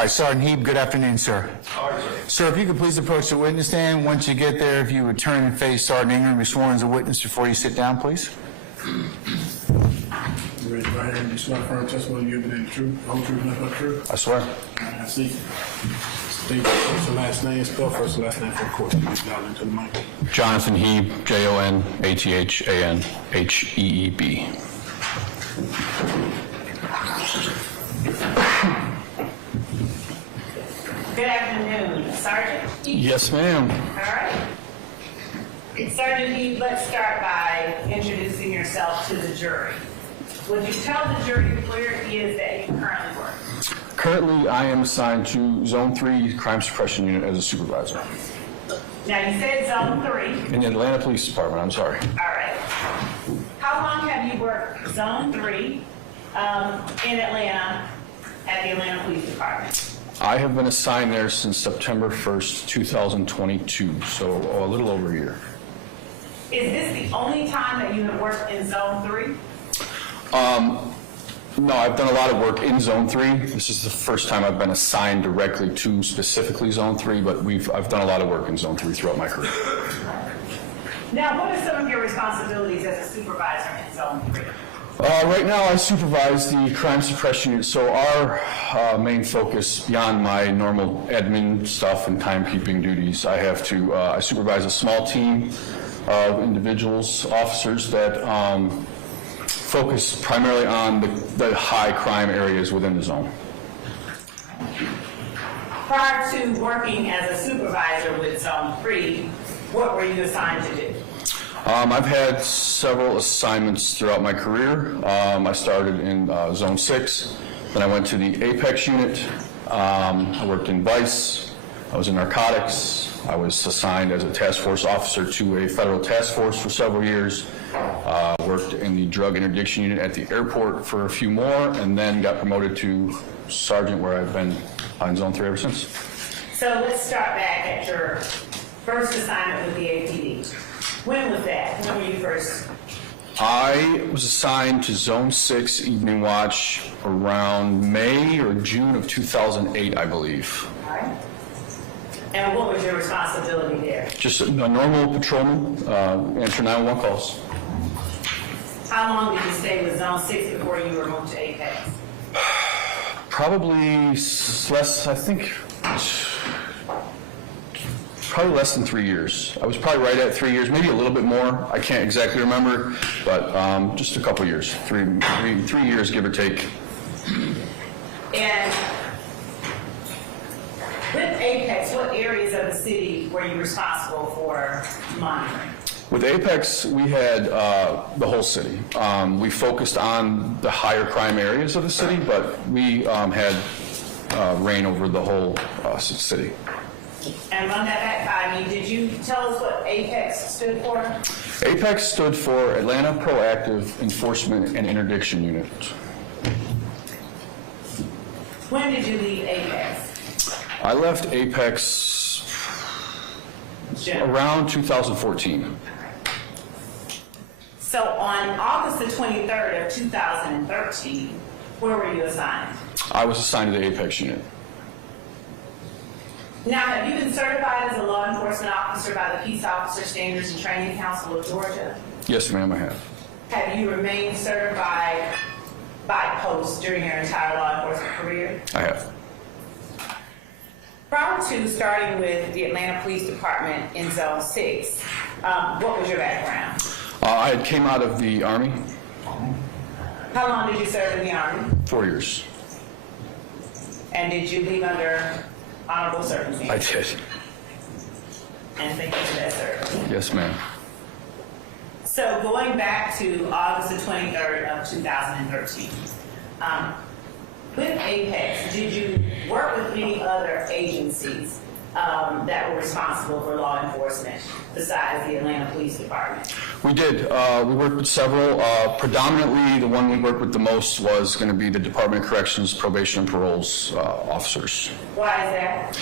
All right, Sergeant Heap, good afternoon, sir. All right, sir. Sir, if you could please approach the witness stand. Once you get there, if you would turn and face Sergeant Ingram, be sworn as a witness before you sit down, please. Raise your right hand. You swear firm testimony you give the truth, the whole truth, nothing but the truth. I swear. I see. State first and last name. Spell first and last name for the court. Speak loud into the mic. Jonathan Heeb, Jonathanheeb. Good afternoon, Sergeant. Yes, ma'am. All right. Sergeant Heath, let's start by introducing yourself to the jury. Would you tell the jury where it is that you currently work? Currently, I am assigned to Zone 3 Crime Suppression Unit as a supervisor. Now, you said Zone 3. In the Atlanta Police Department, I'm sorry. All right. How long have you worked Zone 3 in Atlanta at the Atlanta Police Department? I have been assigned there since September 1st, 2022, so a little over a year. Is this the only time that you have worked in Zone 3? No, I've done a lot of work in Zone 3. This is the first time I've been assigned directly to specifically Zone 3, but I've done a lot of work in Zone 3 throughout my career. Now, what are some of your responsibilities as a supervisor in Zone 3? Right now, I supervise the crime suppression unit, so our main focus, beyond my normal admin stuff and timekeeping duties, I supervise a small team of individuals, officers that focus primarily on the high crime areas within the zone. Prior to working as a supervisor with Zone 3, what were you assigned to do? I've had several assignments throughout my career. I started in Zone 6, then I went to the Apex unit. I worked in Vice. I was in narcotics. I was assigned as a task force officer to a federal task force for several years. Worked in the drug interdiction unit at the airport for a few more, and then got promoted to sergeant, where I've been in Zone 3 ever since. So let's start back at your first assignment with the APD. When was that? When were you first? I was assigned to Zone 6 Evening Watch around May or June of 2008, I believe. All right. And what was your responsibility there? Just a normal patrolman, answer 911 calls. How long did you stay with Zone 6 before you were moved to Apex? Probably less, I think, probably less than 3 years. I was probably right at 3 years, maybe a little bit more. I can't exactly remember, but just a couple years, three years, give or take. And with Apex, what areas of the city were you responsible for monitoring? With Apex, we had the whole city. We focused on the higher crime areas of the city, but we had reign over the whole city. And run that back by me. Did you tell us what Apex stood for? Apex stood for Atlanta Proactive Enforcement and Interdiction Unit. When did you leave Apex? I left Apex around 2014. So on August the 23rd of 2013, where were you assigned? I was assigned to the Apex unit. Now, have you been certified as a law enforcement officer by the Peace Officer Standards and Training Council of Georgia? Yes, ma'am, I have. Have you remained certified by post during your entire law enforcement career? I have. Prior to starting with the Atlanta Police Department in Zone 6, what was your background? I came out of the Army. How long did you serve in the Army? 4 years. And did you leave under honorable circumstances? I did. And thank you for that service. Yes, ma'am. So going back to August the 23rd of 2013, with Apex, did you work with any other agencies that were responsible for law enforcement besides the Atlanta Police Department? We did. We worked with several. Predominantly, the one we worked with the most was going to be the Department of Corrections, Probation and Paroles officers. Why is that?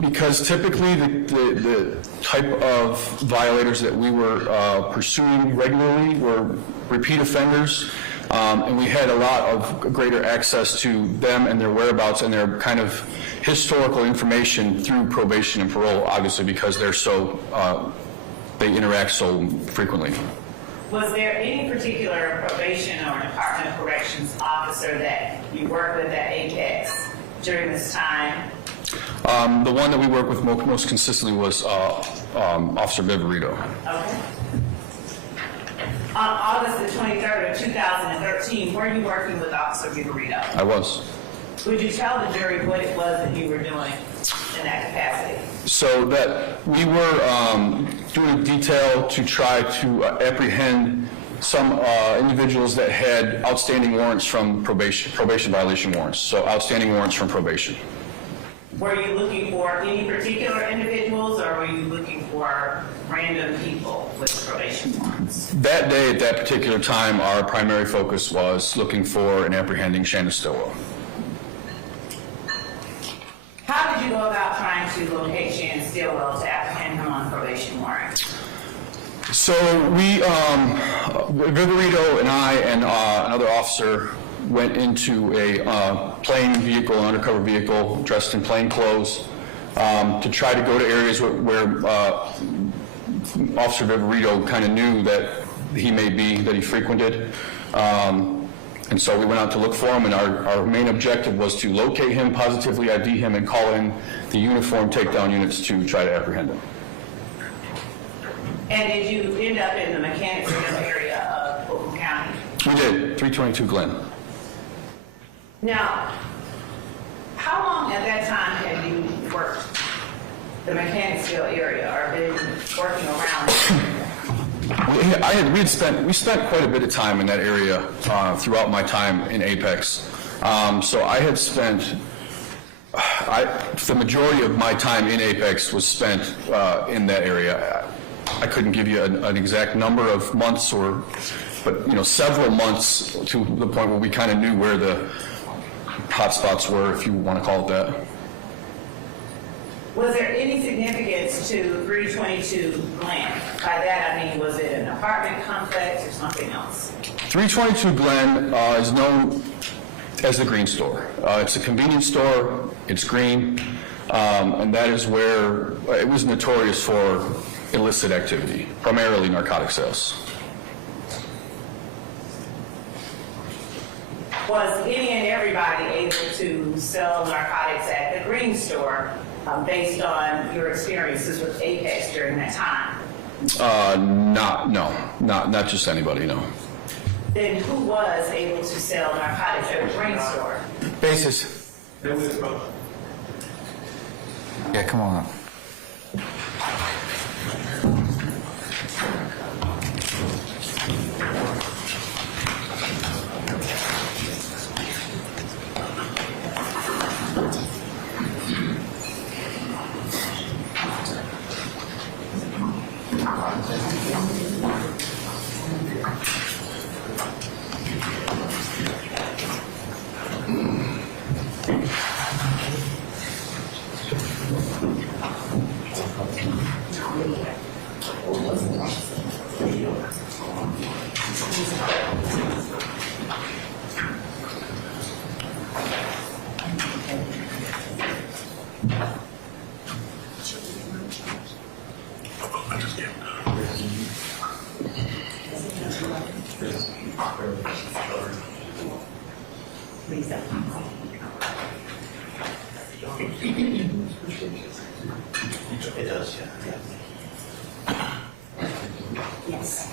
Because typically the type of violators that we were pursuing regularly were repeat offenders And we had a lot of greater access to them and their whereabouts and their kind of historical information through probation and parole, obviously, because they're so, they interact so frequently. Was there any particular probation or Department of Corrections officer that you worked with at Apex during this time? The one that we worked with most consistently was Officer Viverito. Okay. On August the 23rd of 2013, were you working with Officer Viverito? I was. Would you tell the jury what it was that you were doing in that capacity? So that we were doing detail to try to apprehend some individuals that had outstanding warrants from probation violation warrants. So outstanding warrants from probation. Were you looking for any particular individuals, or were you looking for random people with probation warrants? That day, at that particular time, our primary focus was looking for and apprehending Shannon Stillwell. How did you go about trying to locate Shannon Stillwell to apprehend him on probation warrant? So we, Viverito and I and another officer went into a plain vehicle, an undercover vehicle, dressed in plain clothes, to try to go to areas where Officer Viverito kind of knew that he may be, that he frequented. And so we went out to look for him, and our main objective was to locate him, positively ID him, and call in the uniform takedown units to try to apprehend him. And did you end up in the Mechanicsville area of Fulton County? We did, 322 Glen. Now, how long at that time had you worked the Mechanicsville area, or been working around? We spent quite a bit of time in that area throughout my time in Apex. So I had spent, the majority of my time in Apex was spent in that area. I couldn't give you an exact number of months, but several months, to the point where we kind of knew where the hot spots were, if you want to call it that. Was there any significance to 322 Glen? By that I mean, was it an apartment complex or something else? 322 Glen is known as the Green Store. It's a convenience store, it's green, and that is where it was notorious for illicit activity, primarily narcotic sales. Was any and everybody able to sell narcotics at the Green Store based on your experiences with Apex during that time? Not just anybody, no. Then who was able to sell narcotics at the Green Store? Basis. Yeah, come on up. It does, yeah. Yes.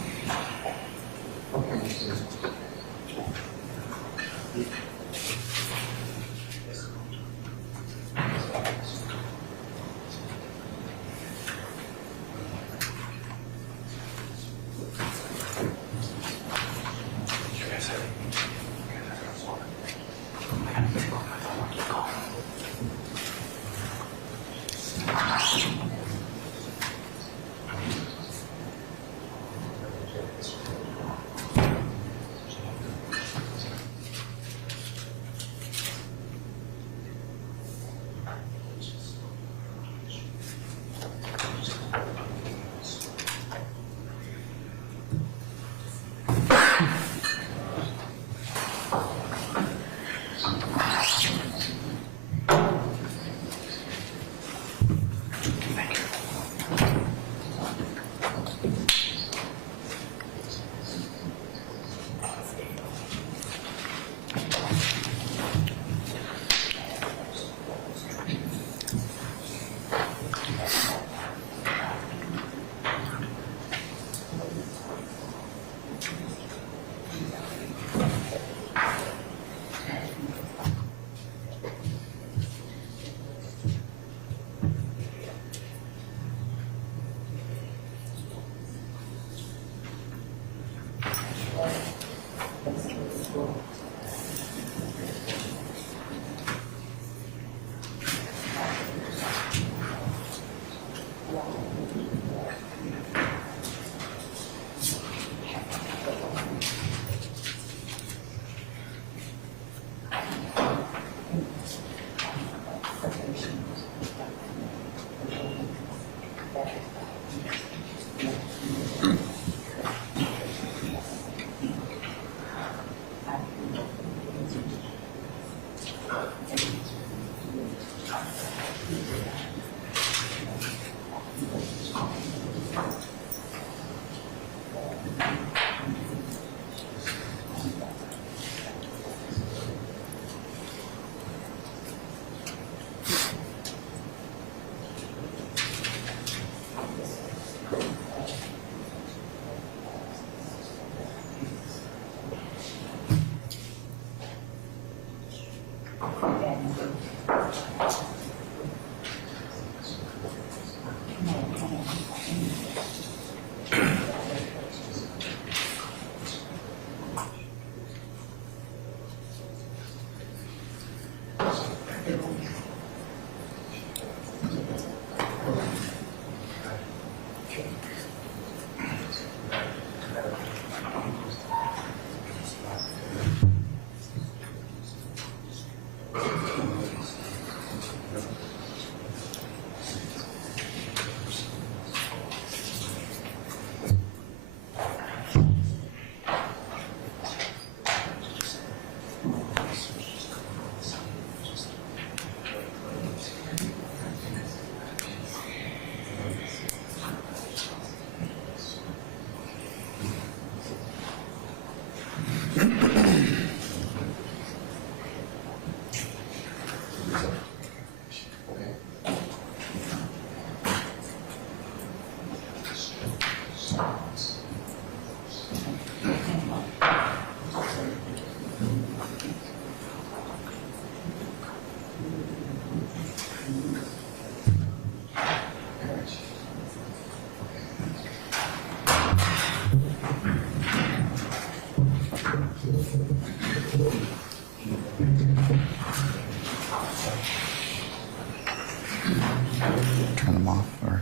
Turn them off, or?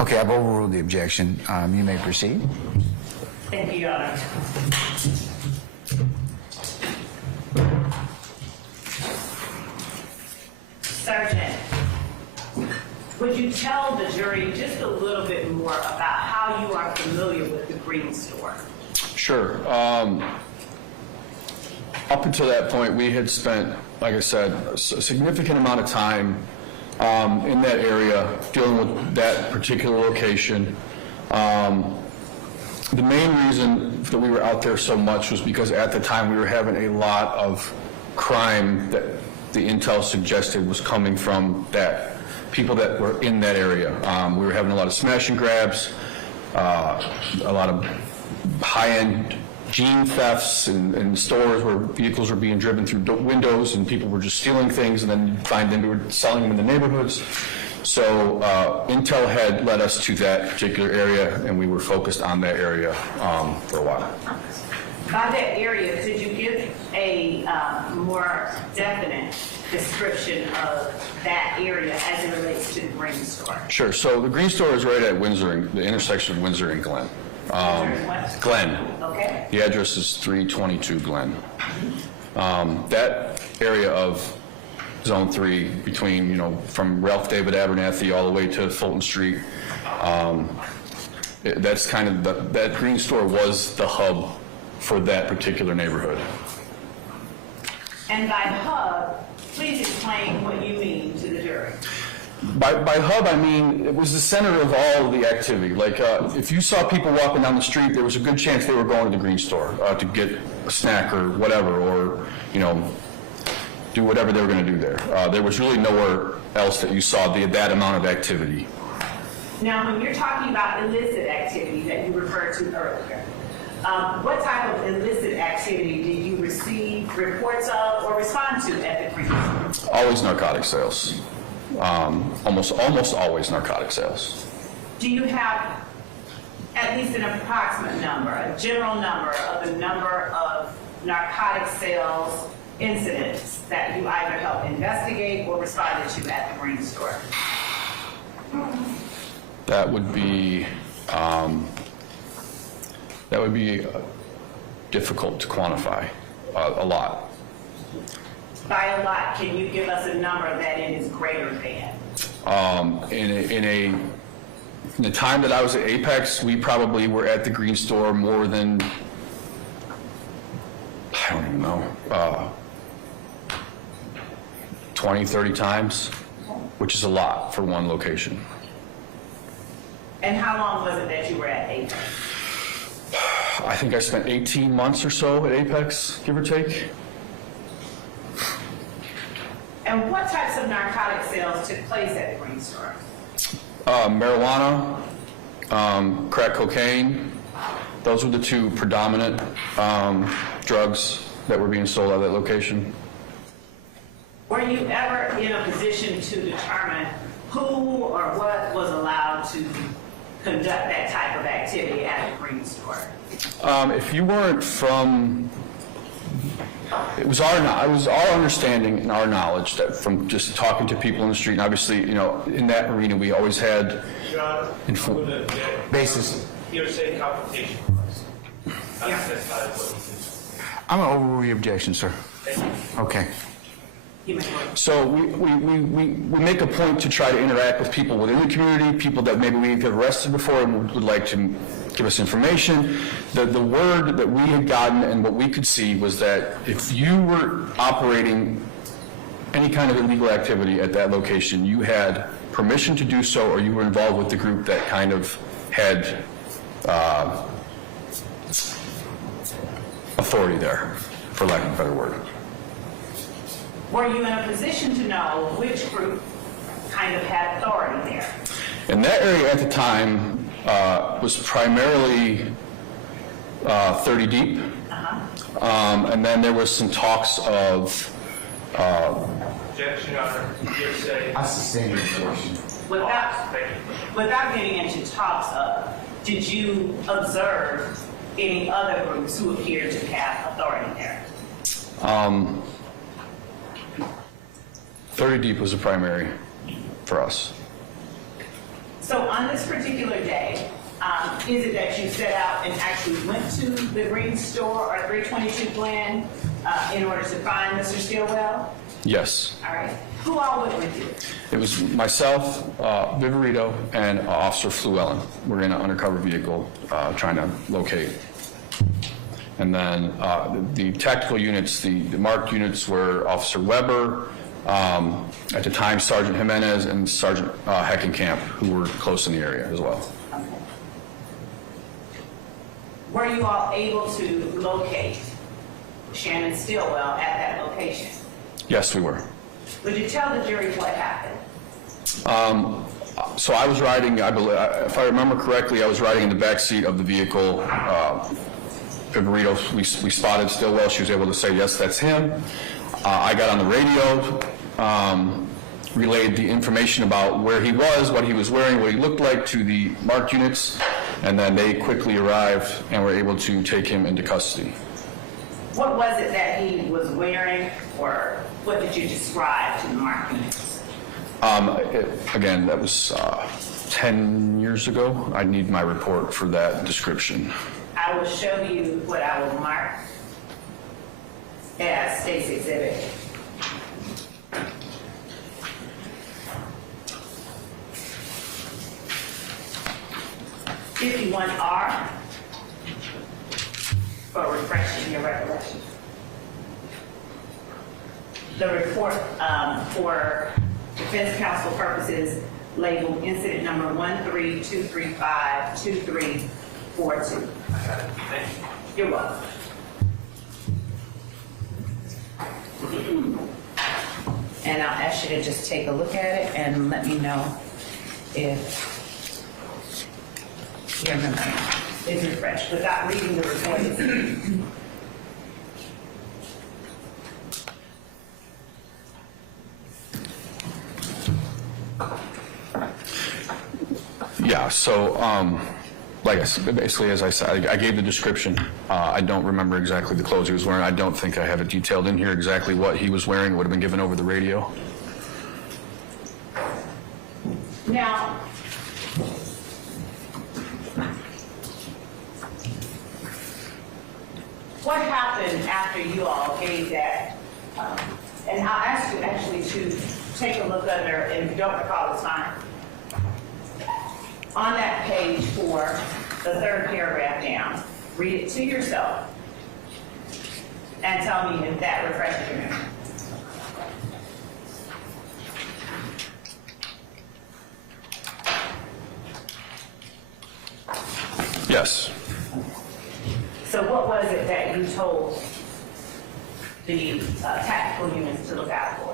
Okay, I've overruled the objection. You may proceed. Thank you, Your Honor. Sergeant, would you tell the jury just a little bit more about how you are familiar with the Green Store? Sure. Up until that point, we had spent, like I said, a significant amount of time in that area dealing with that particular location. The main reason that we were out there so much was because at the time we were having a lot of crime that the intel suggested was coming from that people that were in that area. We were having a lot of smash and grabs, a lot of high-end jean thefts in stores where vehicles were being driven through windows and people were just stealing things, and then you'd find them, we were selling them in the neighborhoods. So intel had led us to that particular area, and we were focused on that area for a while. By that area, could you give a more definite description of that area as it relates to the Green Store? Sure. So the Green Store is right at Windsor, the intersection of Windsor and Glen. Glen. Okay. The address is 322 Glen. That area of Zone 3 between, from Ralph David Abernathy all the way to Fulton Street, that's kind of, that Green Store was the hub for that particular neighborhood. And by hub, please explain what you mean to the jury. By hub, I mean, it was the center of all of the activity. Like, if you saw people walking down the street, there was a good chance they were going to the Green Store to get a snack or whatever, or, do whatever they were going to do there. There was really nowhere else that you saw that amount of activity. Now, when you're talking about illicit activity that you referred to earlier, what type of illicit activity did you receive reports of or respond to at the Green Store? Always narcotic sales. Almost always narcotic sales. Do you have at least an approximate number, a general number of the number of narcotic sales incidents that you either helped investigate or responded to at the Green Store? That would be difficult to quantify. A lot. By a lot, can you give us a number that it is greater than? In the time that I was at Apex, we probably were at the Green Store more than, I don't even know, 20, 30 times, which is a lot for one location. And how long was it that you were at Apex? I think I spent 18 months or so at Apex, give or take. And what types of narcotic sales took place at the Green Store? Marijuana, crack cocaine. Those were the two predominant drugs that were being sold at that location. Were you ever in a position to determine who or what was allowed to conduct that type of activity at the Green Store? If you weren't from, it was our understanding and our knowledge that from just talking to people in the street, and obviously, in that arena, we always had Your Honor, I'm going to object. Basis. Hearsay confrontation clause. That's not what he says. I'm going to overrule your objection, sir. Thank you. Okay. You may work. So we make a point to try to interact with people within the community, people that maybe we've arrested before and would like to give us information. The word that we had gotten and what we could see was that if you were operating any kind of illegal activity at that location, you had permission to do so, or you were involved with the group that kind of had authority there, for lack of a better word. Were you in a position to know which group kind of had authority there? And that area at the time was primarily 30 deep. And then there was some talks of, Objection, Your Honor. Hearsay. I sustain your portion. Without getting into talks of, did you observe any other groups who appeared to have authority there? 30 deep was the primary for us. So on this particular day, is it that you set out and actually went to the Green Store or 322 Glen in order to find Mr. Stillwell? Yes. All right. Who all went with you? It was myself, Viverito, and Officer Flewellen. We're in an undercover vehicle trying to locate. And then the tactical units, the marked units were Officer Weber, at the time Sergeant Jimenez, and Sergeant Heckenkamp, who were close in the area as well. Okay. Were you all able to locate Shannon Stillwell at that location? Yes, we were. Would you tell the jury what happened? So I was riding, I believe, if I remember correctly, I was riding in the back seat of the vehicle. Viverito, we spotted Stillwell. She was able to say, yes, that's him. I got on the radio, relayed the information about where he was, what he was wearing, what he looked like to the marked units, and then they quickly arrived and were able to take him into custody. What was it that he was wearing, or what did you describe to the marked units? Again, that was 10 years ago. I need my report for that description. I will show you what I will mark as State's Exhibit. (51R) for refreshing your recollection. The report for defense counsel purposes labeled incident number 132352342. Thank you. You're welcome. And I'll ask you to just take a look at it and let me know if your memory is refreshed without reading the report. Yeah, so, like I said, basically, as I said, I gave the description. I don't remember exactly the clothes he was wearing. I don't think I have it detailed in here exactly what he was wearing. It would have been given over the radio. Now, what happened after you all gave that? And I'll ask you actually to take a look under, and if you don't recall, it's fine. On that page 4, the third paragraph down, read it to yourself and tell me if that refreshes your memory. Yes. So what was it that you told the tactical units to look out for?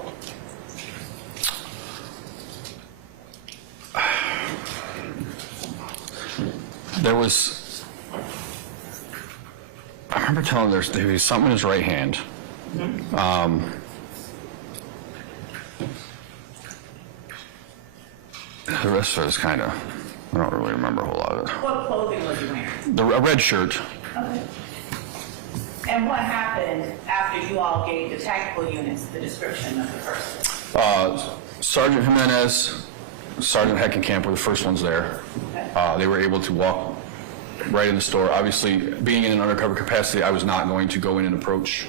There was, I remember telling there was something in his right hand. The rest of it is kind of, I don't really remember a whole lot of it. What clothing was he wearing? A red shirt. Okay. And what happened after you all gave the tactical units the description of the person? Sergeant Jimenez, Sergeant Heckenkamp were the first ones there. Okay. They were able to walk right in the store. Obviously, being in an undercover capacity, I was not going to go in and approach.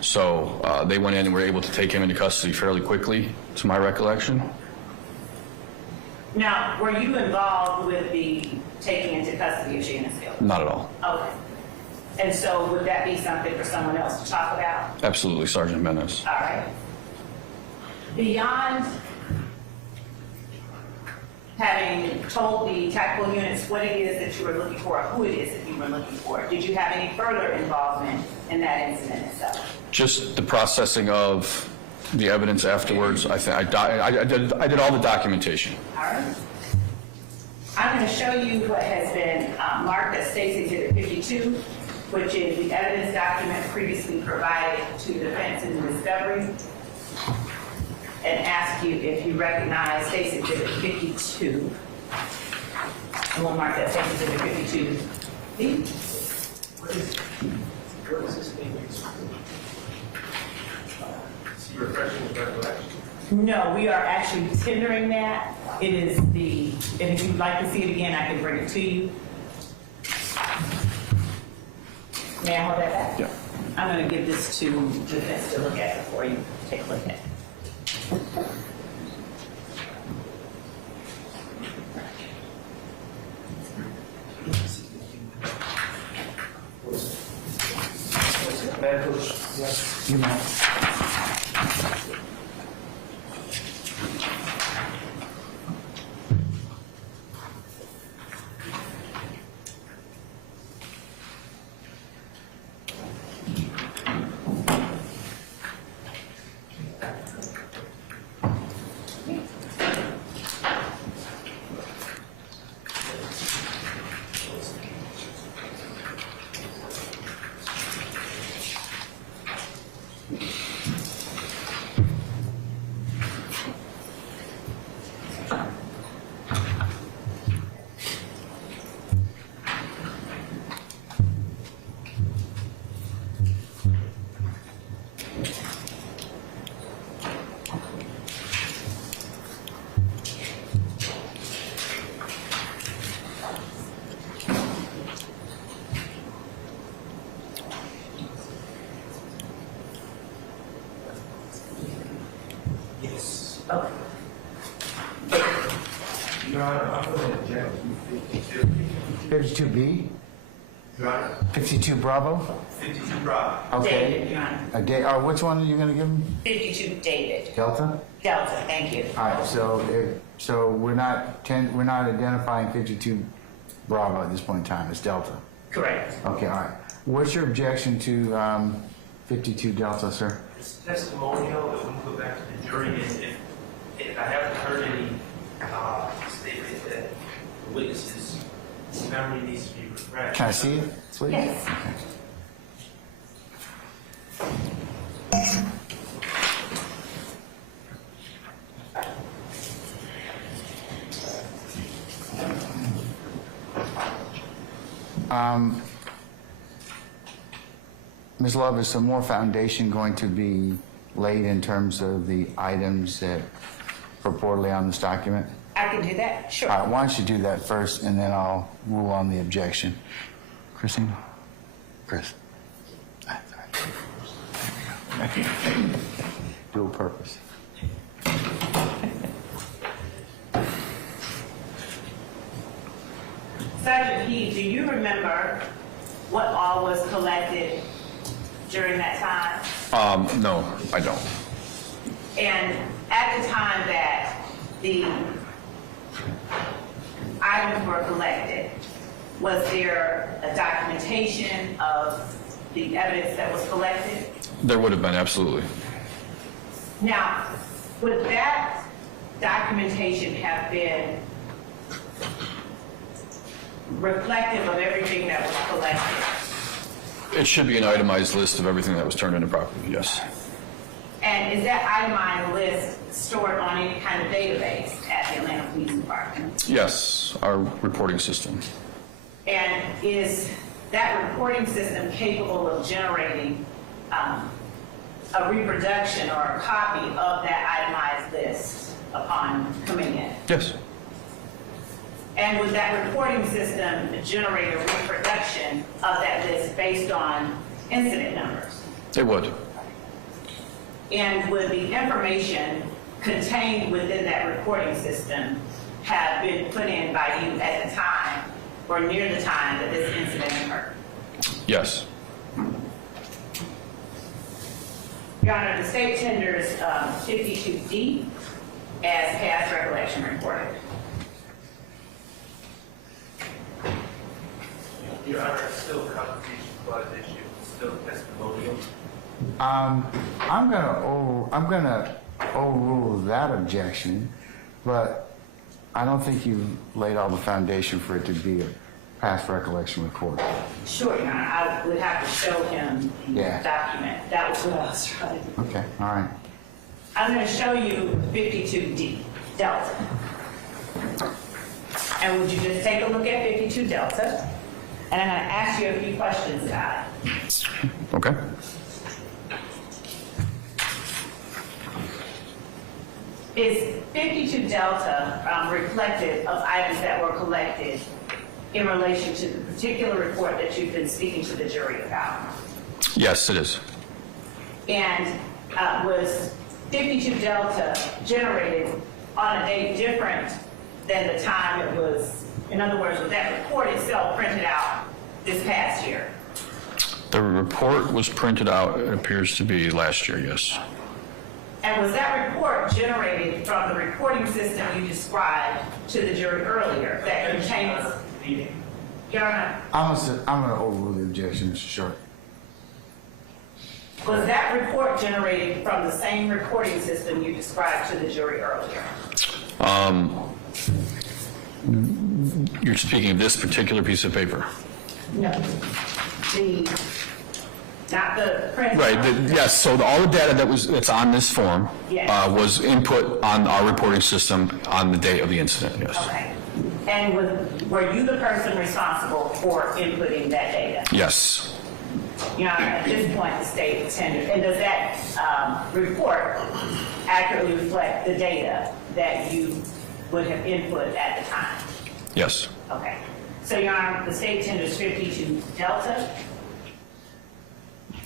So they went in and were able to take him into custody fairly quickly, to my recollection. Now, were you involved with the taking into custody of Shannon Stillwell? Not at all. Okay. And so would that be something for someone else to talk about? Absolutely, Sergeant Jimenez. All right. Beyond having told the tactical units what it is that you were looking for, or who it is that you were looking for, did you have any further involvement in that incident itself? Just the processing of The evidence afterwards, I did all the documentation. All right. I'm going to show you what has been marked as State's Exhibit 52, which is the evidence document previously provided to defense in the discovery, and ask you if you recognize State's Exhibit 52. And we'll mark that State's Exhibit 52. What is this thing? Refreshing recollection. No, we are actually tendering that. It is and if you'd like to see it again, I can bring it to you. May I hold that back? Yeah. I'm going to give this to defense to look at before you take a look at it. You know. Okay. Your Honor, I'm going to object to 52. 52B? Your Honor, 52 Bravo? 52 Bravo. Okay. David, Your Honor. Which one are you going to give him? 52 David. Delta? Delta, thank you. All right, so we're not identifying 52 Bravo at this point in time, it's Delta. Correct. Okay, all right. What's your objection to 52 Delta, sir? It's testimonial that we put back to the jury, and if I haven't heard any statement that the witness's memory needs to be refreshed. Can I see it, please? Yes. Ms. Love, is some more foundation going to be laid in terms of the items that purportedly on this document? I can do that, sure. All right, why don't you do that first, and then I'll rule on the objection. Christine? Chris? That's all right. There we go. Dual purpose. Sergeant Heath, do you remember what all was collected during that time? No, I don't. And at the time that the items were collected, was there a documentation of the evidence that was collected? There would have been, absolutely. Now, would that documentation have been reflective of everything that was collected? It should be an itemized list of everything that was turned into property, yes. And is that itemized list stored on any kind of database at the Atlanta Police Department? Yes, our reporting system. And is that reporting system capable of generating a reproduction or a copy of that itemized list upon coming in? Yes. And would that reporting system generate a reproduction of that list based on incident numbers? It would. And would the information contained within that reporting system have been put in by you at the time or near the time that this incident occurred? Yes. Your Honor, the state tenders 52D as past recollection reported. Your Honor, it's still a confirmation clause issue, it's still testimonial. I'm gonna overrule that objection, but I don't think you laid all the foundation for it to be a past recollection report. Sure, Your Honor, I would have to show him the Yeah. document. That was what I was trying to do. Okay, all right. I'm going to show you 52D, Delta. And would you just take a look at 52 Delta? And I'm going to ask you a few questions about it. Okay. Is 52 Delta reflective of items that were collected in relation to the particular report that you've been speaking to the jury about? Yes, it is. And was 52 Delta generated on a date different than the time it was, in other words, was that report itself printed out this past year? The report was printed out, it appears to be last year, yes. And was that report generated from the reporting system you described to the jury earlier that contains? Your Honor, I'm gonna overrule the objection, Mr. Short. was that report generated from the same reporting system you described to the jury earlier? You're speaking of this particular piece of paper? No. Not the print. Right, yes, so all the data that's on this form Yes. was input on our reporting system on the date of the incident, yes. Okay. And were you the person responsible for inputting that data? Yes, Your Honor, at this point, the state tendered, and does that report accurately reflect the data that you would have input at the time? yes. Okay. So, Your Honor, the state tenders 52 Delta.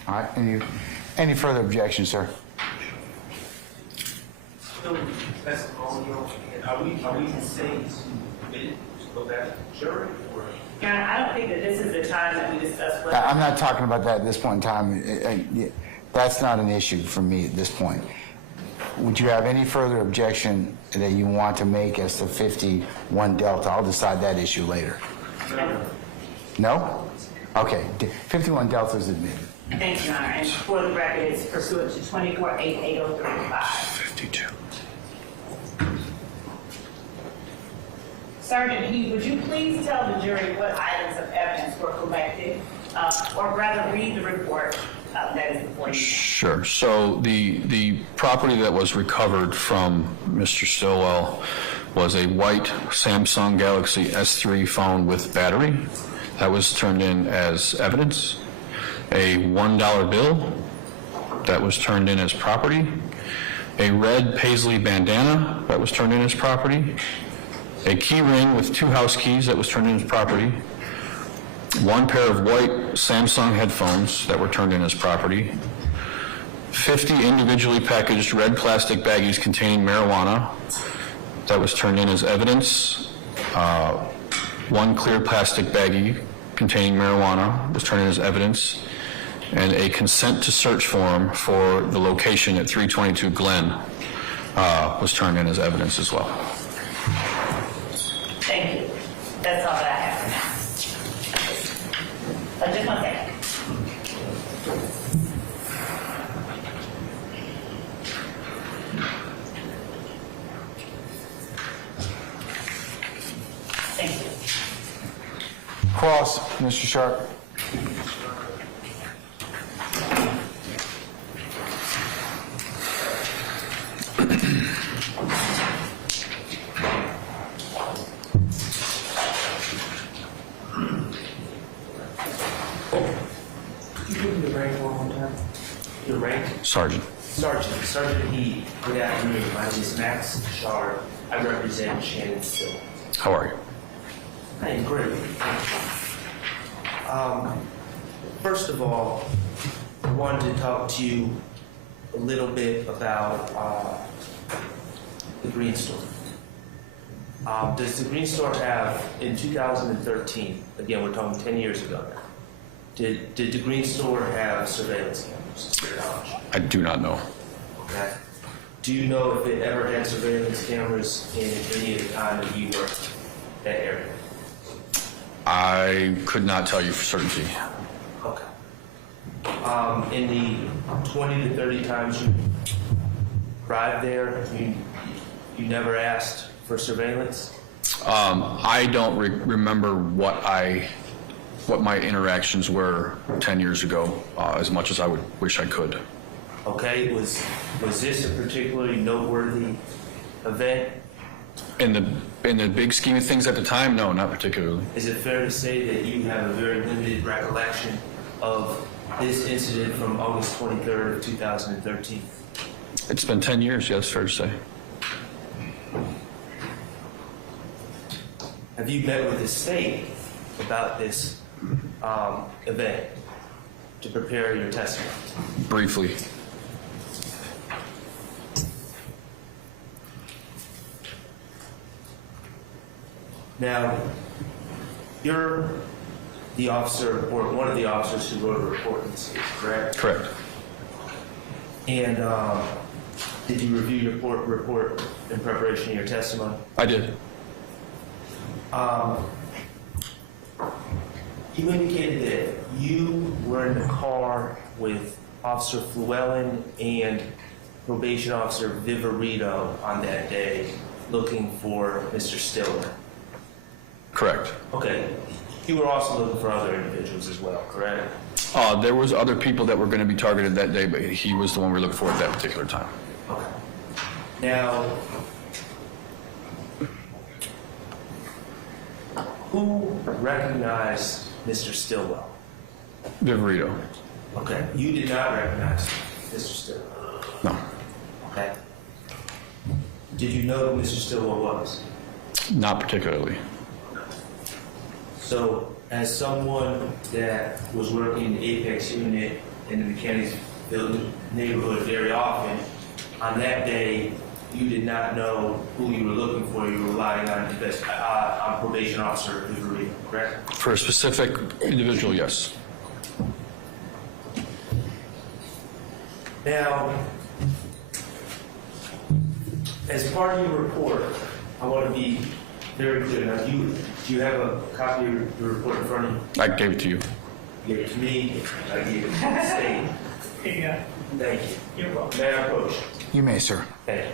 All right, any further objections, sir? So, that's all, you know, are we saying to go back to the jury or? Your Honor, I don't think that this is the time that we discuss whether. I'm not talking about that at this point in time. That's not an issue for me at this point. Would you have any further objection that you want to make as to 51 Delta? I'll decide that issue later. No? Okay, 51 Delta is admitted. Thank you, Your Honor. And for the record, it's pursuant to 24-8-8035. 52. Sergeant Heath, would you please tell the jury what items of evidence were collected, or rather read the report that is before you? Sure. So the property that was recovered from Mr. Stillwell was a white Samsung Galaxy S3 phone with battery. That was turned in as evidence. A $1 bill that was turned in as property. A red paisley bandana that was turned in as property. A key ring with 2 house keys that was turned in as property. 1 pair of white Samsung headphones that were turned in as property. 50 individually packaged red plastic baggies containing marijuana that was turned in as evidence. 1 clear plastic baggie containing marijuana was turned in as evidence. And a consent to search form for the location at 322 Glen was turned in as evidence as well. Thank you. That's all that I have for now. Just one second. Thank you. Cross, Mr. Sharp. Your rank? Sergeant. Sergeant Heath, good afternoon. My name is Max Shard. I represent Shannon Still. How are you? I am great. First of all, I wanted to talk to you a little bit about the Green Store. Does the Green Store have, in 2013, again, we're talking 10 years ago now, did the Green Store have surveillance cameras, to your knowledge? I do not know. Okay. Do you know if it ever had surveillance cameras in any of the time that you worked that area? I could not tell you for certainty. Okay. In the 20 to 30 times you arrived there, you never asked for surveillance? I don't remember what my interactions were 10 years ago, as much as I would wish I could. Okay, was this a particularly noteworthy event? In the big scheme of things at the time, no, not particularly. Is it fair to say that you have a very limited recollection of this incident from August 23rd of 2013? It's been 10 years, yeah, that's fair to say. Have you met with the state about this event to prepare your testimony? Briefly. Now, you're the officer, or one of the officers who wrote a report in this case, correct? Correct. And did you review your report in preparation of your testimony? I did. You indicated that you were in the car with Officer Llewellyn and Probation Officer Viverito on that day looking for Mr. Stillman. Correct. Okay. You were also looking for other individuals as well, correct? There was other people that were going to be targeted that day, but he was the one we were looking for at that particular time. Okay. Now, who recognized Mr. Stillwell? Viverito. Okay. You did not recognize Mr. Stillwell? No. Okay. Did you know who Mr. Stillwell was? Not particularly. So, as someone that was working in the Apex unit in the Mechanicsville neighborhood very often, on that day, you did not know who you were looking for. You were relying on Probation Officer Viverito, correct? For a specific individual, yes. Now, as part of your report, I want to be very clear. Now, do you have a copy of your report in front of you? I gave it to you. You gave it to me. I gave it to the state. Here you go. Thank you. You're welcome. May I approach? You may, sir. Thank you.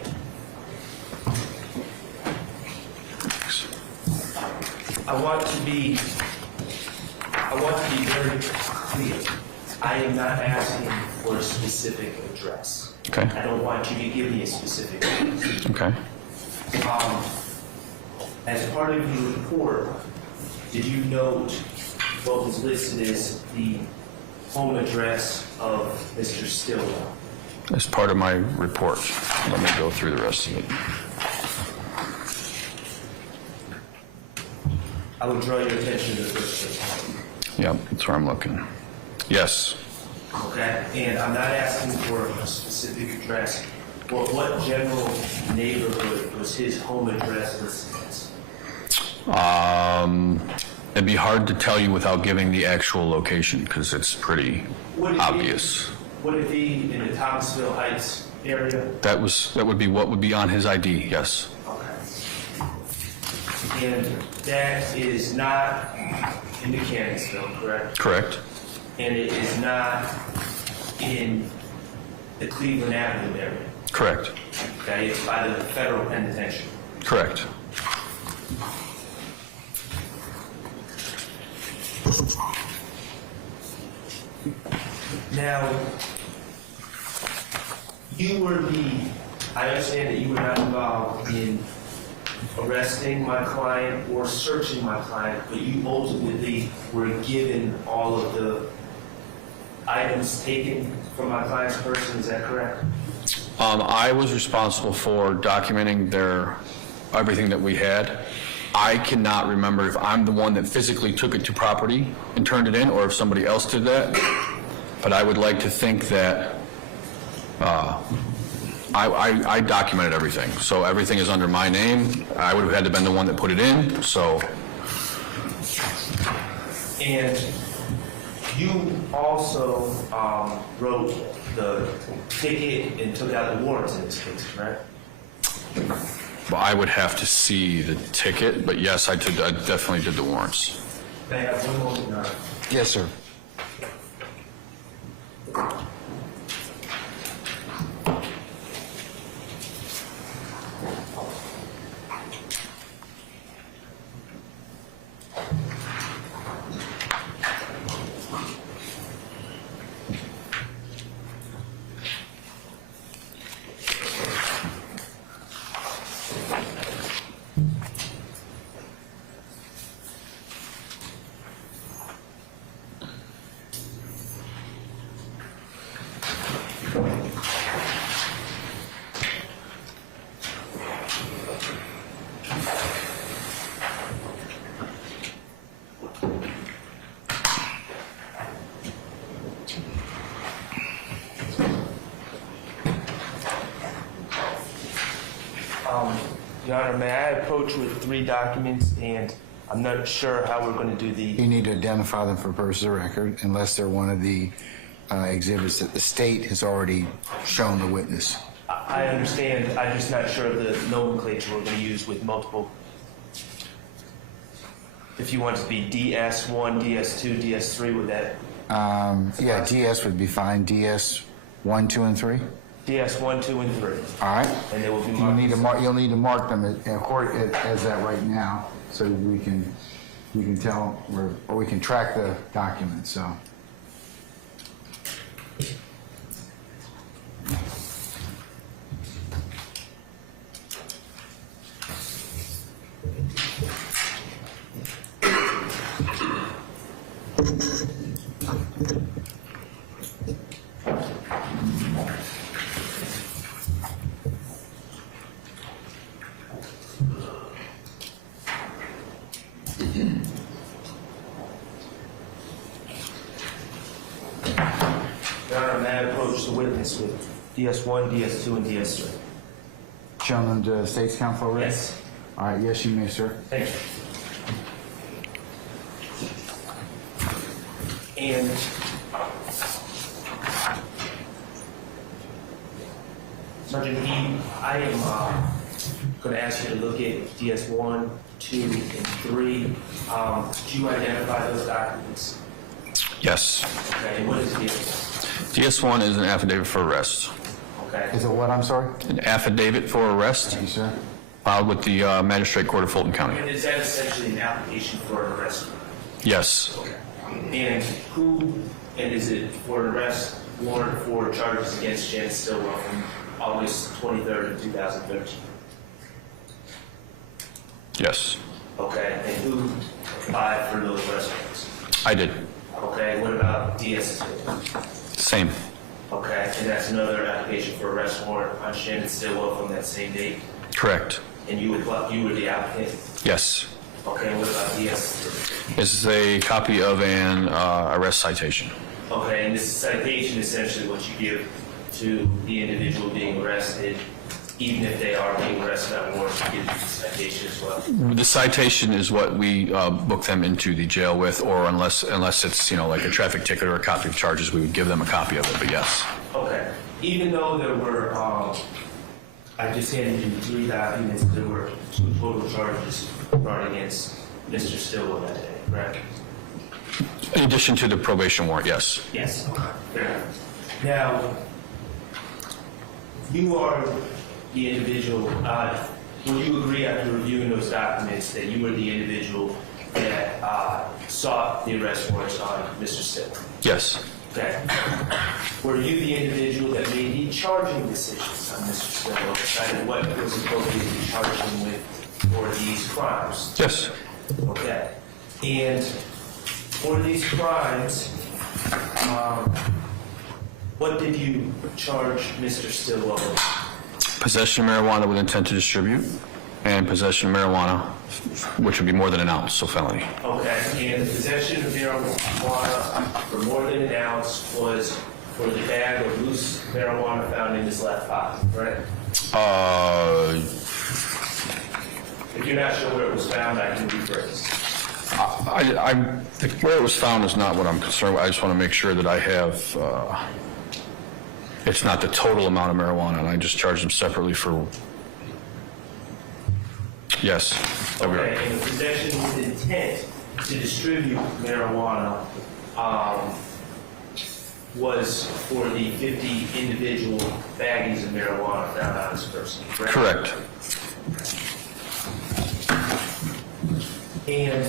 Thanks. I want to be very clear. I am not asking for a specific address. Okay. I don't want you to give me a specific address. Okay. As part of your report, did you note what was listed as the home address of Mr. Stillwell? As part of my report. Let me go through the rest of it. I would draw your attention to the first page. Yep, that's where I'm looking. Yes. Okay? And I'm not asking for a specific address. But what general neighborhood was his home address listed as? It'd be hard to tell you without giving the actual location because it's pretty obvious. Would it be in the Thomasville Heights area? That would be what would be on his ID. Yes. Okay. And that is not in the Mechanicsville, correct? Correct. And it is not in the Cleveland Avenue area. Correct. Okay, it's by the federal penitentiary. Correct. Now, I understand that you were not involved in arresting my client or searching my client, but you ultimately were given all of the items taken from my client's person, is that correct? I was responsible for documenting everything that we had. I cannot remember if I'm the one that physically took it to property and turned it in, or if somebody else did that. But I would like to think that I documented everything. So everything is under my name. I would have had to been the one that put it in. So. And you also wrote the ticket and took out the warrants in this case, correct? Well, I would have to see the ticket, but yes, I definitely did the warrants. May I have one moment, Your Honor? Yes, sir. Your Honor, may I approach with 3 documents, and I'm not sure how we're going to do the... You need to identify them for purposes of record unless they're one of the exhibits that the state has already shown the witness. I understand, I'm just not sure of the nomenclature we're going to use with multiple. If you want it to be DS1, DS2, DS3, would that... Yeah, DS would be fine. DS 1, 2, and 3. DS1, 2, and 3. All right. And they will be You'll marked. need to mark them as that right now, so we can tell or we can track the document. So. Your Honor, may I approach the witness with DS1, DS2, and DS3? Shown them to State's Counsel already? Yes. All right, yes, you may, sir. Thank you. And Sergeant Heaton, I am going to ask you to look at DS1, 2, and 3. Do you identify those documents? Yes. Okay, and what is DS1? DS1 is an affidavit for arrest. Okay. Is it what? I'm sorry. An affidavit for arrest Thank you, sir. filed with the Magistrate Court of Fulton County. And is that essentially an application for an arrest? Yes. And who, and is it for an arrest warrant for charges against Jan Stillwell from August 23rd of 2013? Yes. Okay, and who applied for those arrest warrants? I did. Okay, what about DS2? Same. Okay, and that's another application for arrest warrant on Shannon Stillwell from that same date? Correct. And you were the applicant? Yes. Okay, and what about DS2? This is a copy of an arrest citation. Okay, and this citation is essentially what you give to the individual being arrested, even if they are being arrested on warrant, you give the citation as well? The citation is what we book them into the jail with, or unless it's, like a traffic ticket or a copy of charges, we would give them a copy of it, but yes. Okay, even though there were, I just handed you 3 documents, there were 2 total charges brought against Mr. Stillwell that day, correct? In addition to the probation warrant, yes. Yes. Okay, fair enough. Now, you are the individual, will you agree after reviewing those documents that you were the individual that sought the arrest warrants on Mr. Stillwell? Yes. Okay. Were you the individual that made the charging decisions on Mr. Stillwell, decided what was appropriate to charge him with for these crimes? Yes. Okay. And for these crimes, what did you charge Mr. Stillwell with? Possession of marijuana with intent to distribute, and possession of marijuana, which would be more than an ounce, so felony. Okay, and the possession of marijuana for more than an ounce was for the bag of loose marijuana found in his left pocket, right? If you're not sure where it was found, I can rephrase. Where it was found is not what I'm concerned with. I just want to make sure that I have, it's not the total amount of marijuana, and I just charge them separately for, yes. that'd be right. Okay, and the possession with intent to distribute marijuana, was for the 50 individual baggies of marijuana found on this person, correct? Correct. And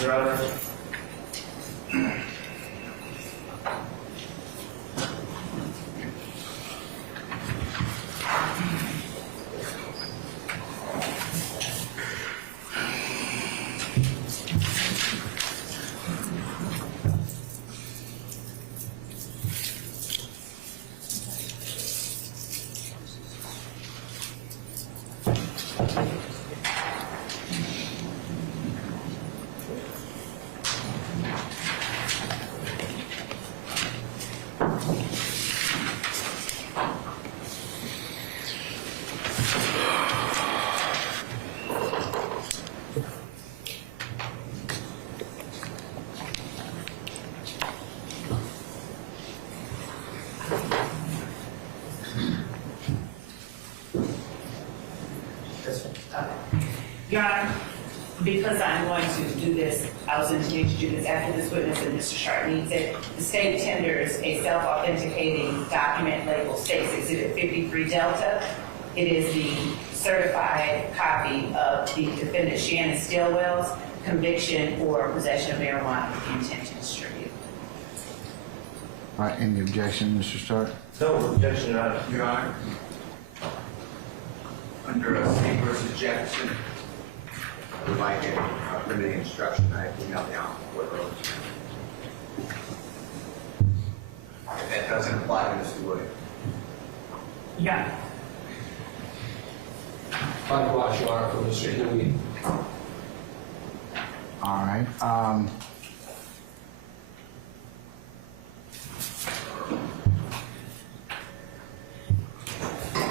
Your Honor, Your Honor, because I'm going to do this, I was intending to do this after this witness and Mr. Sharp needs it. The state tenders a self-authenticating document labeled States Exhibit 53 Delta. It is the certified copy of the defendant Shannon Stillwell's conviction for possession of marijuana with the intent to distribute. All right, any objection, Mr. Stark? no objection, Your Honor. Your Honor, under a State versus Jefferson, I would like a limiting instruction. I emailed down court earlier. That doesn't apply to Mr. Williams. Yeah. Likewise, Your Honor, for Mr. Huey. All right.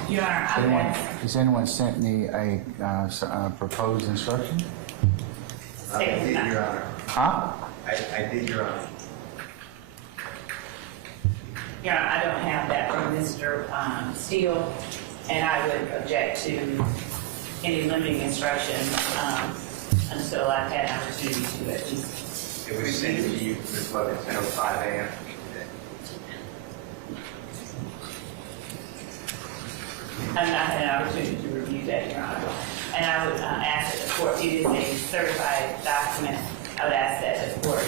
Your Honor, Has anyone sent me a proposed instruction? I did, Your Honor. Huh? I did, Your Honor. Your Honor, I don't have that from Mr. Steele, and I would object to any limiting instruction until I've had an opportunity to at least. It was sent to you, Ms. Love, at 10:05 a.m. I've not had an opportunity to review that, Your Honor. And I would ask that the court, it is a certified document, I would ask that the court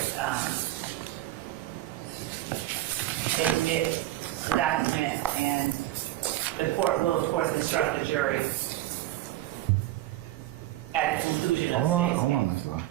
admit the document, and the court will, of course, instruct the jury at the conclusion of the case. Hold on, Ms. Law.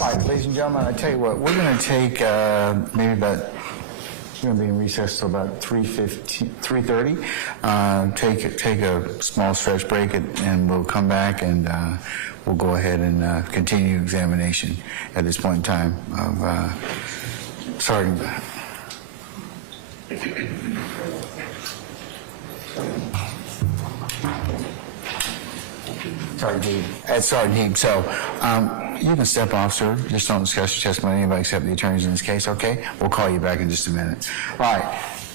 All right, ladies and gentlemen, I tell you what, we're going to take maybe about, we're going to be in recess till about 3:30. Take a small stretch break, and we'll come back and we'll go ahead and continue examination at this point in time of Sergeant. Sergeant Heeb. At Sergeant Heeb. So you can step off, sir. Just don't discuss your testimony with anybody except the attorneys in this case, okay? We'll call you back in just a minute. All right.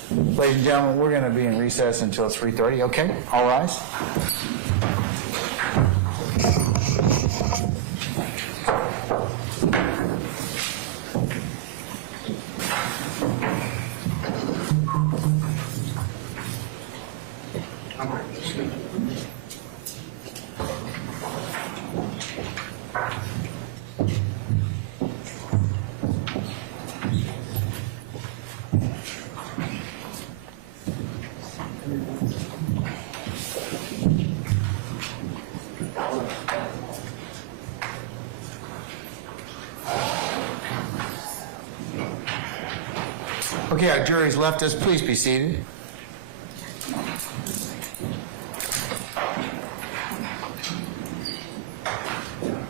Ladies and gentlemen, we're going to be in recess until 3:30, okay? All rise. Okay, our jury's left us. Please be seated.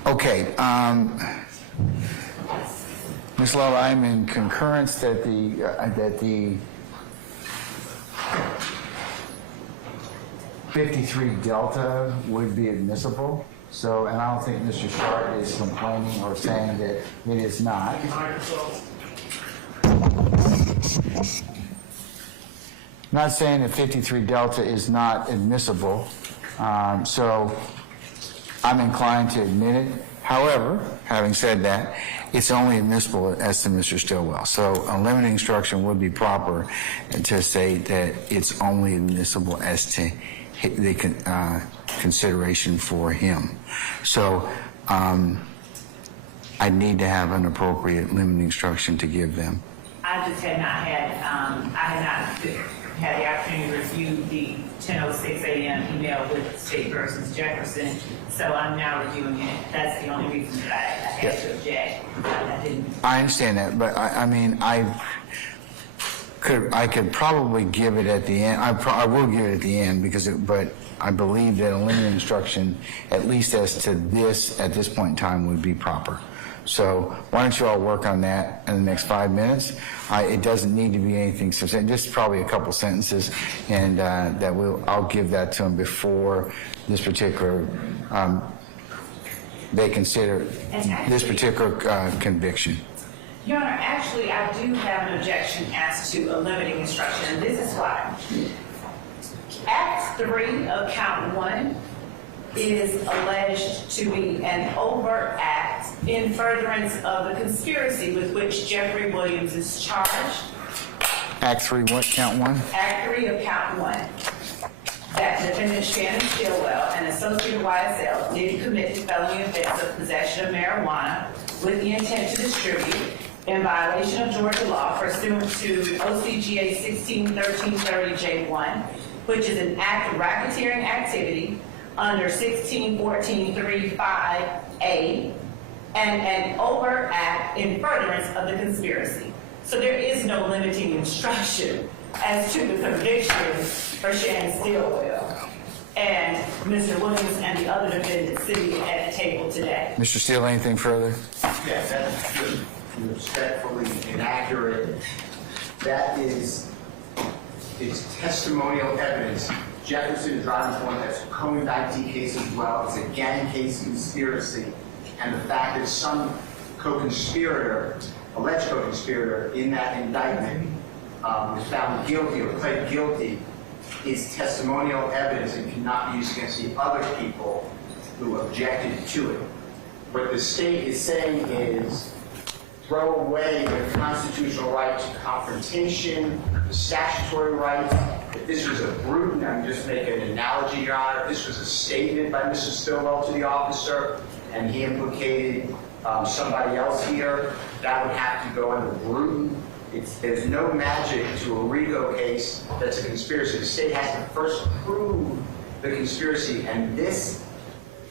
Okay, Ms. Love, I'm in concurrence that the 53 Delta would be admissible. So, and I don't think Mr. Sharp is complaining or saying that it is not. Not saying that 53 Delta is not admissible, so I'm inclined to admit it. However, having said that, it's only admissible as to Mr. Stillwell. So a limiting instruction would be proper to say that it's only admissible as to the consideration for him. So I need to have an appropriate limiting instruction to give them. I just had not had, had the opportunity to review the 10:06 a.m. email with State versus Jefferson, so I'm now reviewing it. That's the only reason that I had to object. I didn't. I understand that, but I mean, I could probably give it at the end. I will give it at the end but I believe that a limiting instruction, at least as to this at this point in time, would be proper. So why don't you all work on that in the next 5 minutes? It doesn't need to be anything substantial, just probably a couple sentences, and I'll give that to them before this particular, they consider this particular conviction. Your Honor, actually, I do have an objection as to a limiting instruction, and this is why. Act 3 of Count 1 is alleged to be an overt act in furtherance of the conspiracy with which Jeffrey Williams is charged. Act 3, what? Count 1? Act 3 of Count 1. That defendant Shannon Stillwell, an associate of YSL, did commit the felony offense of possession of marijuana with the intent to distribute in violation of Georgia law pursuant to OCGA 161330J1, which is an act of racketeering activity under 161435A, and an overt act in furtherance of the conspiracy. So there is no limiting instruction as to the conviction for Shannon Stillwell and Mr. Williams and the other defendants sitting at the table today. Mr. Steele, anything further? Yes, that's just respectfully inaccurate. That is, it's testimonial evidence. Jefferson drives one that's a co-indictee case as well. It's a gang case conspiracy. And the fact that some co-conspirator, alleged co-conspirator in that indictment was found guilty or pled guilty is testimonial evidence and cannot be used against the other people who objected to it. What the state is saying is throw away the constitutional right to confrontation, the statutory right. If this was a brute, I'm just making an analogy, Your Honor, if this was a statement by Mr. Stillwell to the officer and he implicated somebody else here, that would have to go under brute. There's no magic to a RICO case that's a conspiracy. The state has to first prove the conspiracy, and this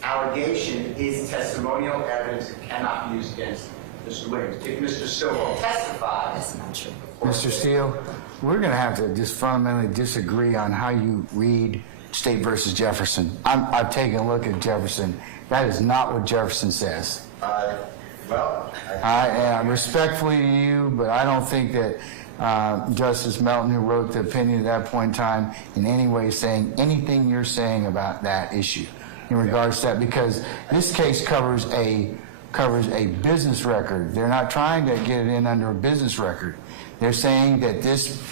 allegation is testimonial evidence that cannot be used against Mr. Williams. If Mr. Stillwell testifies... That's not true. Mr. Steele, we're going to have to just fundamentally disagree on how you read State versus Jefferson. I've taken a look at Jefferson. That is not what Jefferson says. I respectfully to you, but I don't think that Justice Melton, who wrote the opinion at that point in time, in any way saying anything you're saying about that issue in regards to that, because this case covers a business record. They're not trying to get it in under a business record. They're saying that this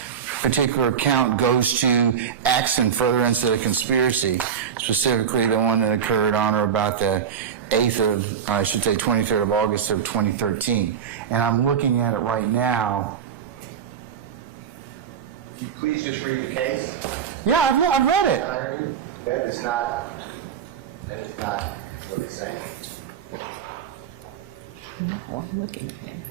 particular count goes to acts in furtherance of the conspiracy, specifically the one that occurred on or about the 23rd of August of 2013. And I'm looking at it right now. you please just read the case? Yeah, I've read it. That is not what it's saying. No, I'm looking at him.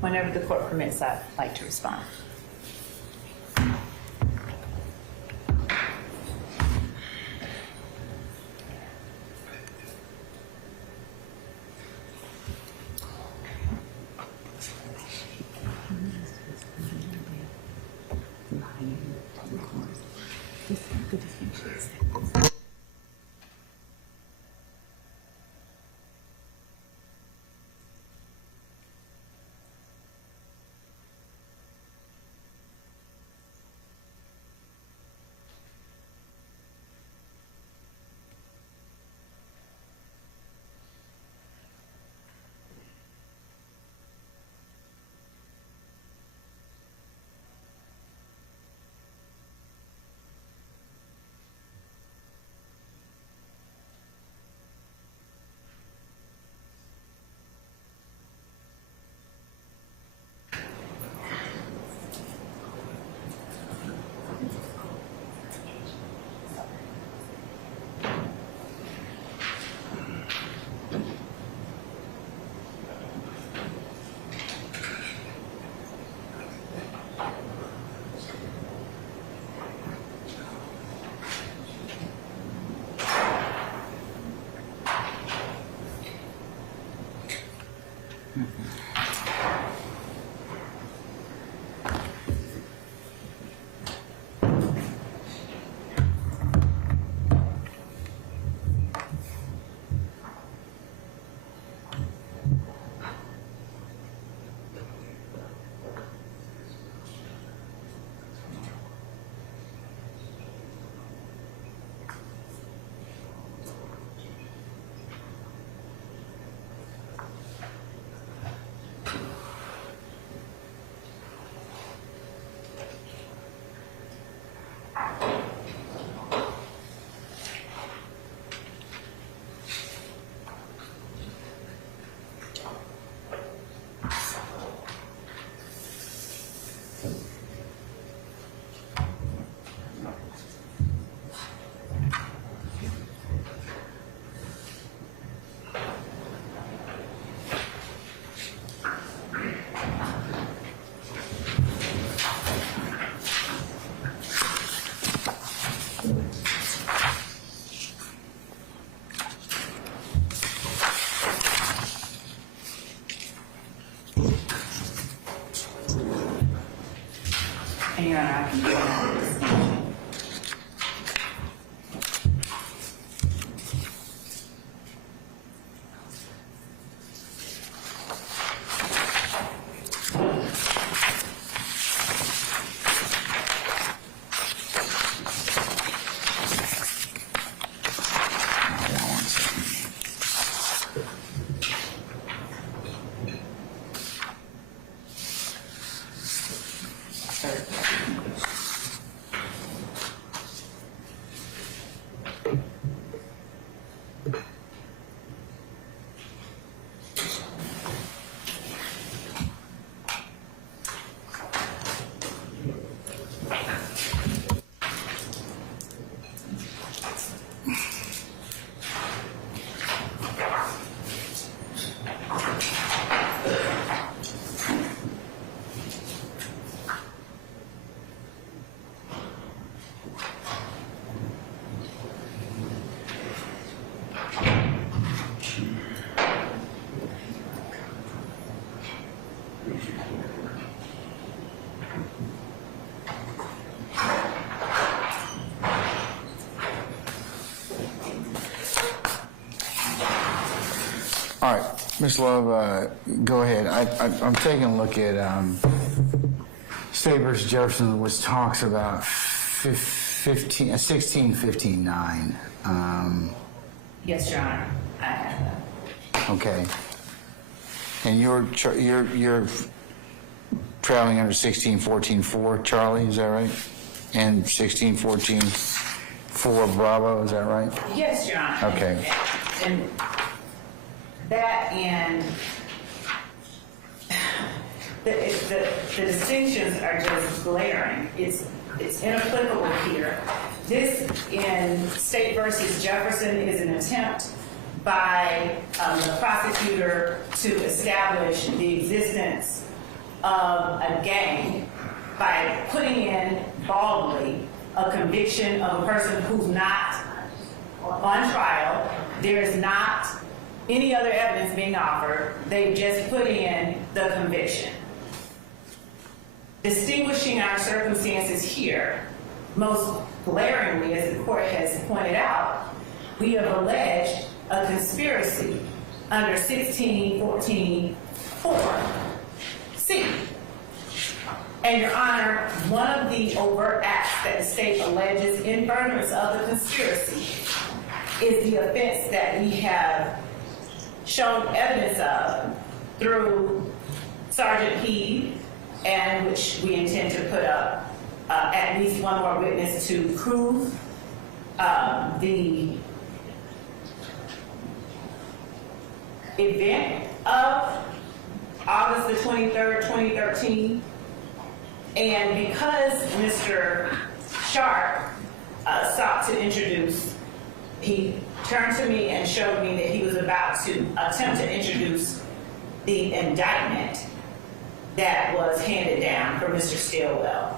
Whenever the court permits, I'd like to respond. And Your Honor, I can go on. All right, Ms. Love, go ahead. I'm taking a look at State versus Jefferson, which talks about 16:15:9. Yes, Your Honor, I have that. Okay. And you're traveling under 16:14:4, Charlie, is that right? And 16:14:4 Bravo, is that right? Yes, Your Honor. Okay. And that and the distinctions are just glaring. It's inapplicable here. This in State versus Jefferson is an attempt by the prosecutor to establish the existence of a gang by putting in baldly a conviction of a person who's not on trial. There is not any other evidence being offered. They've just put in the conviction. Distinguishing our circumstances here, most glaringly, as the court has pointed out, we have alleged a conspiracy under 16:14:4C. And Your Honor, one of the overt acts that the state alleges in furtherance of the conspiracy is the offense that we have shown evidence of through Sergeant Heed, and which we intend to put up at least one more witness to prove the event of August the 23rd, 2013. And because Mr. Sharp sought to introduce, he turned to me and showed me that he was about to attempt to introduce the indictment that was handed down for Mr. Stillwell.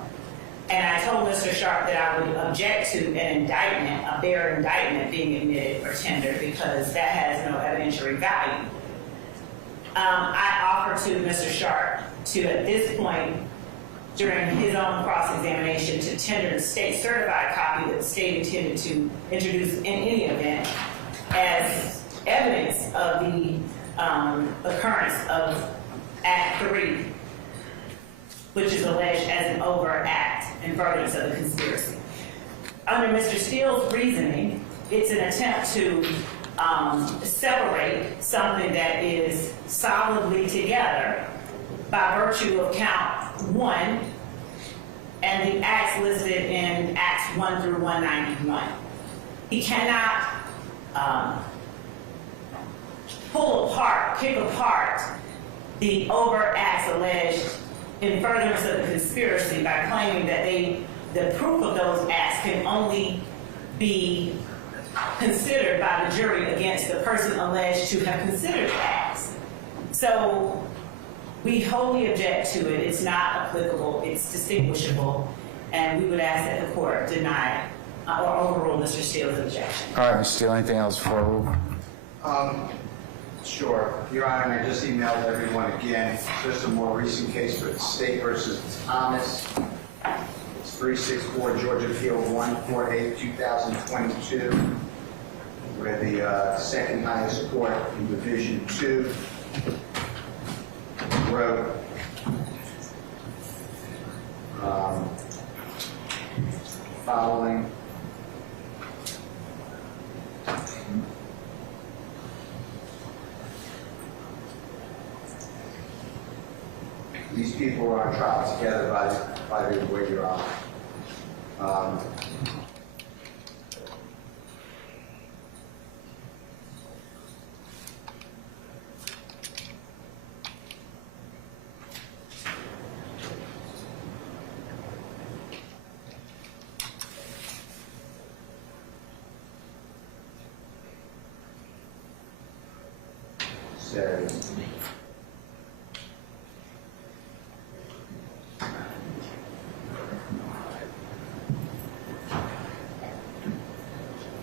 And I told Mr. Sharp that I would object to an indictment, a bare indictment being admitted or tendered, because that has no evidentiary value. I offered to Mr. Sharp to, at this point, during his own cross-examination, to tender the state certified copy that the state intended to introduce in any event as evidence of the occurrence of Act 3, which is alleged as an overt act in furtherance of the conspiracy. Under Mr. Steele's reasoning, it's an attempt to separate something that is solidly together by virtue of count 1 and the acts listed in Acts 1 through 191. He cannot pick apart the overt acts alleged in furtherance of the conspiracy by claiming that the proof of those acts can only be considered by the jury against the person alleged to have considered the acts. So we wholly object to it. It's not applicable. It's distinguishable. And we would ask that the court deny or overrule Mr. Steele's objection. All right, Mr. Steele, anything else before we move? Sure. Your Honor, I just emailed everyone again. It's just a more recent case for the State versus Thomas. It's 364 Georgia Field 148, 2022, where the second highest court in Division 2 wrote following. These people were on trial together by the way you're on. Says,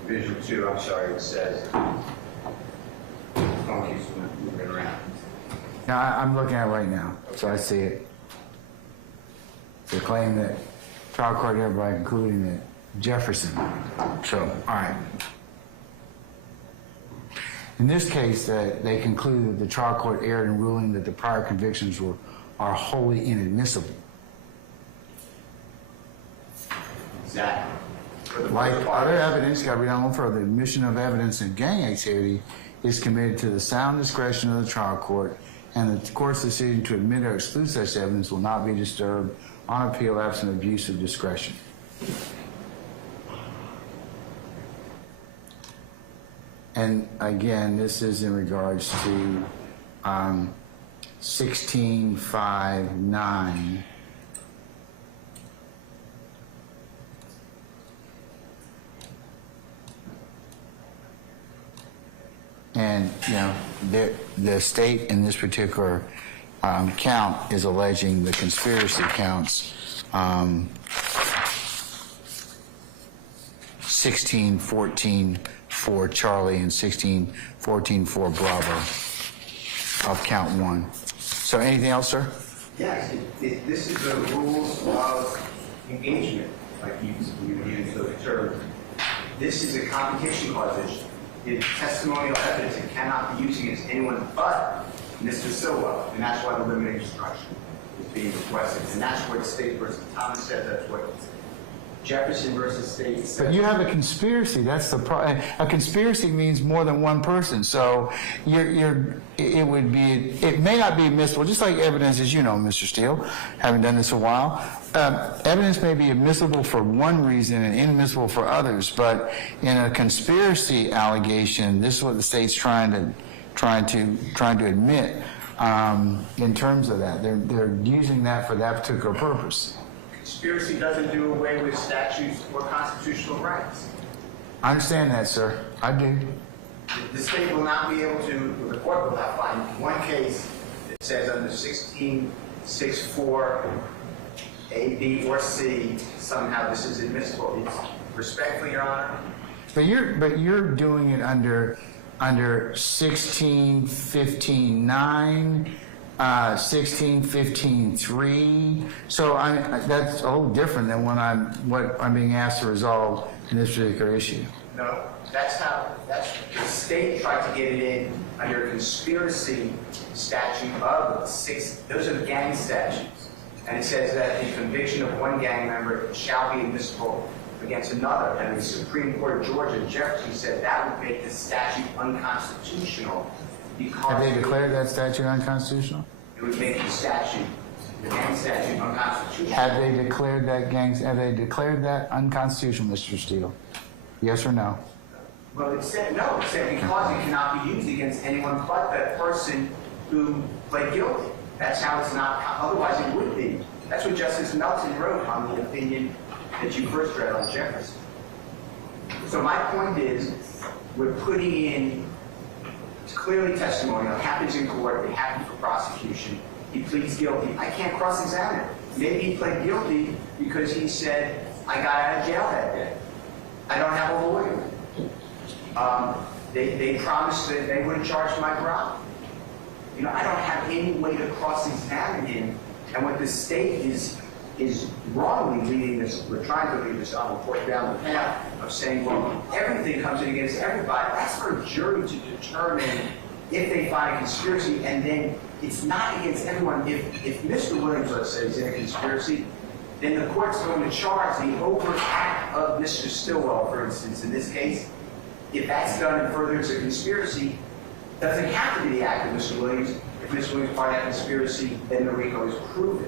Division 2, I'm sorry, it says, phone keeps moving around. Now, I'm looking at it right now, so I see it. They claim that trial court hereby concluding that Jefferson. So, all right. In this case, they concluded that the trial court erred in ruling that the prior convictions are wholly inadmissible. Exactly. Like other evidence, got to read on a little further, admission of evidence in gang activity is committed to the sound discretion of the trial court, and the court's decision to admit or exclude such evidence will not be disturbed on appeal absent abuse of discretion. And again, this is in regards to 1659. And, the state in this particular count is alleging the conspiracy counts 1614 for Charlie and 1614 for Bravo of count 1. So anything else, sir? Yes, this is the rules of engagement, like you use the term. This is a competition clause issue. It's testimonial evidence and cannot be used against anyone but Mr. Silwell, and that's why the limiting instruction is being requested. And that's what State versus Thomas said, that's what Jefferson versus State said. But you have a conspiracy. That's the problem. A conspiracy means more than one person. So it may not be admissible, just like evidence, as you know, Mr. Steele, having done this a while. Evidence may be admissible for one reason and inadmissible for others. But in a conspiracy allegation, this is what the state's trying to admit. In terms of that, they're using that for that particular purpose. Conspiracy doesn't do away with statutes or constitutional rights. I understand that, sir. I do. The state will not be able to, the court will not find one case that says under 1664 A, B, or C, somehow this is admissible. It's respectfully, Your Honor. But you're doing it under 1615.9, 1615.3. So that's a little different than what I'm being asked to resolve in this particular issue. No, that's the state tried to get it in under a conspiracy statute of 6. Those are gang statutes. And it says that the conviction of one gang member shall be admissible against another. And the Supreme Court of Georgia, Jefferson, said that would make the statute unconstitutional because... Have they declared that statute unconstitutional? It would make the gang statute unconstitutional. Have they declared that unconstitutional, Mr. Steele? Yes or no? Well, it said no. It said because it cannot be used against anyone but that person who pled guilty. That's how it's not, otherwise it would be. That's what Justice Melton wrote on the opinion that you first read on Jefferson. So my point is, we're putting in, it's clearly testimonial, it happens in court, it happens for prosecution, he pleads guilty. I can't cross-examine it. Maybe he pled guilty because he said, I got out of jail that day. I don't have a lawyer. They promised that they wouldn't charge my bribe. I don't have any way to cross-examine him. And what the state is wrongly leading this, we're trying to lead this on, we'll put down the path of saying, well, everything comes in against everybody. That's for a jury to determine if they find a conspiracy, and then it's not against everyone. If Mr. Williams, let's say, is in a conspiracy, then the court's going to charge the overt act of Mr. Stillwell, for instance, in this case. If that's done in furtherance of conspiracy, it doesn't have to be the act of Mr. Williams. If Mr. Williams is part of that conspiracy, then the RICO is proven.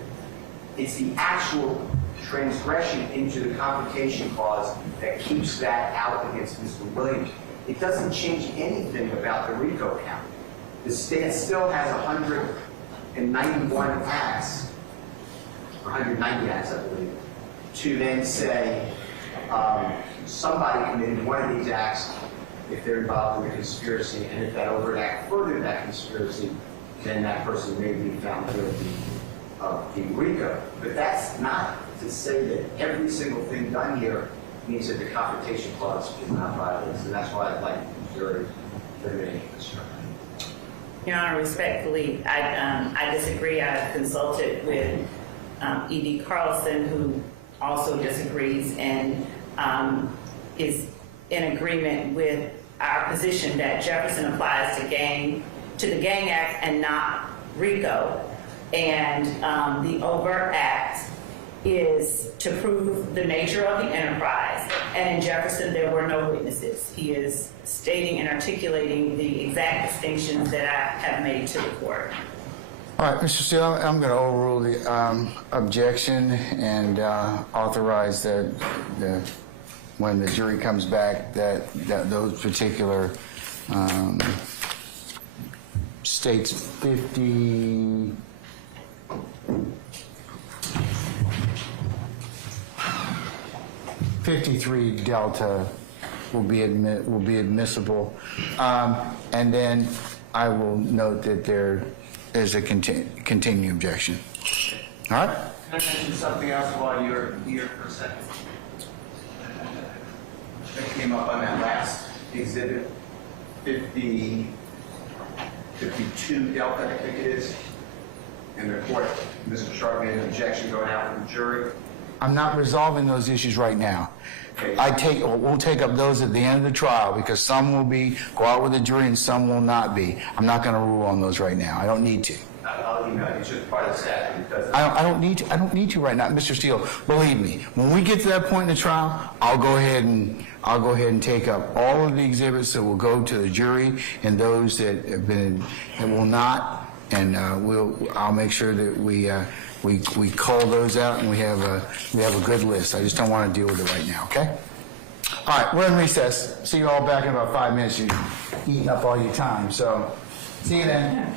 It's the actual transgression into the complication clause that keeps that out against Mr. Williams. It doesn't change anything about the RICO count. The state still has 191 acts, 190 acts, I believe, to then say somebody committed one of these acts if they're involved in a conspiracy, and if that overt act furthered that conspiracy, then that person may be found guilty of the RICO. But that's not to say that every single thing done here means that the confrontation clause is not violated, and that's why I'd like jury limiting instruction. Your Honor, respectfully, I disagree. I've consulted with E.D. Carlson, who also disagrees and is in agreement with our position that Jefferson applies to the Gang Act and not RICO. And the overt act is to prove the nature of the enterprise. And in Jefferson, there were no witnesses. He is stating and articulating the exact distinctions that I have made to the court. All right, Mr. Steele, I'm going to overrule the objection and authorize that when the jury comes back, that those particular states 53 Delta will be admissible, and then I will note that there is a continuing objection. All right. Can I mention something else while you're here for a second? That came up on that last exhibit, 52 Delta, I think it is. And the court, Mr. Sharp made an objection going out to the jury. I'm not resolving those issues right now. We'll take up those at the end of the trial because some will go out with the jury and some will not be. I'm not going to rule on those right now. I don't need to. I'll email you. It's just part of the statute because I don't need to right now, Mr. Steele. Believe me, when we get to that point in the trial, I'll go ahead and take up all of the exhibits that will go to the jury and those that will not, and I'll make sure that we cull those out and we have a good list. I just don't want to deal with it right now. Okay. All right, we're in recess. See you all back in about 5 minutes. You're eating up all your time, so see you then.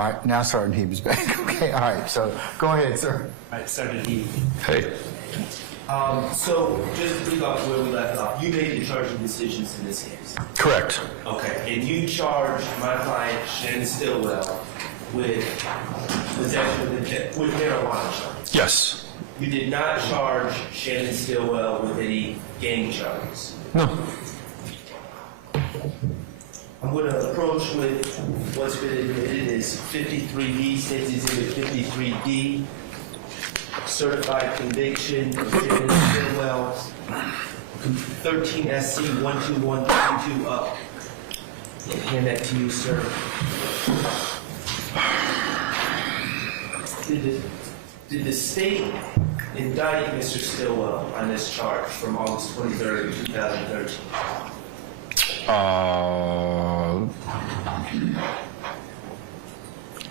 All right, now Sergeant Heeb is back. Okay, all right, so go ahead, sir. All right, Sergeant Heath. Hey. So just to pick up where we left off, you made the charging decisions in this case. Correct. Okay, and you charged my client, Shannon Stillwell, with possession with marijuana charges. Yes. You did not charge Shannon Stillwell with any gang charges. No. I'm going to approach with what's been admitted as 53D, State's Exhibit 53D, certified conviction of Shannon Stillwell, 13 SC 12132 up. I'll hand that to you, sir. Did the state indict Mr. Stillwell on this charge from August 23rd, 2013?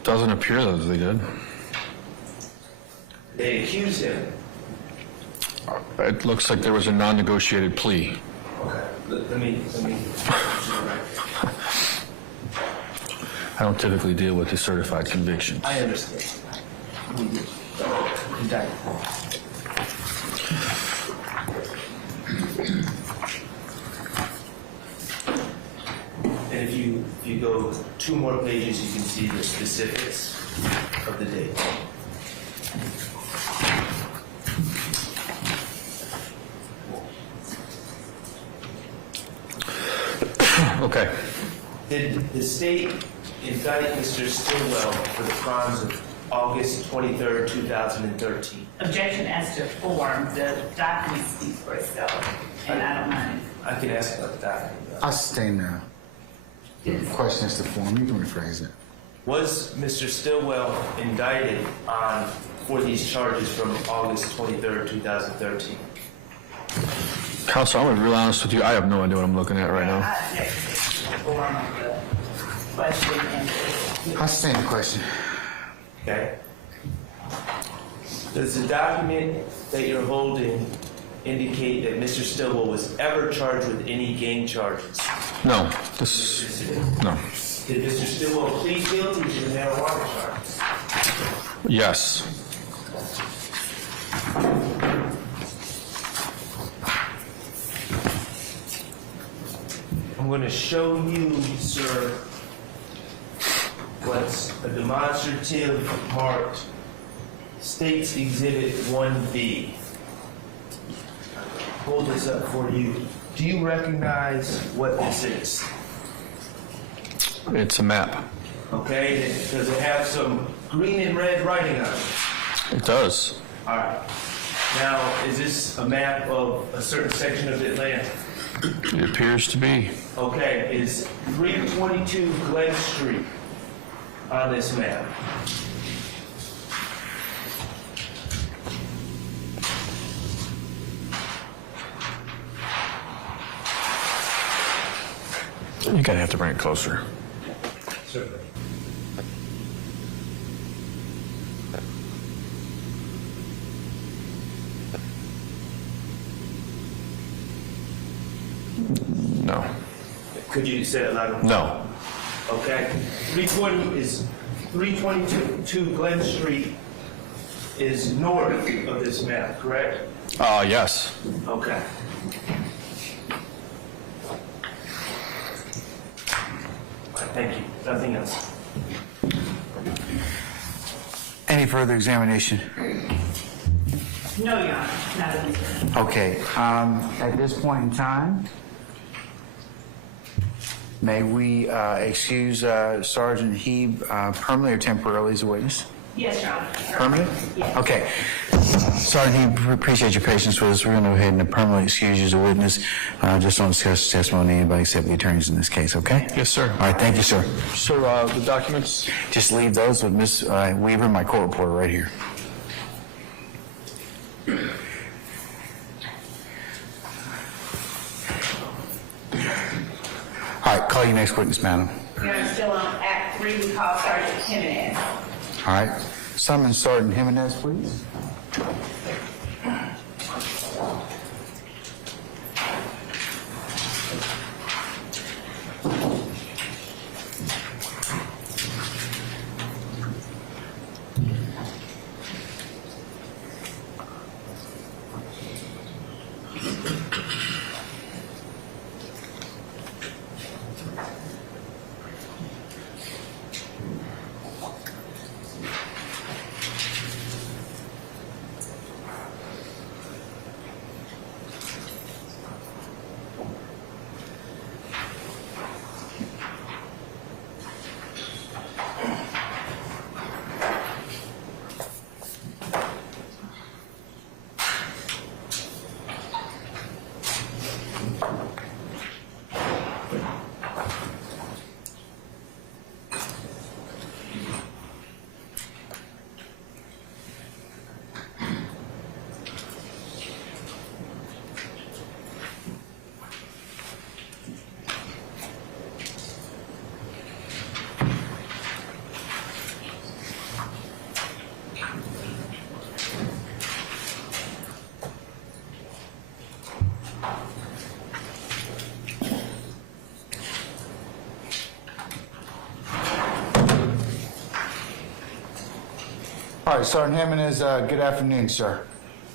Doesn't appear that they did. They accused him. It looks like there was a non-negotiated plea. Okay, let me. I don't typically deal with the certified convictions. I understand. Indict. And if you go 2 more pages, you can see the specifics of the date. Okay. Did the state indict Mr. Stillwell for the crimes of August 23rd, 2013? Objection as to form, the document speaks for itself, and I don't mind. I can ask about that. I'll sustain the question as to form. You can rephrase it. Was Mr. Stillwell indicted for these charges from August 23rd, 2013? Counsel, I'm gonna be real honest with you. I have no idea what I'm looking at right now. I object to the form of the question and I'll sustain the question. Okay. Does the document that you're holding indicate that Mr. Stillwell was ever charged with any gang charges? No. No. Did Mr. Stillwell plead guilty to the marijuana charges? Yes. I'm going to show you, sir, what's a demonstrative marked State's Exhibit 1B. Hold this up for you. Do you recognize what this is? It's a map. Okay, does it have some green and red writing on it? It does. All right. Now, is this a map of a certain section of Atlanta? It appears to be. Okay, is 322 Glen Street on this map? You're gonna have to bring it closer. Certainly. No. Could you say it louder? No. Okay. 322 Glen Street is north of this map, correct? Yes. Okay. Thank you. Nothing else. Any further examination? no, Your Honor, not at this time. Okay, at this point in time, may we excuse Sergeant Heeb permanently or temporarily as a witness? Yes, Your Honor. Permanent? Yes. Okay. Sergeant Heeb, appreciate your patience with us. We're going to go ahead and permanently excuse you as a witness. Just don't discuss testimony of anybody except the attorneys in this case, okay? Yes, sir. All right, thank you, sir. Sir, the documents? Just leave those with Ms. Weaver, my court reporter, right here. All right, call your next witness, madam. Your Honor, still on Act 3, we call Sergeant Jimenez. All right. Summon Sergeant Jimenez, please. All right, Sergeant Jimenez, good afternoon, sir.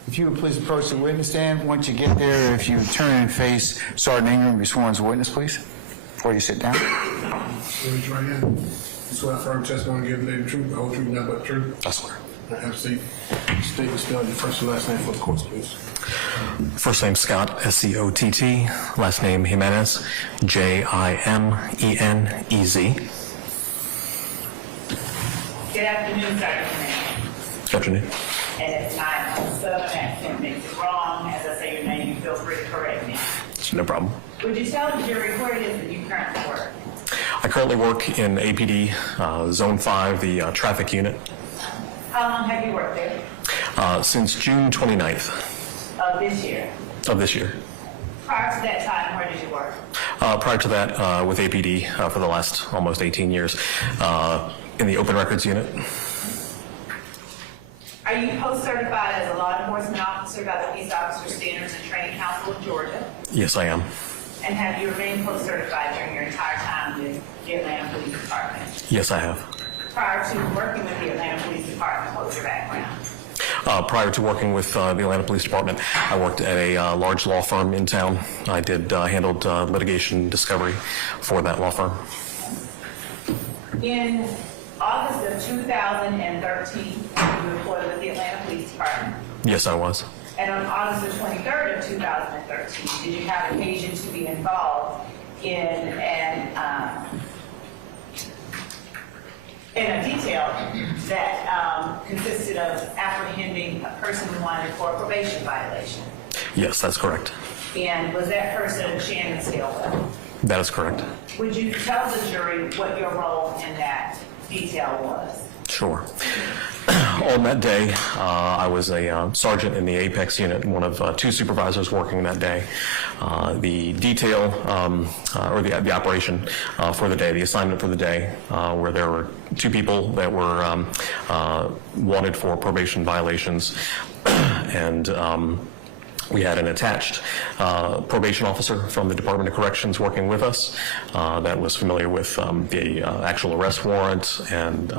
If you would please approach the witness stand. Once you get there, if you turn and face Sergeant Ingram, be sworn as a witness, please, before you sit down. Raise your right hand. You swear affirm testimony give the truth, the whole truth, nothing but the truth. I swear. I have state and spell your first and last name for the courts, please. First name Scott, S-C-O-T-T. Last name Jimenez, J-I-M-E-N-E-Z. Good afternoon, Sergeant Jimenez. Good afternoon. And if my southern accent makes it wrong, as I say your name, you feel free to correct me. No problem. Would you tell the jury where it is that you currently work? I currently work in APD, Zone 5, the traffic unit, How long have you worked there? since June 29th Of this year. of this year. Prior to that time, where did you work? Prior to that, with APD for the last almost 18 years, in the open records unit. Are you post-certified as a law enforcement officer by the Peace Officer Standards and Training Council of Georgia? Yes, I am. And have you remained post-certified during your entire time with the Atlanta Police Department? Yes, I have. Prior to working with the Atlanta Police Department, what was your background? Prior to working with the Atlanta Police Department, I worked at a large law firm in town. I handled litigation discovery for that law firm. In August of 2013, you reported with the Atlanta Police Department. Yes, I was. And on August the 23rd of 2013, did you have occasion to be involved in a detail that consisted of apprehending a person wanted for a probation violation? Yes, that's correct. And was that person Shannon Stilwell? That is correct. Would you tell the jury what your role in that detail was? Sure. On that day, I was a sergeant in the Apex unit, one of two supervisors working that day. The detail, or the operation for the day, the assignment for the day, where there were two people that were wanted for probation violations, and we had an attached probation officer from the Department of Corrections working with us that was familiar with the actual arrest warrant and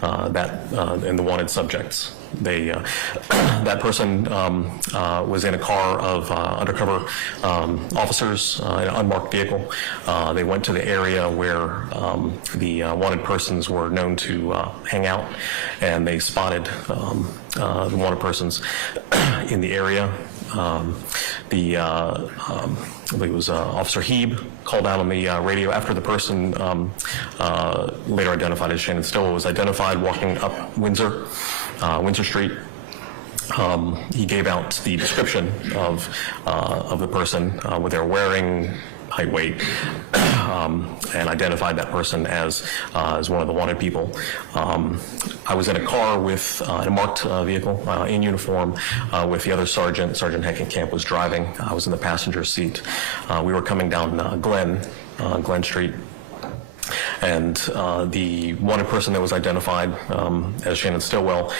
and the wanted subjects. That person was in a car of undercover officers in an unmarked vehicle. They went to the area where the wanted persons were known to hang out, and they spotted the wanted persons in the area. I believe it was Officer Heeb called out on the radio after the person later identified as Shannon Stilwell was identified walking up Windsor Street. He gave out the description of the person, what they were wearing, height, weight, and identified that person as one of the wanted people. I was in a car with a marked vehicle in uniform with the other sergeant. Sergeant Heckenkamp was driving. I was in the passenger seat. We were coming down Glen Street. And the wanted person that was identified as Shannon Stilwell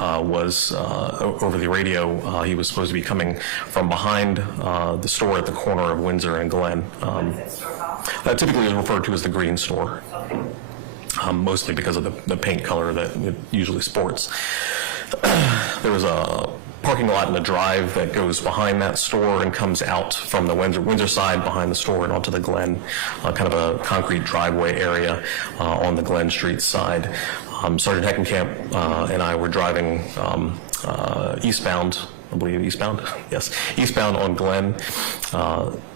was over the radio. He was supposed to be coming from behind the store at the corner of Windsor and Glen. What is that store called? That typically is referred to as the green store, Okay. mostly because of the paint color that it usually sports. There was a parking lot in the drive that goes behind that store and comes out from the Windsor side behind the store and onto the Glen, kind of a concrete driveway area on the Glen Street side. Sergeant Heckenkamp and I were driving eastbound, I believe eastbound, yes, eastbound on Glen,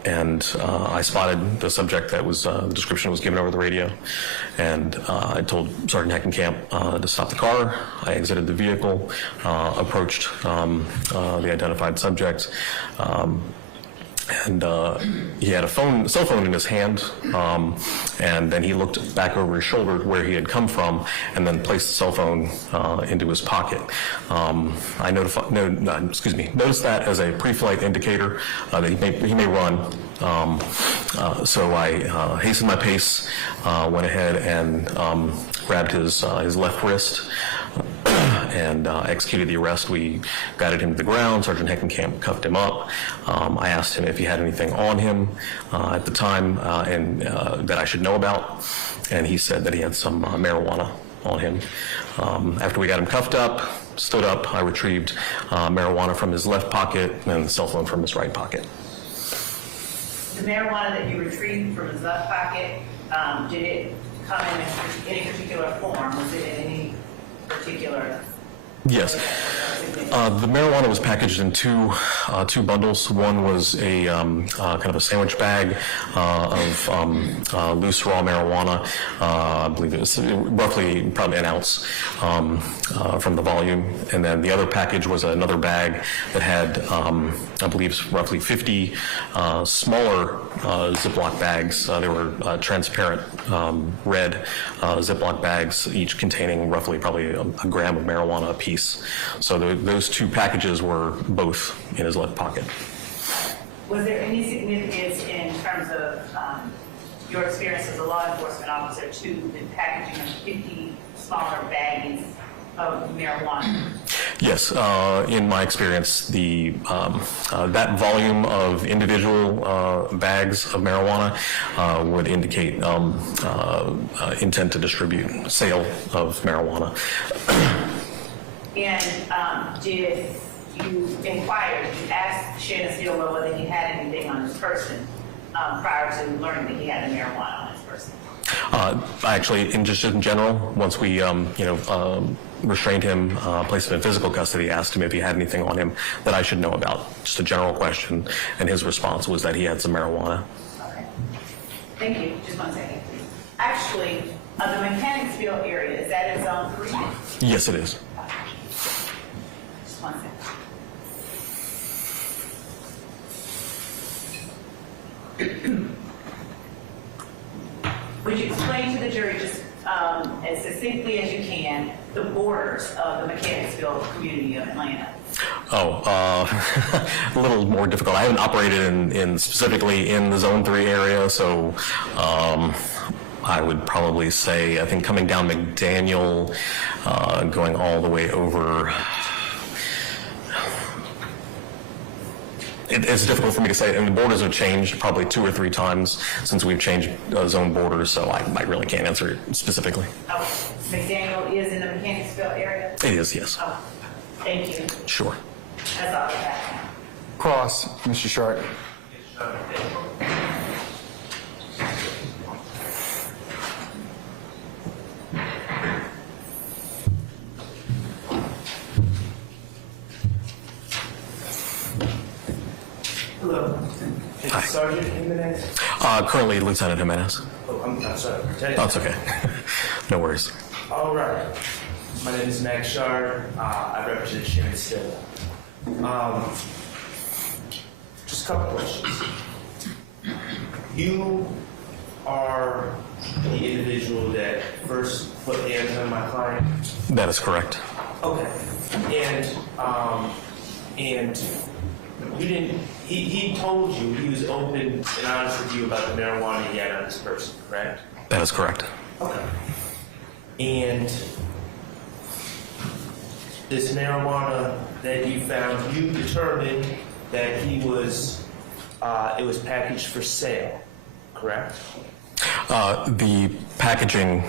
and I spotted the subject that was, the description was given over the radio, and I told Sergeant Heckenkamp to stop the car. I exited the vehicle, approached the identified subject, and he had a cell phone in his hand, and then he looked back over his shoulder where he had come from, and then placed the cell phone into his pocket. I noticed that as a pre-flight indicator that he may run. So I hastened my pace, went ahead and grabbed his left wrist, and executed the arrest. We guided him to the ground. Sergeant Heckenkamp cuffed him up. I asked him if he had anything on him at the time and that I should know about, and he said that he had some marijuana on him. After we got him cuffed up, stood up, I retrieved marijuana from his left pocket and the cell phone from his right pocket. The marijuana that you retrieved from his left pocket, did it come in any particular form? Was it in any particular? Yes. The marijuana was packaged in two bundles. One was a kind of a sandwich bag of loose raw marijuana. I believe it was roughly probably an ounce from the volume. And then the other package was another bag that had, I believe, roughly 50 smaller Ziploc bags. They were transparent red Ziploc bags, each containing roughly probably a gram of marijuana apiece. So those two packages were both in his left pocket. Was there any significance in terms of your experience as a law enforcement officer to the packaging of 50 smaller baggies of marijuana? Yes, in my experience, that volume of individual bags of marijuana would indicate intent to distribute, sale of marijuana. And did you inquire, did you ask Shannon Steelwell whether he had anything on his person prior to learning that he had the marijuana on his person? Actually, just in general, once we, restrained him, placed him in physical custody, asked him if he had anything on him that I should know about. Just a general question, and his response was that he had some marijuana. Okay. Thank you. Just 1 second, please. Actually, the Mechanicsville area, is that in Zone 3? Yes, it is. Just 1 second. Would you explain to the jury just as succinctly as you can the borders of the Mechanicsville community of Atlanta? A little more difficult. I haven't operated in specifically in the Zone 3 area, so I would probably say, I think coming down McDaniel, going all the way over. It's difficult for me to say, and the borders have changed probably 2 or 3 times since we've changed zone borders, so I really can't answer it specifically. Oh, McDaniel is in the Mechanicsville area? It is, yes. Oh, thank you. Sure. That's all I have. Cross, Mr. Sharp. Hello. Is Sergeant Jimenez? Currently, Lieutenant Jimenez. Oh, I'm sorry. Lieutenant. Oh, it's okay. No worries. All right. My name is Max Shard. I represent Shannon Still. Just a couple questions. You are the individual that first put hands on my client? That is correct. Okay. And you didn't, he told you, he was open and honest with you about the marijuana he had on this person, correct? That is correct. Okay. And this marijuana that you found, you determined that he was, it was packaged for sale, correct? The packaging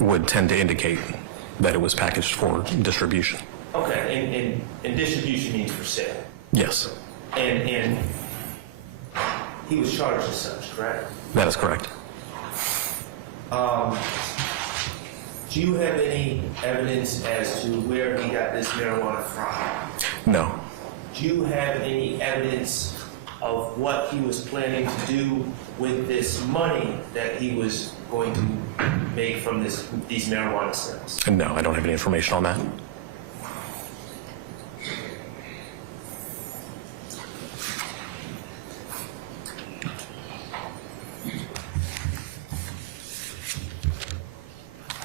would tend to indicate that it was packaged for distribution. Okay, and distribution means for sale. Yes. And he was charged as such, correct? That is correct. Do you have any evidence as to where he got this marijuana from? No. Do you have any evidence of what he was planning to do with this money that he was going to make from these marijuana sales? No, I don't have any information on that.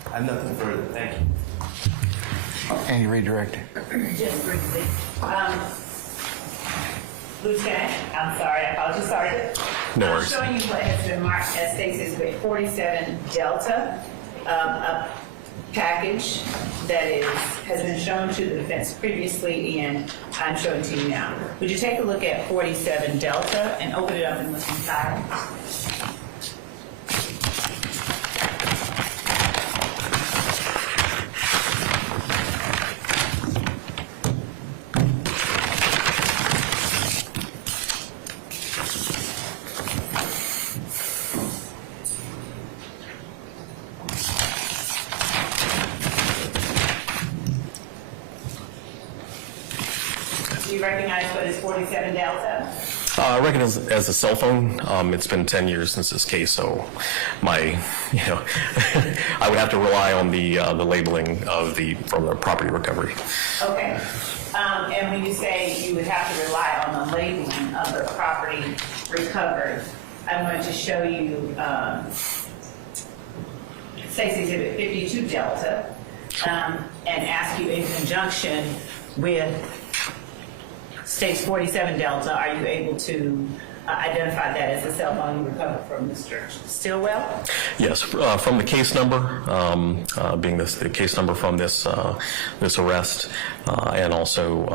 I have nothing further. Thank you. Any redirect? Just briefly. Lieutenant, I'm sorry, I apologize, Sergeant. No worries. I'm showing you what has been marked as states exhibit 47 Delta, a package that has been shown to the defense previously, and I'm showing to you now. Would you take a look at 47 Delta and open it up and look inside? you recognize what is 47 Delta? I reckon as a cell phone. It's been 10 years since this case, so I would have to rely on the labeling from the property recovery. Okay. And when you say you would have to rely on the labeling of the property recovered, I'm going to show you State's Exhibit 52 Delta and ask you in conjunction with State's 47 Delta, are you able to identify that as a cell phone you recovered from Mr. Stillwell? Yes, from the case number, being the case number from this arrest, and also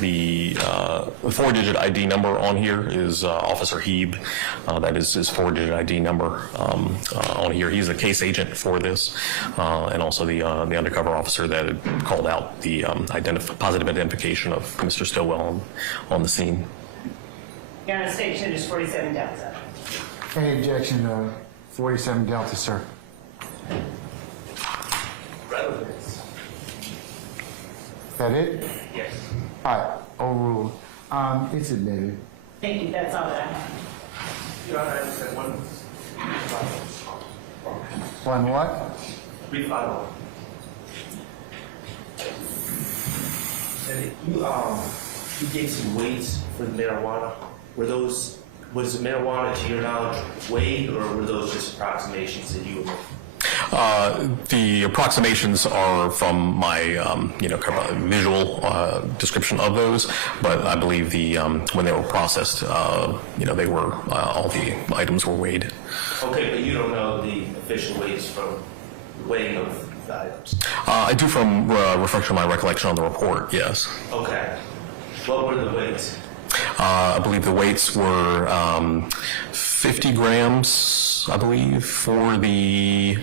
the 4-digit ID number on here is Officer Heeb. That is his 4-digit ID number on here. He's the case agent for this, and also the undercover officer that had called out the positive identification of Mr. Stillwell on the scene. Your Honor, State Changes 47 Delta. Any objection to 47 Delta, sir? Relevance. That it? Yes. All right, overruled. It's admitted. Thank you, that's all that I have. Your Honor, I just had one One what? rebuttal. And you gave some weights for the marijuana. Was the marijuana, to your knowledge, weighed, or were those just approximations that you were making? The approximations are from my, kind of visual description of those, but I believe when they were processed, they were all the items were weighed. Okay, but you don't know the official weights from the weighing of the items. I do from reflection of my recollection on the report. Yes. Okay. What were the weights? I believe the weights were 50 grams, I believe, for the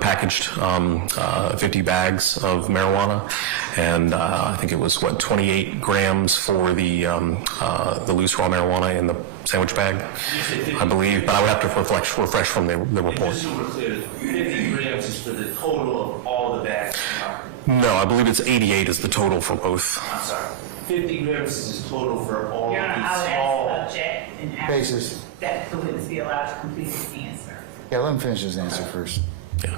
packaged 50 bags of marijuana, and I think it was 28 grams for the loose raw marijuana in the sandwich bag, I believe. But I would have to refresh from the report. Just so we're clear, 50 grams is for the total of all the bags. No, I believe it's 88 is the total for both. I'm sorry. 50 grams is the total for all Your of Honor, these I would small. ask to object and ask Basis. that the witness be allowed to complete his answer. Yeah, let him finish his answer first. Yeah.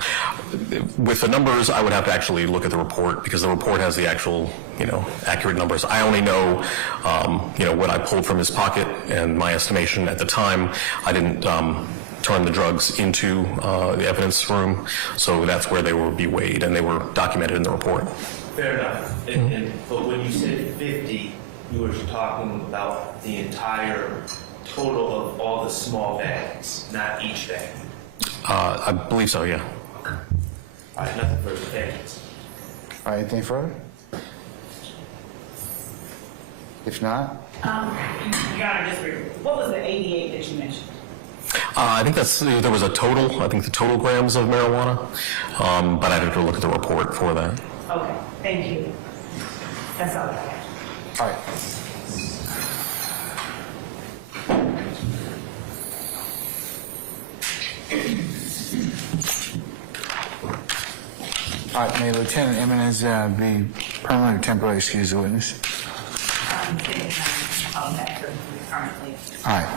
With the numbers, I would have to actually look at the report because the report has the actual, accurate numbers. I only know, what I pulled from his pocket and my estimation at the time. I didn't turn the drugs into the evidence room, so that's where they will be weighed and they were documented in the report. Fair enough. But when you said 50, you were talking about the entire total of all the small bags, not each bag. I believe so, yeah. Okay. All right, nothing further. Thanks. All right, anything further? If not, Your Honor, what was the 88 that you mentioned? I think there was a total, I think the total grams of marijuana, but I'd have to look at the report for that. Okay, thank you. That's all I have. all right. All right, may Lieutenant Jimenez be permanently or temporarily excused the witness? Currently. All right.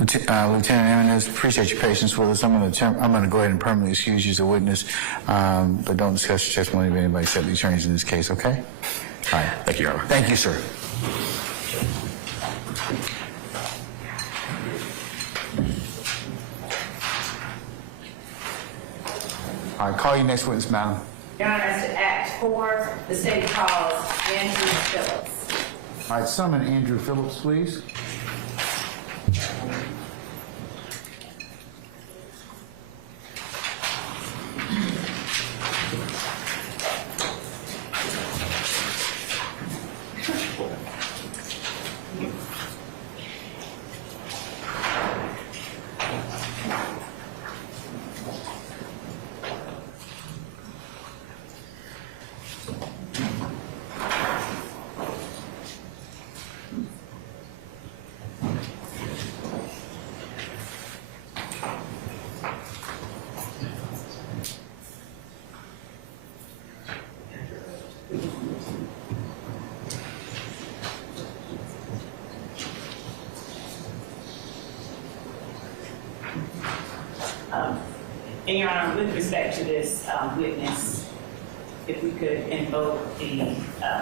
Lieutenant Jimenez, appreciate your patience with us. I'm going to go ahead and permanently excuse you as a witness, but don't discuss your testimony with anybody except the attorneys in this case, okay? All right. Thank you, Your Honor. Thank you, sir. All right, call your next witness, madam. Your Honor, as to Act 4, the state calls Andrew Phillips. All right, summon Andrew Phillips, please. And Your Honor, with respect to this witness, if we could invoke the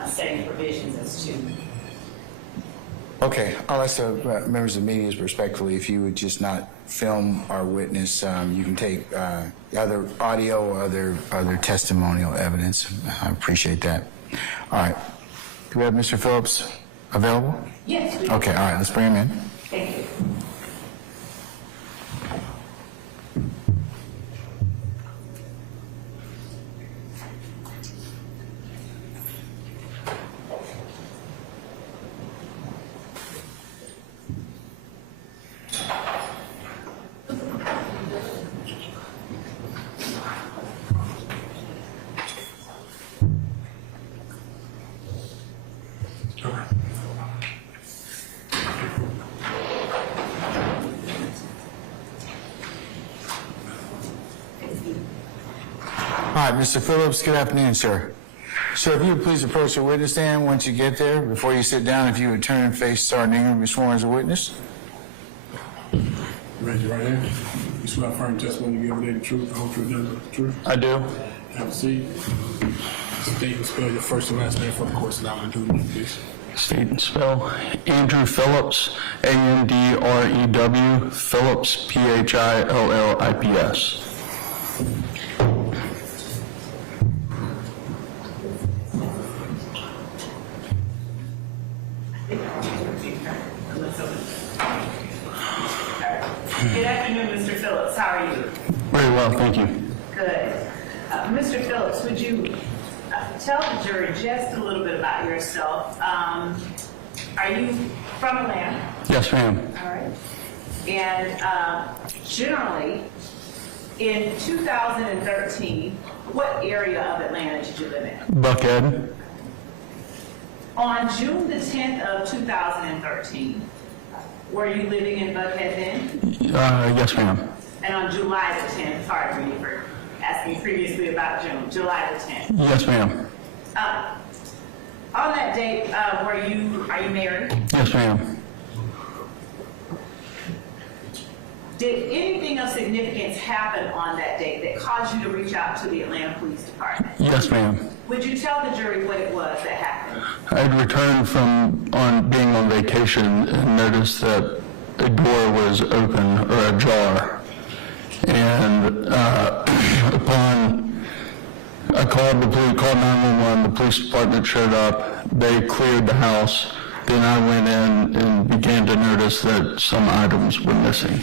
same provisions as to. Okay, I'll ask the members of the media respectfully, if you would just not film our witness. You can take other audio or other testimonial evidence. I appreciate that. All right. Do we have Mr. Phillips available? Yes. We do. Okay, all right, let's bring him in. Thank you. All right, Mr. Phillips, good afternoon, sir. Sir, if you would please approach the witness stand once you get there. Before you sit down, if you would turn and face Sergeant Ingram, be sworn as a witness. Raise your right hand. You swear affirm testimony you give today the truth, the whole truth, nothing but the truth. I do. Have a seat. State and spell your first and last name for the course that I'm going to do, please. State and spell. Andrew Phillips, Andrew Phillips, Phillips. Good afternoon, Mr. Phillips. How are you? Very well, thank you. Good. Mr. Phillips, would you tell the jury just a little bit about yourself? Are you from Atlanta? Yes, ma'am. All right. And generally, in 2013, what area of Atlanta did you live in? Buckhead. On June the 10th of 2013, were you living in Buckhead then? Yes, ma'am. And on July the 10th, pardon me for asking previously about June, July the 10th. Yes, ma'am. On that date, are you married? Yes, ma'am. Did anything of significance happen on that date that caused you to reach out to the Atlanta Police Department? Yes, ma'am. Would you tell the jury what it was that happened? I'd returned from being on vacation and noticed that a door was open or ajar. And I called 911, the police department showed up, they cleared the house, then I went in and began to notice that some items were missing.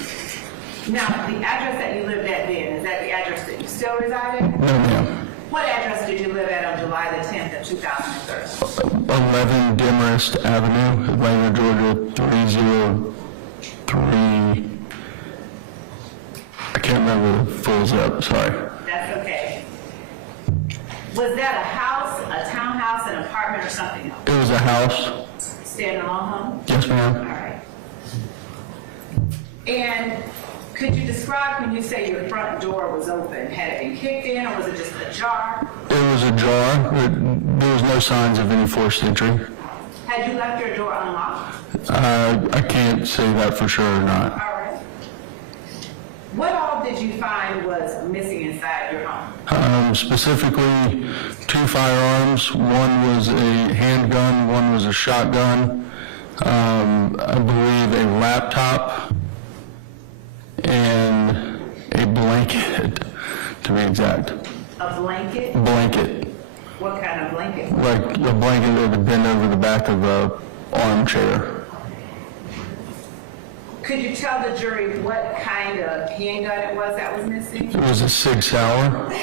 Now, the address that you lived at then, is that the address that you still reside in? No, ma'am. What address did you live at on July the 10th of 2013? 11 Demarest Avenue, Atlanta, Georgia, 303. I can't remember the full zip, sorry. That's okay. Was that a house, a townhouse, an apartment, or something else? It was a house. Standalone home? Yes, ma'am. All right. And could you describe when you say your front door was open? Had it been kicked in, or was it just ajar? It was ajar. There was no signs of any forced entry. Had you left your door unlocked? I can't say that for sure or not. All right. What all did you find was missing inside your home? Specifically, 2 firearms. One was a handgun, one was a shotgun. I believe a laptop and a blanket, to be exact. A blanket? Blanket. What kind of blanket? Like a blanket that had been over the back of a armchair. Could you tell the jury what kind of handgun it was that was missing? It was a Sig Sauer.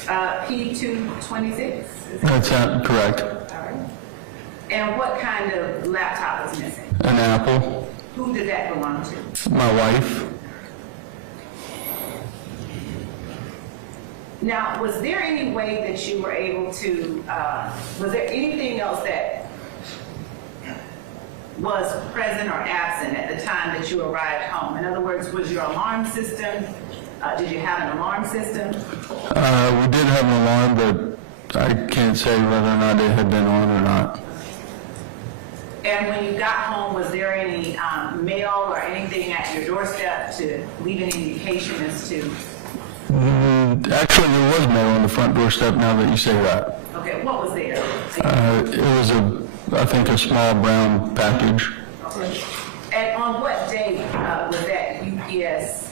P226? That's correct. All right. And what kind of laptop was missing? An Apple. Who did that belong to? My wife. Now, was there any way that you were able to, was there anything else that was present or absent at the time that you arrived home? In other words, was your alarm system, did you have an alarm system? We did have an alarm, but I can't say whether or not it had been on or not. And when you got home, was there any mail or anything at your doorstep to leave an indication as to? Actually, there was mail on the front doorstep now that you say that. Okay, what was there? It was I think a small brown package. Okay. And on what date was that UPS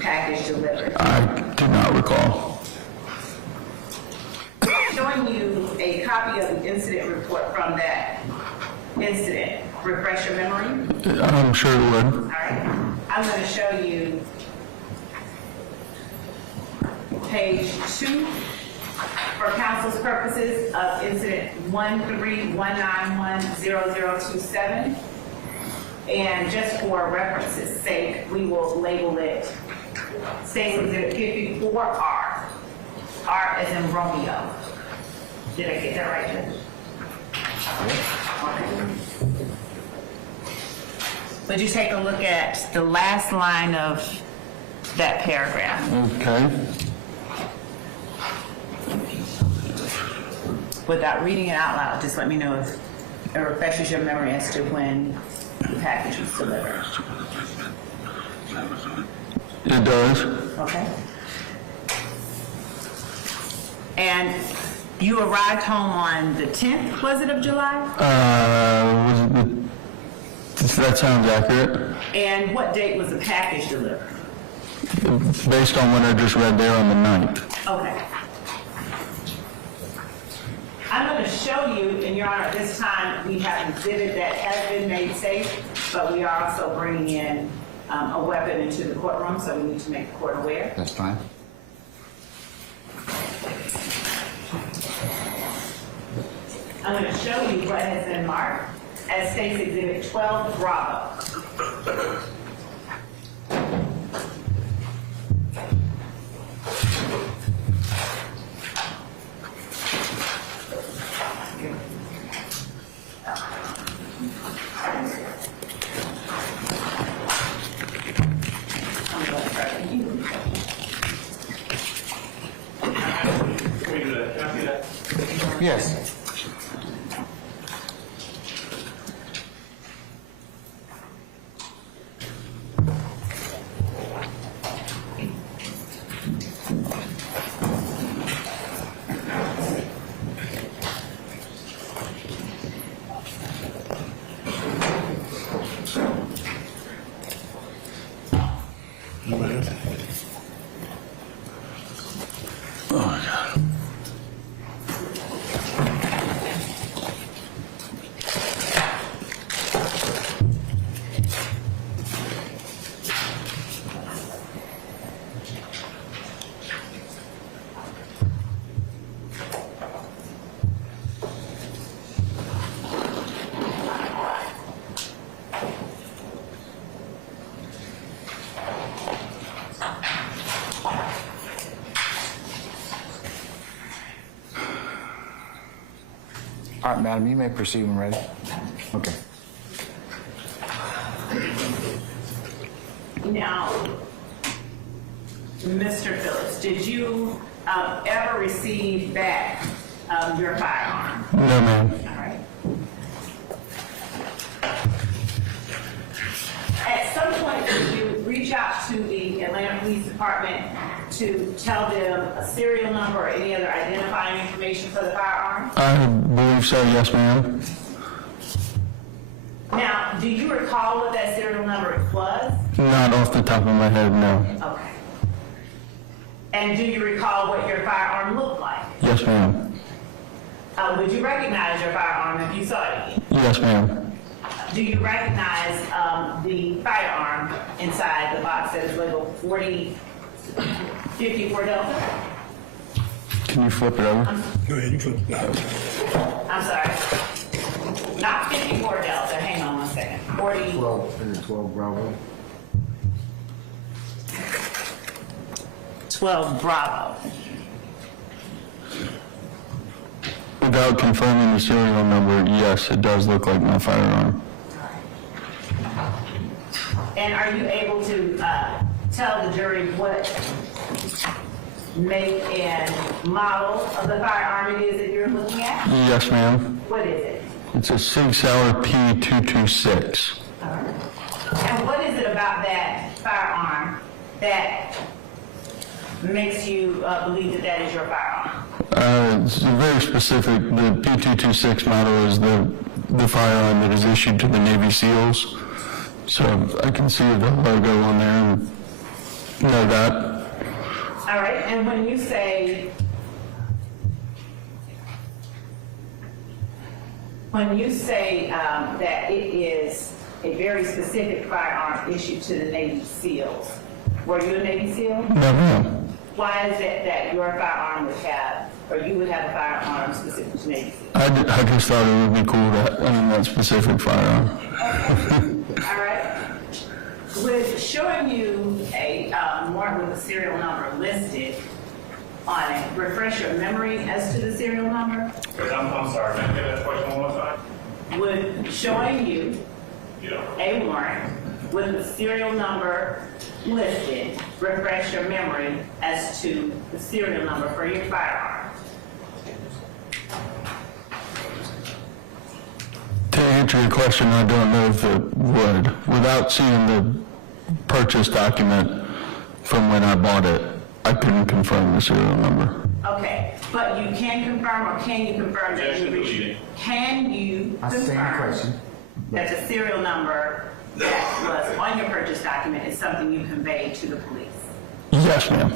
package delivered? I do not recall. Showing you a copy of the incident report from that incident. Refresh your memory? I'm sure it would. All right. I'm going to show you page 2 for council's purposes of incident 131910027. And just for reference's sake, we will label it State's Exhibit 54R. R as in Romeo. Did I get that right, Judge? Okay. Would you take a look at the last line of that paragraph? Okay. Without reading it out loud, just let me know if it refreshes your memory as to when the package was delivered. It does. Okay. And you arrived home on the 10th, was it, of July? That sounds accurate. And what date was the package delivered? Based on what I just read there on the 9th. Okay. I'm going to show you, and Your Honor, at this time, we have an exhibit that has been made safe, but we are also bringing in a weapon into the courtroom, so we need to make the court aware. That's fine. I'm going to show you what has been marked as State's Exhibit 12 Bravo. Yes. All right, madam, you may proceed when ready. Okay. Now, Mr. Phillips, did you ever receive back your firearm? No, ma'am. All right. At some point, did you reach out to the Atlanta Police Department to tell them a serial number or any other identifying information for the firearm? I believe so, yes, ma'am. Now, do you recall what that serial number was? Not off the top of my head, no. Okay. And do you recall what your firearm looked like? Yes, ma'am. Would you recognize your firearm if you saw it again? Yes, ma'am. Do you recognize the firearm inside the box that is labeled 4054 Delta? Can you flip it over? Go ahead, you flip it. I'm sorry. Not 54 Delta. Hang on one second. 40. 12 Bravo. 12 Bravo. Without confirming the serial number, yes, it does look like my firearm. And are you able to tell the jury what make and model of the firearm it is that you're looking at? Yes, ma'am. What is it? It's a Sig Sauer P226. And what is it about that firearm that makes you believe that that is your firearm? It's very specific. The P226 model is the firearm that is issued to the Navy SEALs. So I can see the logo on there and know that. All right, and when you say that it is a very specific firearm issued to the Navy SEAls, were you a Navy SEAL? No, ma'am. Why is it that your firearm would have, or you would have a firearm specific to Navy SEAls? I just thought it would be cool to own that specific firearm. All right. With showing you a warrant with a serial number listed on it, refresh your memory as to the serial number? I'm sorry, can I get that question one more time? Would showing you a warrant with the serial number listed refresh your memory as to the serial number for your firearm? To answer your question, I don't know if it would. Without seeing the purchase document from when I bought it, I couldn't confirm the serial number. Okay, but you can confirm, or can you confirm that can you confirm that the serial number that was on your purchase document is something you conveyed to the police? Yes, ma'am.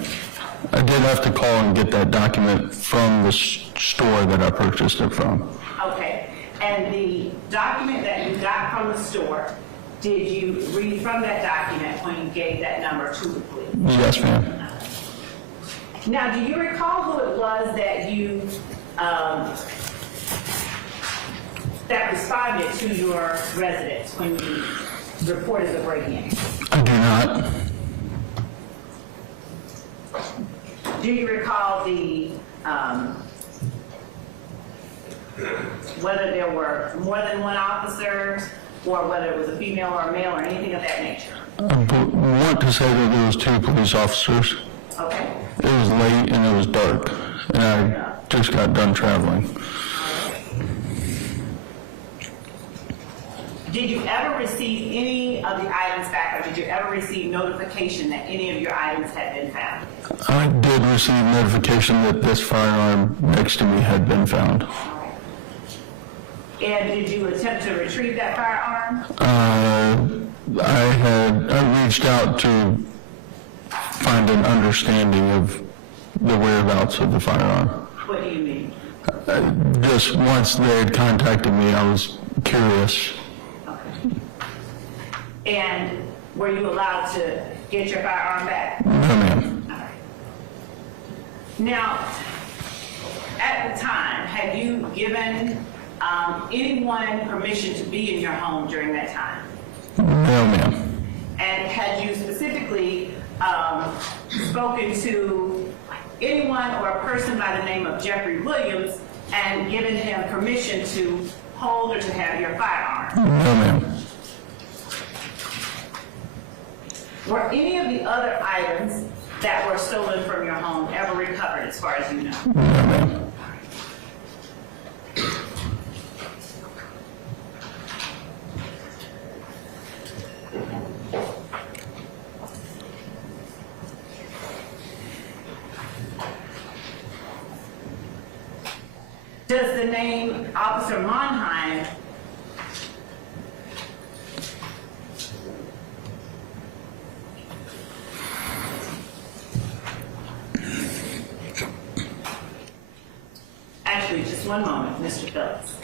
I did have to call and get that document from the store that I purchased it from. Okay, and the document that you got from the store, did you read from that document when you gave that number to the police? Yes, ma'am. Now, do you recall who it was that you, that responded to your residence when you reported the break-in? I do not. Do you recall the, whether there were more than one officer, or whether it was a female or a male, or anything of that nature? I want to say that there was 2 police officers. Okay. It was late and it was dark, and I just got done traveling. Did you ever receive any of the items back, or did you ever receive notification that any of your items had been found? I did receive notification that this firearm next to me had been found. And did you attempt to retrieve that firearm? I reached out to find an understanding of the whereabouts of the firearm. What do you mean? Just once they had contacted me, I was curious. Okay. And were you allowed to get your firearm back? No, ma'am. All right. Now, at the time, had you given anyone permission to be in your home during that time? No, ma'am. And had you specifically spoken to anyone or a person by the name of Jeffrey Williams and given him permission to hold or to have your firearm? No, ma'am. Were any of the other items that were stolen from your home ever recovered, as far as you know? No, ma'am. Does the name Officer Monheim actually, just one moment, Mr. Phillips.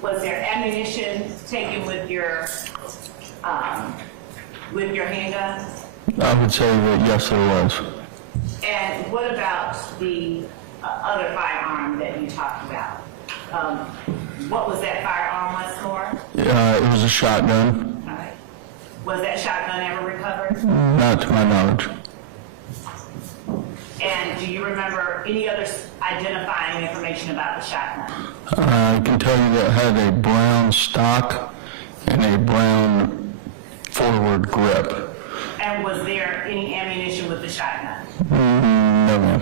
Was there ammunition taken with your handgun? I would say that yes, there was. And what about the other firearm that you talked about? What was that firearm once more? It was a shotgun. All right. Was that shotgun ever recovered? Not to my knowledge. And do you remember any other identifying information about the shotgun? I can tell you that it had a brown stock and a brown forward grip. And was there any ammunition with the shotgun? No, ma'am.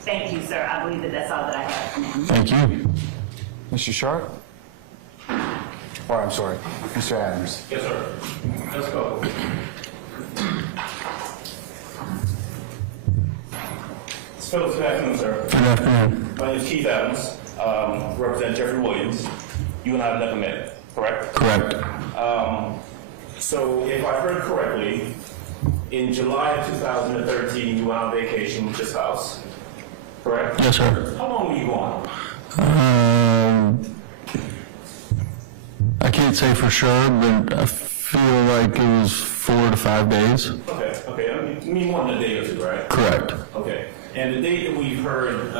Thank you, sir. I believe that that's all that I have. Thank you. Mr. Sharp? Or, I'm sorry, Mr. Adams. Yes, sir. Let's go. Phillips, good afternoon, sir. Good afternoon. My name is Keith Adams, represent Jeffrey Williams. You and I have never met, correct? Correct. So if I heard correctly, in July of 2013, you went on vacation with your spouse, correct? Yes, sir. How long were you gone? I can't say for sure, but I feel like it was 4 to 5 days. Okay. I mean more than a day or two, right? Correct. Okay. And the date that we've heard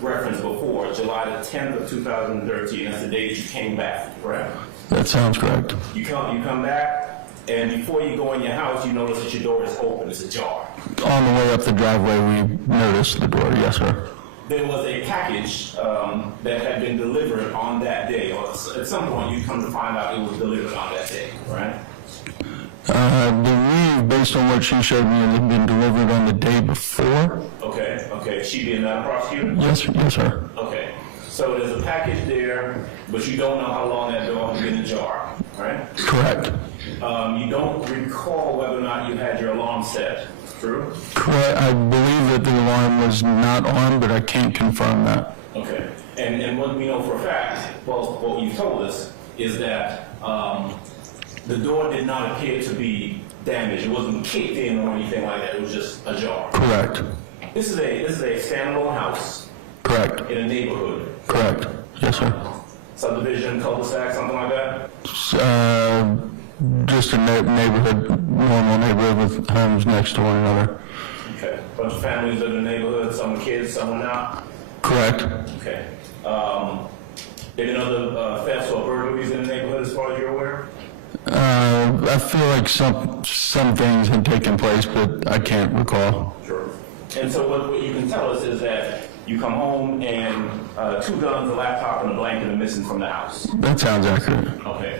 referenced before, July the 10th of 2013, that's the day that you came back, correct? That sounds correct. You come back, and before you go in your house, you notice that your door is open, it's ajar. On the way up the driveway, we noticed the door. Yes, sir. There was a package that had been delivered on that day, or at some point you come to find out it was delivered on that day, right? I believe, based on what she showed me, it had been delivered on the day before. Okay. She being a prosecutor? Yes, sir. Okay. So there's a package there, but you don't know how long that door has been ajar, right? Correct. You don't recall whether or not you had your alarm set, true? Correct. I believe that the alarm was not on, but I can't confirm that. Okay. And what we know for a fact, well, what you've told us, is that the door did not appear to be damaged. It wasn't kicked in or anything like that. It was just ajar. Correct. This is a standalone house Correct. in a neighborhood. Correct. Yes, sir. Subdivision, cul-de-sac, something like that? Just a neighborhood, normal neighborhood with homes next to one another. Okay. Bunch of families live in the neighborhood, some with kids, some not? Correct. Okay. There been other thefts or burglaries in the neighborhood as far as you're aware? I feel like some things had taken place, but I can't recall. Sure. And so what you can tell us is that you come home and 2 guns, a laptop, and a blanket are missing from the house. That sounds accurate. Okay.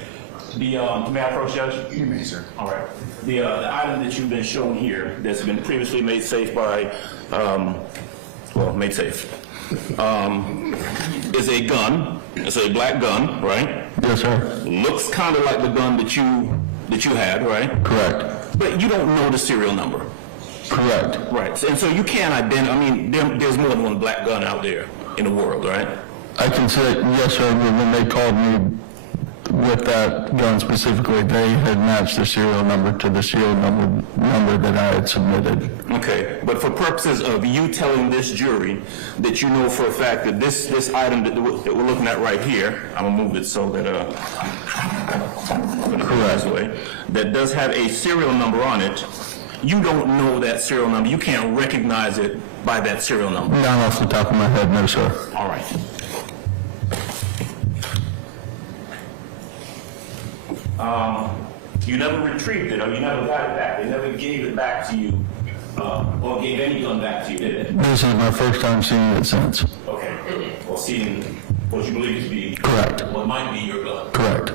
May I approach, Judge? You may, sir. All right. The item that you've been shown here that's been previously made safe by, made safe, is a gun. It's a black gun, right? Yes, sir. Looks kind of like the gun that you had, right? Correct. But you don't know the serial number. Correct. Right. And so you can't identify, there's more than one black gun out there in the world, right? I can say, yes, sir, but when they called me with that gun specifically, they had matched the serial number to the serial number that I had submitted. Okay, but for purposes of you telling this jury that you know for a fact that this item that we're looking at right here, I'm gonna move it so that Correct. that does have a serial number on it, you don't know that serial number. You can't recognize it by that serial number. Not off the top of my head, no, sir. All right. You never retrieved it, or you never got it back. They never gave it back to you, or gave any gun back to you, did they? This is my first time seeing it since. Okay. Or seeing what you believe to be Correct. what might be your gun. Correct.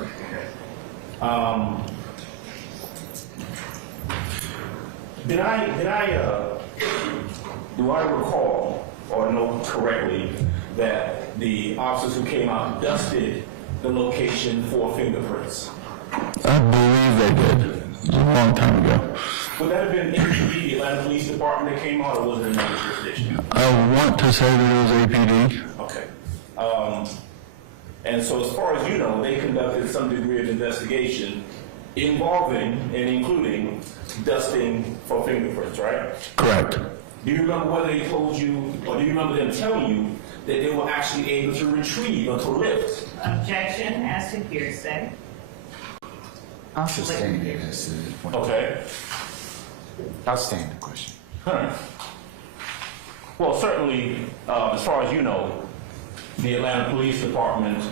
Do I recall or know correctly that the officers who came out dusted the location for fingerprints? I believe they did. It was a long time ago. Would that have been APD, the Atlanta Police Department that came out, or was it another jurisdiction? I want to say that it was APD. Okay. And so as far as you know, they conducted some degree of investigation involving and including dusting for fingerprints, right? Correct. Do you remember whether they told you, or do you remember them telling you that they were actually able to retrieve or to lift? Objection as to hearsay. I'll sustain it as to this point. Okay. I'll stand the question. All right. Well, certainly, as far as you know, the Atlanta Police Department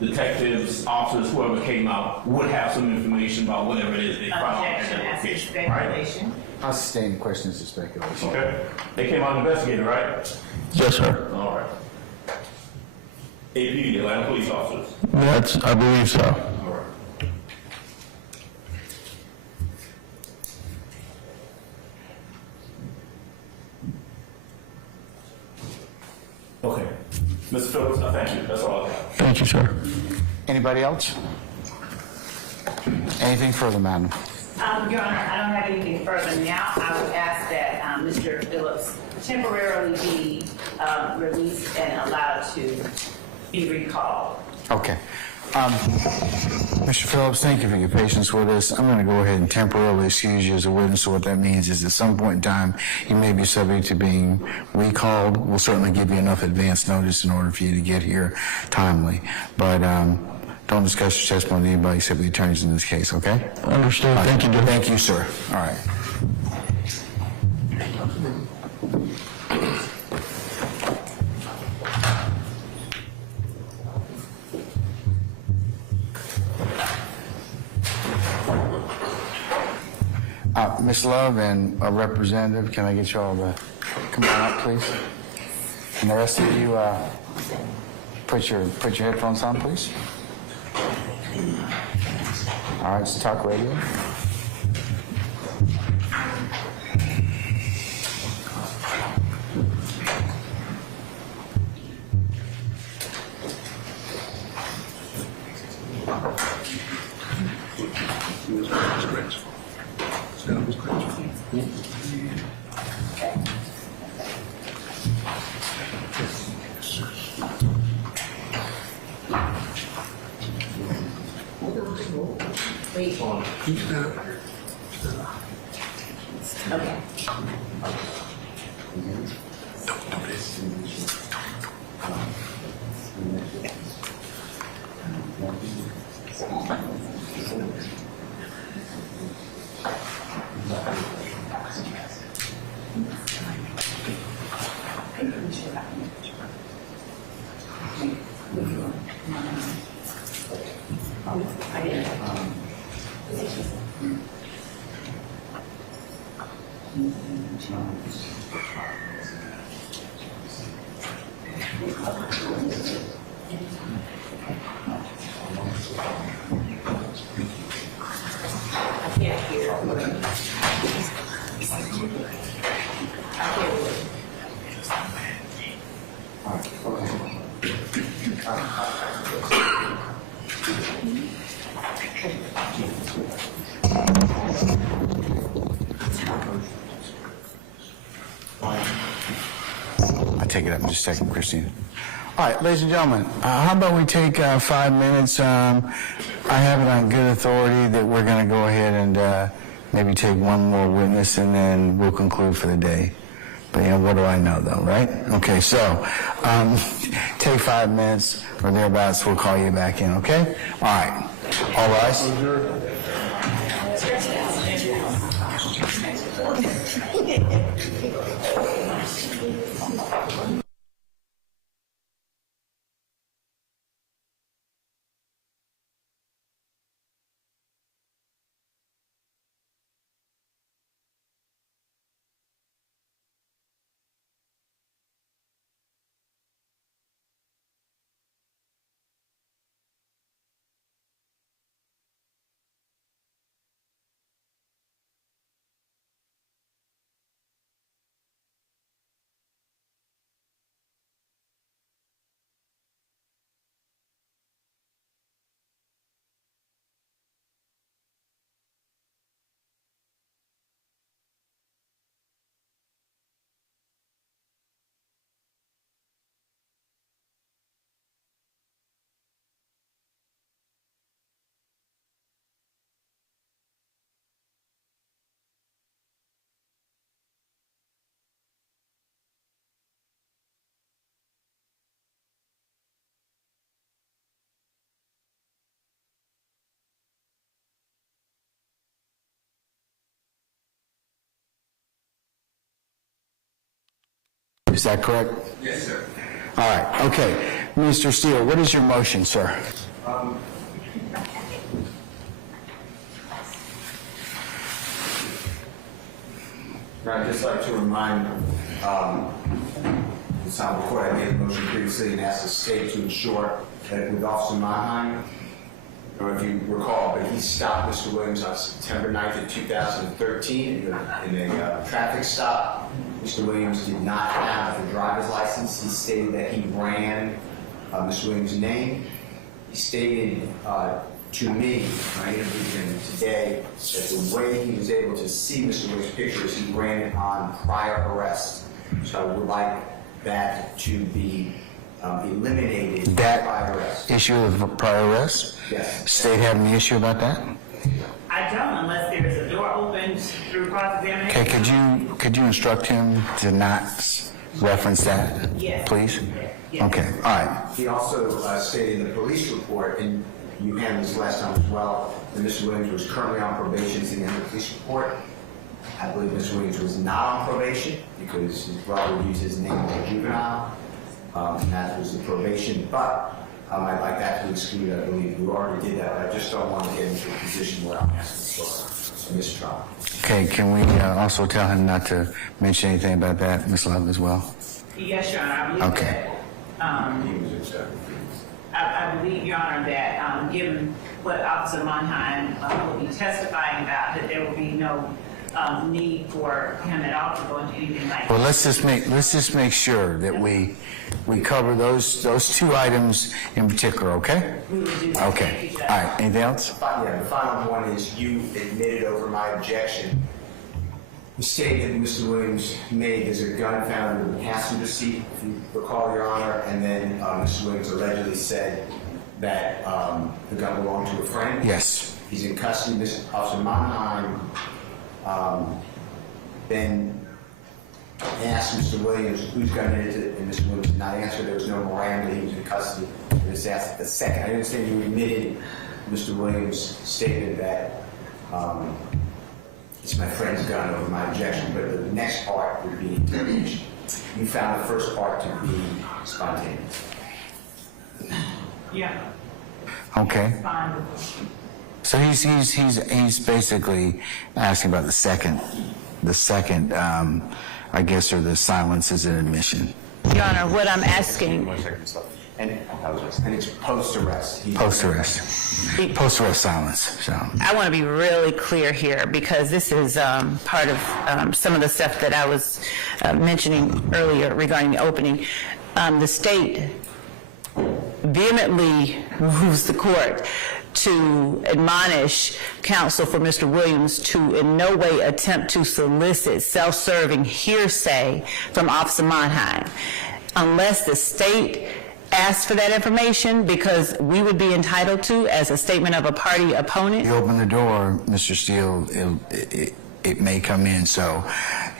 detectives, officers, whoever came out would have some information about whatever it is they found at Objection that as to location, right? speculation. I'll sustain the question as a speculation. Okay. They came out and investigated, right? Yes, sir. All right. APD, Atlanta police officers. I believe so. All right. Okay. Mr. Phillips, thank you. That's all I have. Thank you, sir. Anybody else? Anything further, madam? Your Honor, I don't have anything further now. I would ask that Mr. Phillips temporarily be released and allowed to be recalled. Okay. Mr. Phillips, thank you for your patience with us. I'm going to go ahead and temporarily excuse you as a witness. So what that means is at some point in time, you may be subject to being recalled. We'll certainly give you enough advance notice in order for you to get here timely. But don't discuss your testimony with anybody except the attorneys in this case, okay? Understood. Thank you, Judge. Thank you, sir. All right. Ms. Love and a representative, can I get you all to come on up, please? And the rest of you, put your headphones on, please. All right, it's talk radio. Okay. I'll take it up in just a second, Christine. All right, ladies and gentlemen, how about we take 5 minutes? I have it on good authority that we're going to go ahead and maybe take one more witness and then we'll conclude for the day. But, you know, what do I know, though, right? Okay, so take 5 minutes or thereabouts. We'll call you back in, okay? All right. All rise. Is that correct? Yes, sir. All right, okay. Mr. Steele, what is your motion, sir? I'd just like to remind the Honorable Court, I made a motion previously and asked the state to ensure that with Officer Monheim, or if you recall, but he stopped Mr. Williams on September 9th of 2013 in a traffic stop. Mr. Williams did not have a driver's license. He stated that he ran Mr. Williams' name. He stated to me, when I interviewed him today, that the way he was able to see Mr. Williams' pictures, he ran it on prior arrest. So I would like that to be eliminated. That prior arrest. issue of prior arrest? Yes. State have any issue about that? I don't, unless there is a door opened through cross-examination. Okay, could you instruct him to not reference that? Yes. Please? Yes. Okay, all right. He also stated in the police report, and you handled this last time as well, that Mr. Williams was currently on probation in the end of the police report. I believe Mr. Williams was not on probation because his brother used his name as a juvenile, and that was the probation. But I'd like that to be excluded. I believe we already did that, but I just don't want to get into a position where I'm asking for a mistrial. Okay, can we also tell him not to mention anything about that, Ms. Love, as well? Yes, Your Honor, I believe Okay. that. He was accepted. I believe, Your Honor, that given what Officer Monheim will be testifying about, that there will be no need for him at all to go into anything like that. Well, let's just make sure that we cover those two items in particular, okay? We will do that. Okay, Thank you, Judge. all right, anything else? Yeah, the final one is you admitted over my objection the statement Mr. Williams made. There's a gun found in the passenger seat, if you recall, Your Honor, and then Mr. Williams allegedly said that the gun belonged to a friend. Yes. He's in custody. Mr. Officer Monheim then asked Mr. Williams whose gun is it, and Mr. Williams did not answer. There was no Miranda. He was in custody. He was asked the second. I understand you admitted Mr. Williams' statement that it's my friend's gun over my objection, but the next part would be interrogation. You found the first part to be spontaneous. Yeah, Okay. fine. So he's basically asking about the second, I guess, or the silence is an admission. Your Honor, what I'm asking, And it's post-arrest. Post-arrest silence, so. I want to be really clear here because this is part of some of the stuff that I was mentioning earlier regarding the opening. The state vehemently moves the court to admonish counsel for Mr. Williams to in no way attempt to solicit self-serving hearsay from Officer Monheim unless the state asks for that information, because we would be entitled to as a statement of a party opponent. You open the door, Mr. Steele, it may come in, so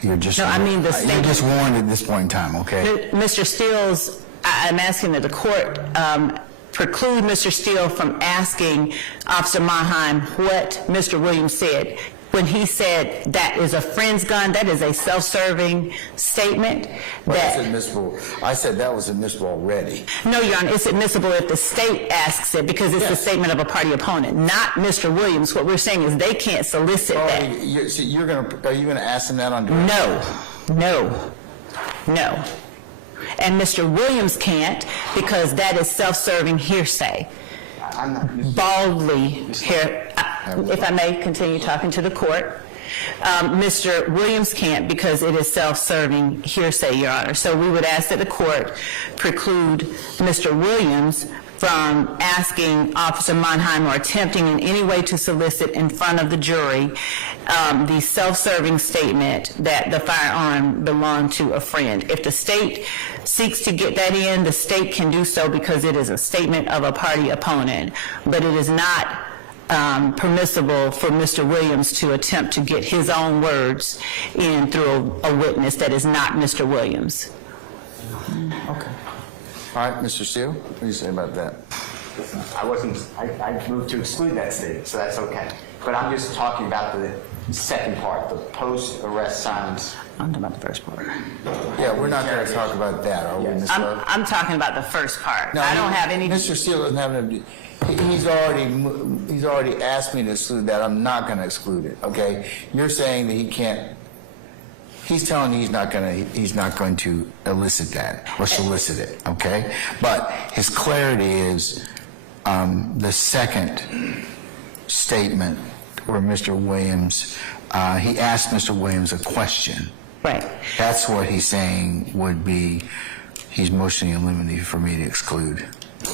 you're just... No, I mean the state... You're just warned at this point in time, okay? Mr. Steele's, I'm asking that the court preclude Mr. Steele from asking Officer Monheim what Mr. Williams said. When he said that is a friend's gun, that is a self-serving statement. Well, that's admissible. I said that was admissible already. No, Your Honor, it's admissible if the state asks it because it's a statement of a party opponent, not Mr. Williams. What we're saying is they can't solicit that. Are you going to ask him that on direct? No. And Mr. Williams can't because that is self-serving hearsay. I'm not... Baldly here, if I may continue talking to the court, Mr. Williams can't because it is self-serving hearsay, Your Honor. So we would ask that the court preclude Mr. Williams from asking Officer Monheim or attempting in any way to solicit in front of the jury the self-serving statement that the firearm belonged to a friend. If the state seeks to get that in, the state can do so because it is a statement of a party opponent, but it is not permissible for Mr. Williams to attempt to get his own words in through a witness that is not Mr. Williams. Okay. All right, Mr. Steele, what do you say about that? I moved to exclude that statement, so that's okay. But I'm just talking about the second part, the post-arrest silence. I'm talking about the first part. Yeah, we're not going to talk about that, are we, Ms. Love? I'm talking about the first part. I don't have any... Mr. Steele doesn't have any... He's already asked me to exclude that. I'm not going to exclude it, okay? You're saying that he can't, he's telling me he's not going to elicit that or solicit it, okay? But his clarity is the second statement where Mr. Williams, he asked Mr. Williams a question. Right. That's what he's saying would be, he's motioning in limine for me to exclude.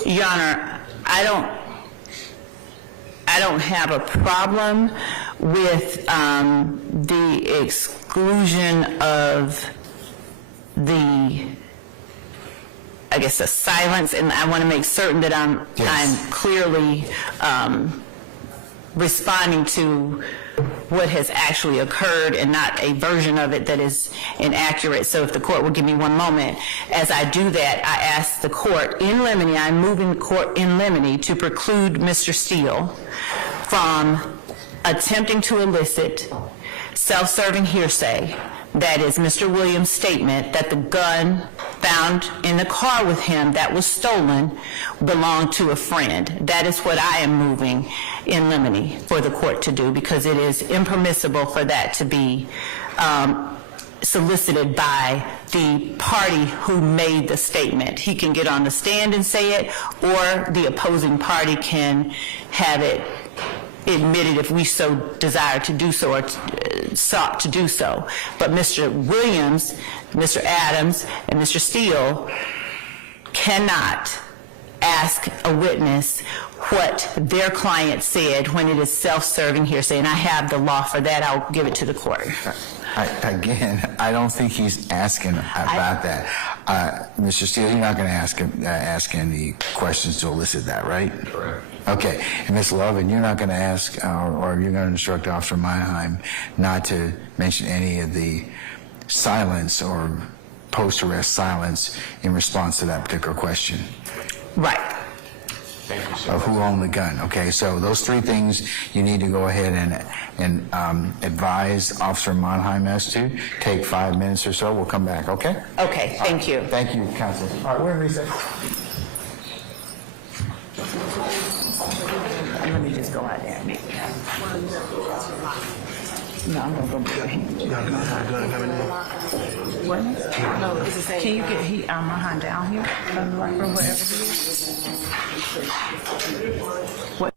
Your Honor, I don't have a problem with the exclusion of the, I guess, the silence, and I want to make certain that I'm clearly responding to what has actually occurred and not a version of it that is inaccurate. So if the court will give me one moment, as I do that, I ask the court in limine, I'm moving the court in limine to preclude Mr. Steele from attempting to elicit self-serving hearsay. That is Mr. Williams' statement that the gun found in the car with him that was stolen belonged to a friend. That is what I am moving in limine for the court to do, because it is impermissible for that to be solicited by the party who made the statement. He can get on the stand and say it, or the opposing party can have it admitted if we so desire to do so or sought to do so. But Mr. Williams, Mr. Adams, and Mr. Steele cannot ask a witness what their client said when it is self-serving hearsay, and I have the law for that. I'll give it to the court. Again, I don't think he's asking about that. Mr. Steele, you're not going to ask any questions to elicit that, right? Correct. Okay. And Ms. Lovin, you're not going to ask, or you're going to instruct Officer Monheim not to mention any of the silence or post-arrest silence in response to that particular question. Right. Of who owned the gun. Okay, so those three things you need to go ahead and advise Officer Monheim as to. Take 5 minutes or so. We'll come back, okay? Okay, thank you. Thank you, counsel. All right, we're in recess. Let me just go out there and make it. No, I'm going to go behind him. What? No, can you get Monheim down here from wherever he is? What?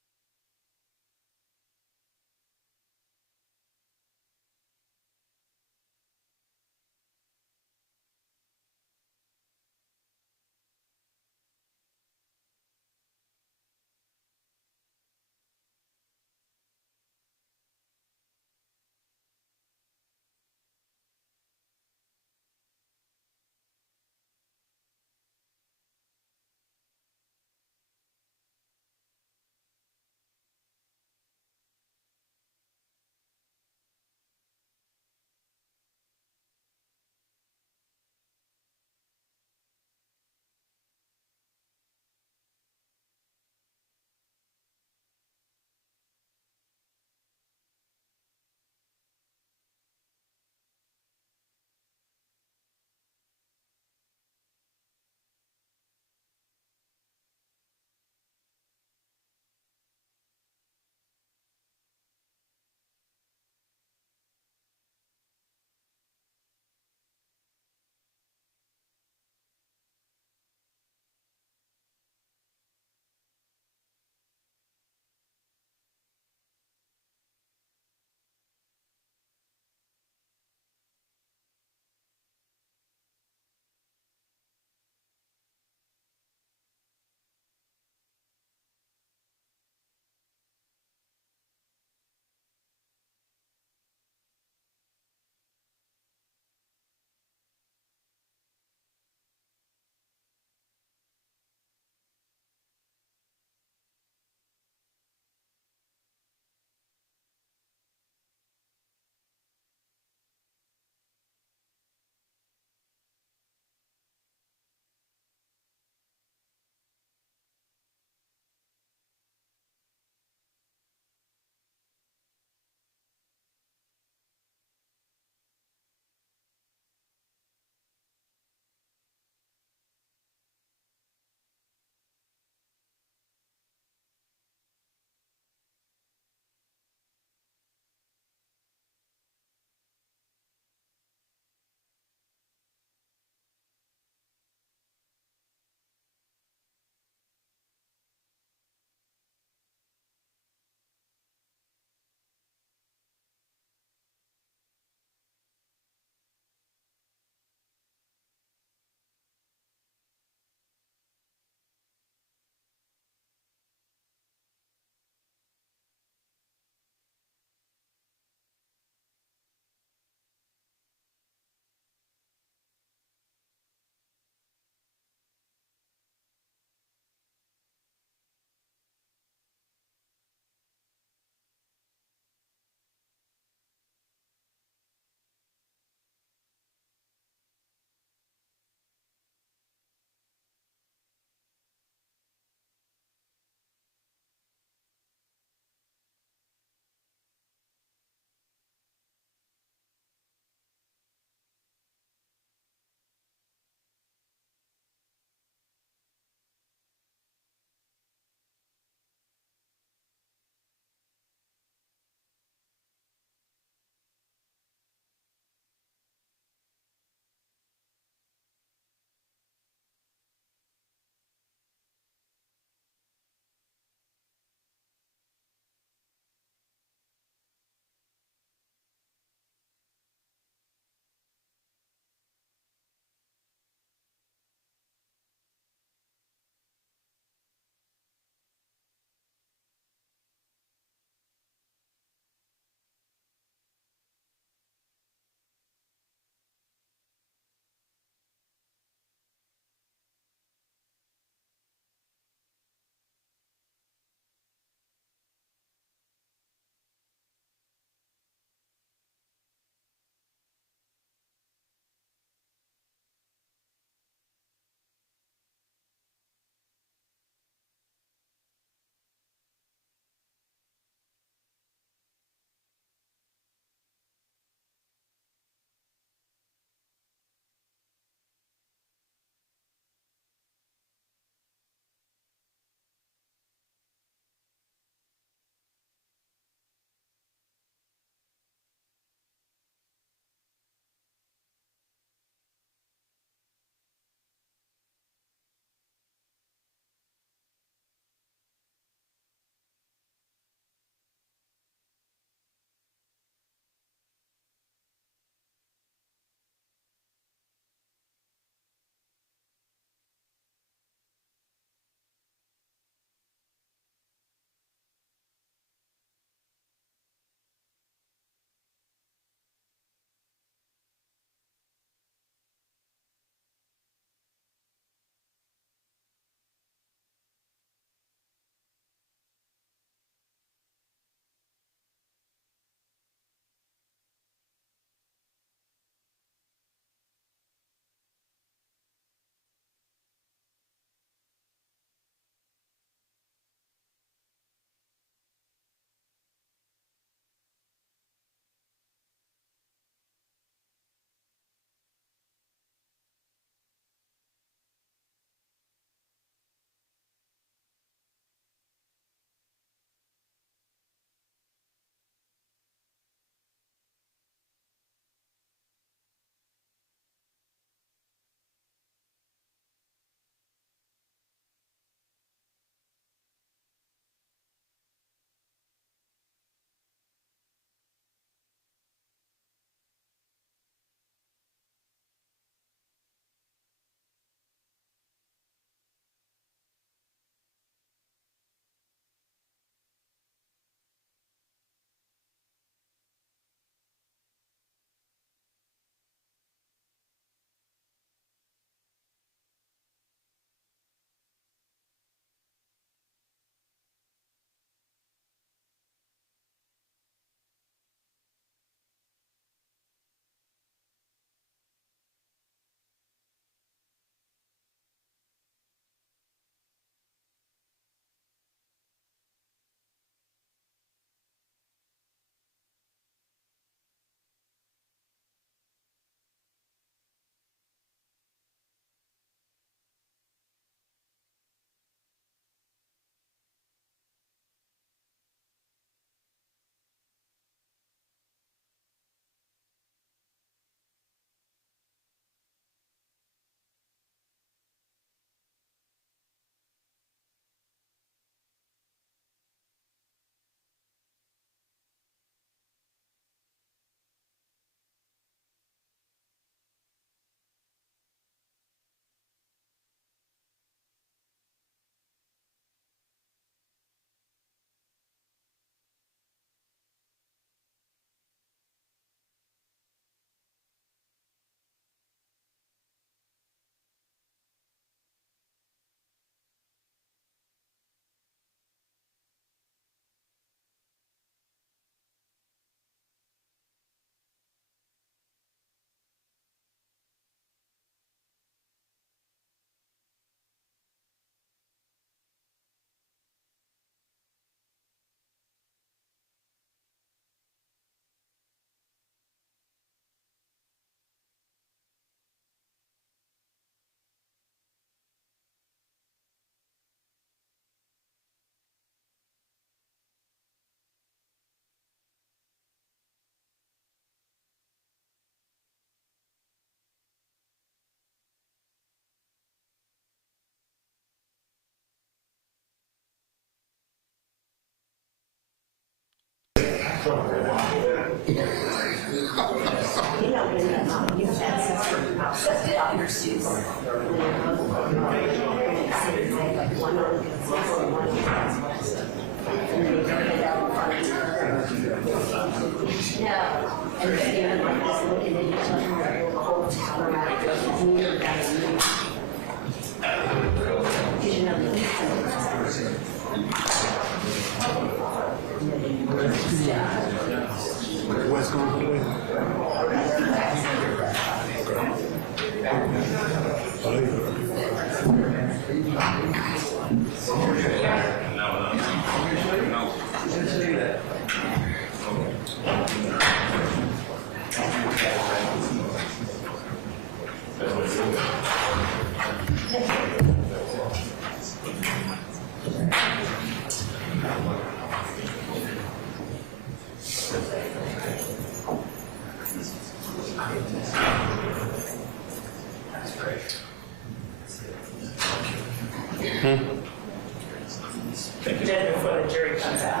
Just before the jury comes out.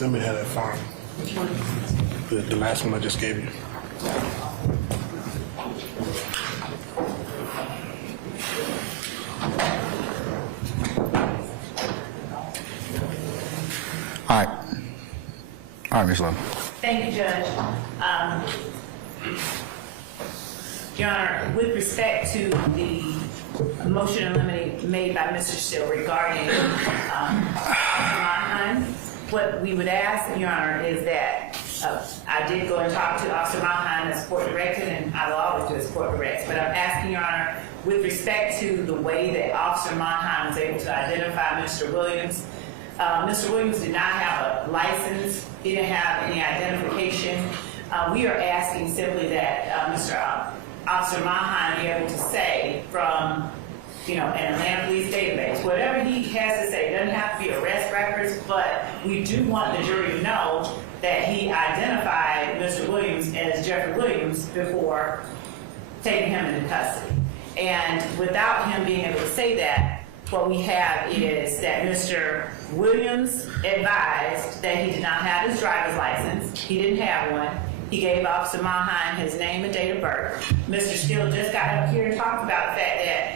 Let me have that form. The last one I just gave you. All right, Ms. Lowe. Thank you, Judge. Your Honor, with respect to the motion in limine made by Mr. Still regarding Monheim, what we would ask, Your Honor, is that I did go and talk to Officer Monheim as court directed, and I will always do as court directs, but I'm asking, Your Honor, with respect to the way that Officer Monheim was able to identify Mr. Williams. Mr. Williams did not have a license, didn't have any identification. We are asking simply that Officer Monheim be able to say from, an Atlanta police database, whatever he has to say. It doesn't have to be arrest records, but we do want the jury to know that he identified Mr. Williams as Jeffrey Williams before taking him into custody. And without him being able to say that, what we have is that Mr. Williams advised that he did not have his driver's license. He didn't have one. He gave Officer Monheim his name and date of birth. Mr. Steele just got up here and talked about the fact that,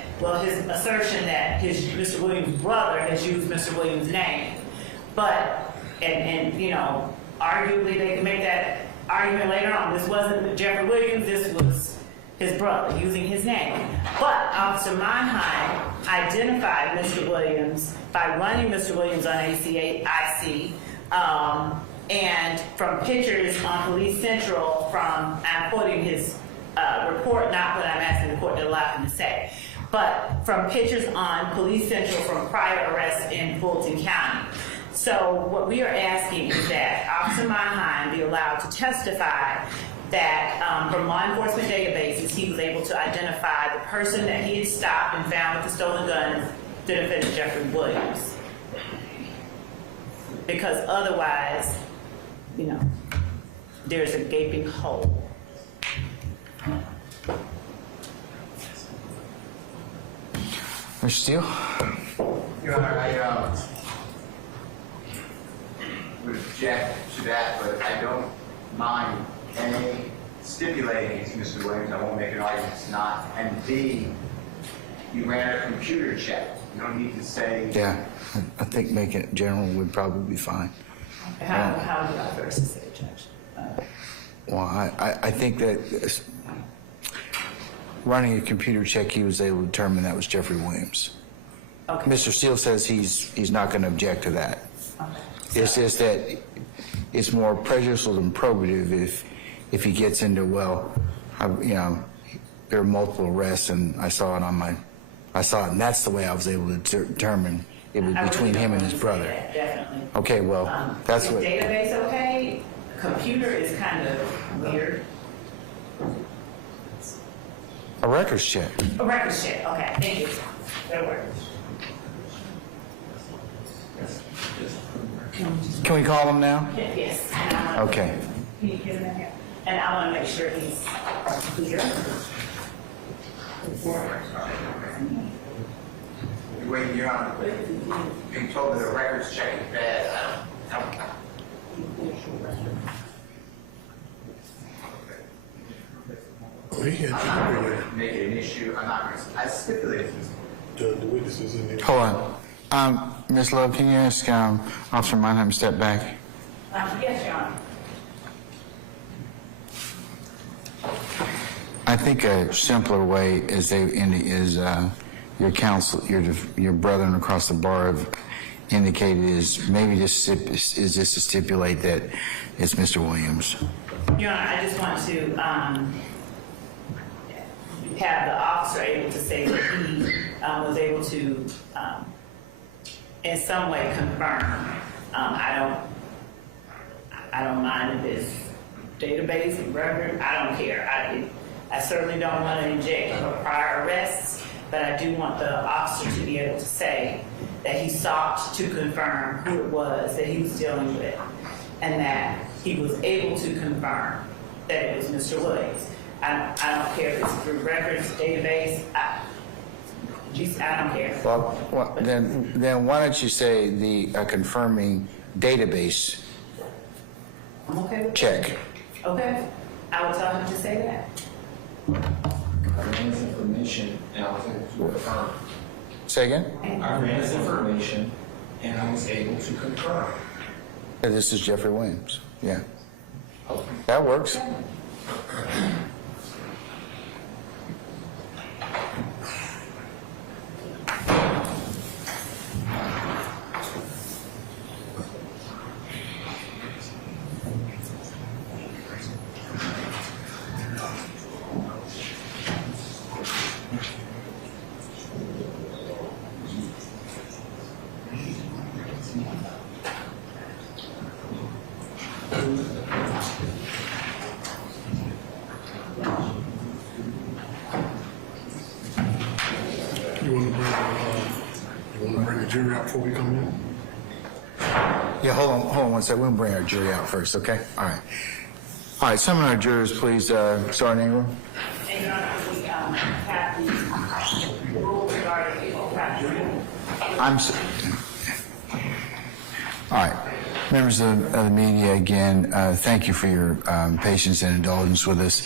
his assertion that Mr. Williams' brother has used Mr. Williams' name. But, arguably they can make that argument later on. This wasn't Jeffrey Williams, this was his brother using his name. But Officer Monheim identified Mr. Williams by running Mr. Williams on ACIC And from pictures on Police Central from, I'm quoting his report, not what I'm asking the court to allow him to say, but from pictures on Police Central from prior arrests in Fulton County. So what we are asking is that Officer Monheim be allowed to testify that from law enforcement databases, he was able to identify the person that he had stopped and found with the stolen gun, the defendant Jeffrey Williams. Because otherwise, you know, there's a gaping hole. Mr. Steele? Your Honor, I would object to that, but I don't mind A, stipulating against Mr. Williams, I won't make an argument it's not, and B, you ran a computer check. You don't need to say... Yeah, I think making it general would probably be fine. How would I versus say, Judge? Well, I think that running a computer check, he was able to determine that was Jeffrey Williams. Okay. Mr. Steele says he's not going to object to that. Okay. It's just that it's more prejudicial than probative if he gets into, well, you know, there are multiple arrests and I saw it and that's the way I was able to determine it was between him and his brother. Yeah, definitely. Okay, well, that's is what. Database okay? Computer is kind of weird. A records check. A records check, okay, thank you. That works. Can we call him now? Yes. Okay. Can you get him in here? And I want to make sure he's clear. Wait, Your Honor, being told that a records check is bad, I don't... Make it an issue, I'm not going to... I stipulate this. The witnesses in there. Hold on. Ms. Love, can you ask Officer Monheim to step back? Yes, Your Honor. I think a simpler way is your counsel, your brethren across the bar have indicated is maybe just to stipulate that it's Mr. Williams. Your Honor, I just want to have the officer able to say that he was able to, in some way, confirm. I don't mind if it's database and record. I don't care. I certainly don't want to inject prior arrests, but I do want the officer to be able to say that he sought to confirm who it was that he was dealing with, and that he was able to confirm that it was Mr. Williams. I don't care if it's through records, database. I don't care. Well, then why don't you say the confirming database I'm okay with check? that. Okay. I will tell him to say that. I ran this information and I was able to confirm. Say again? I ran this information and I was able to confirm. Yeah, this is Jeffrey Williams. Yeah. That works. You want to bring the jury out before we come in? Yeah, hold on one second. We'll bring our jury out first, okay? All right, summon our jurors, please. Sergeant Ingram. And Your Honor, we have the rule regarding people practicing. All right. Members of the media, again, thank you for your patience and indulgence with us.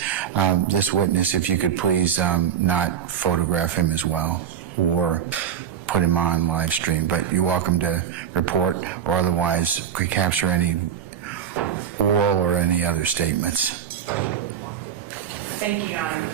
This witness, if you could please not photograph him as well or put him on live stream, but you're welcome to report or otherwise capture any oral or any other statements. Thank you, Your Honor.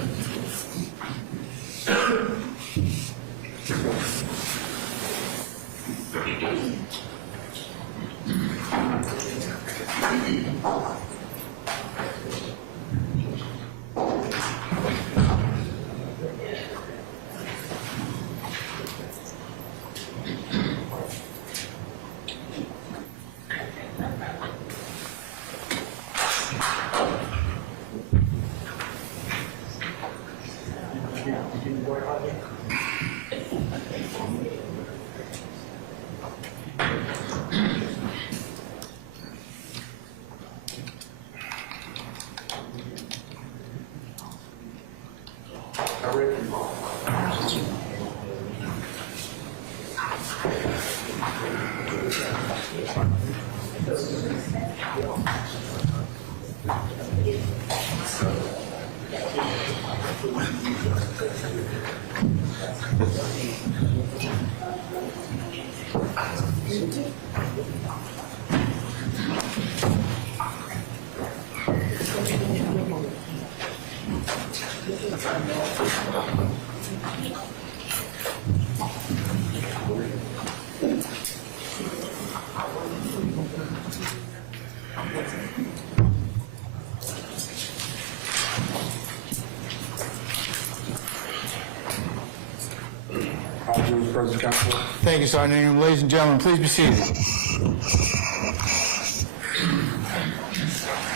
Thank you, Sergeant. Ladies and gentlemen, please be seated.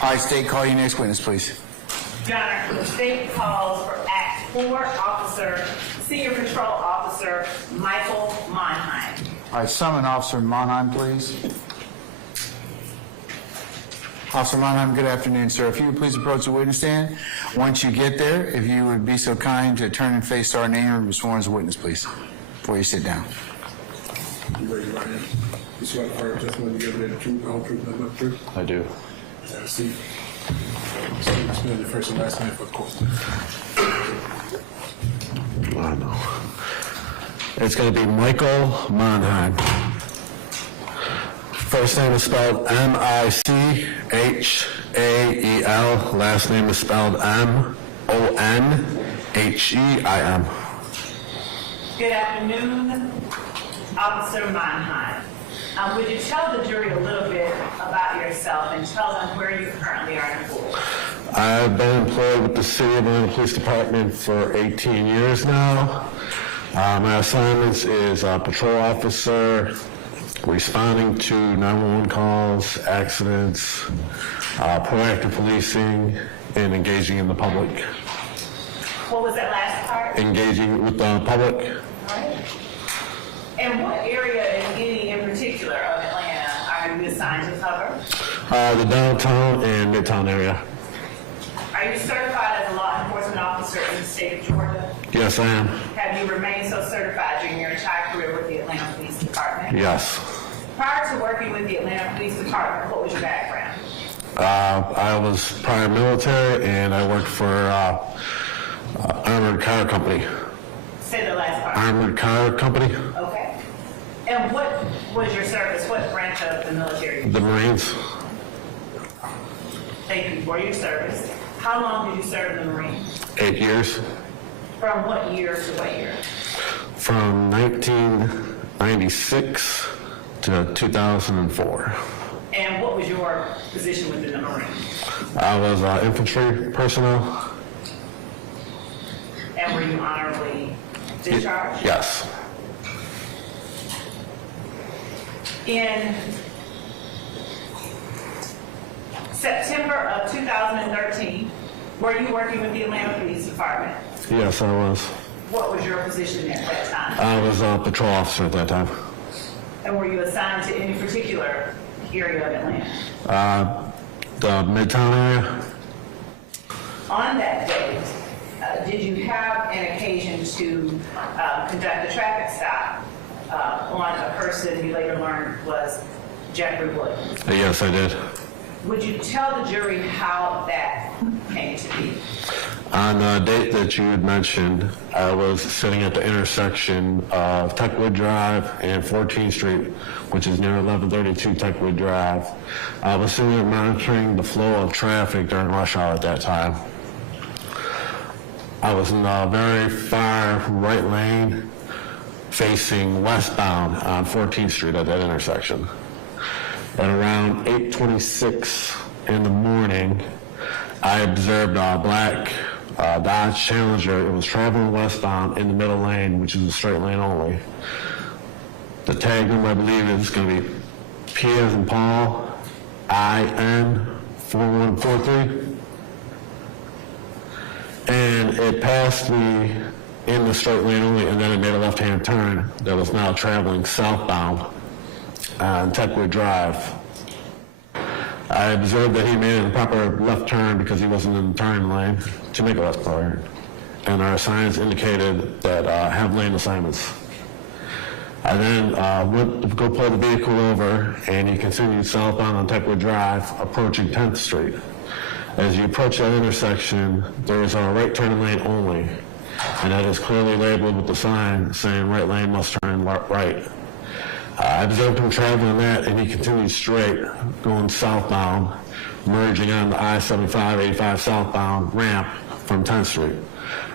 All right, State, call your next witness, please. Your Honor, the state calls for Act 4 Officer, Senior Patrol Officer Michael Monheim. All right, summon Officer Monheim, please. Officer Monheim, good afternoon, sir. If you would please approach the witness stand. Once you get there, if you would be so kind to turn and face Sergeant Ingram and be sworn as a witness, please, before you sit down. You raise your right hand. You swear to affirm testimony you give today the truth, the whole truth, and nothing but the truth. I do. Have a seat. Spell your first and last name for the court. I know. It's going to be Michael Monheim. First name is spelled M-I-C-H-A-E-L. Last name is spelled M-O-N-H-E-I-M. Good afternoon, Officer Monheim. Would you tell the jury a little bit about yourself and tell them where you currently are employed? I've been employed with the City of Monheim Police Department for 18 years now. My assignments is patrol officer, responding to 911 calls, accidents, proactive policing, and engaging in the public. What was that last part? Engaging with the public. Right. And what area, if any, in particular of Atlanta are you assigned to cover? The downtown and midtown area. Are you certified as a law enforcement officer in the state of Georgia? Yes, I am. Have you remained so certified during your entire career with the Atlanta Police Department? Yes. Prior to working with the Atlanta Police Department, what was your background? I was prior military, and I worked for Armored Car Company. Say the last part. Armored Car Company. Okay. And what was your service? What branch of the military? The Marines. Thank you for your service. How long did you serve in the Marines? 8 years. From what year to what year? From 1996 to 2004. And what was your position within the Marines? I was infantry personnel. And were you honorably discharged? Yes. In September of 2013, were you working with the Atlanta Police Department? Yes, I was. What was your position at that time? I was a patrol officer at that time. And were you assigned to any particular area of Atlanta? The midtown area. On that date, did you have an occasion to conduct a traffic stop on a person you later learned was Jeffrey Williams? Yes, I did. Would you tell the jury how that came to be? On the date that you had mentioned, I was sitting at the intersection of Techwood Drive and 14th Street, which is near 1132 Techwood Drive. I was sitting there monitoring the flow of traffic during rush hour at that time. I was in a very far right lane facing westbound on 14th Street at that intersection. At around 8:26 in the morning, I observed a black Dodge Challenger. It was traveling westbound in the middle lane, which is a straight lane only. The tag number, I believe, is going to be P as in Paul, IN 4143. And it passed me in the straight lane only, and then it made a left-hand turn that was now traveling southbound on Techwood Drive. I observed that he made a proper left turn because he wasn't in the turn lane to make a left turn, and our signs indicated that have lane assignments. I then went to go pull the vehicle over, and he continued southbound on Techwood Drive, approaching 10th Street. As you approach that intersection, there is a right turn lane only, and that is clearly labeled with the sign saying right lane must turn right. I observed him traveling that, and he continued straight, going southbound, merging on the I-75-85 southbound ramp from 10th Street.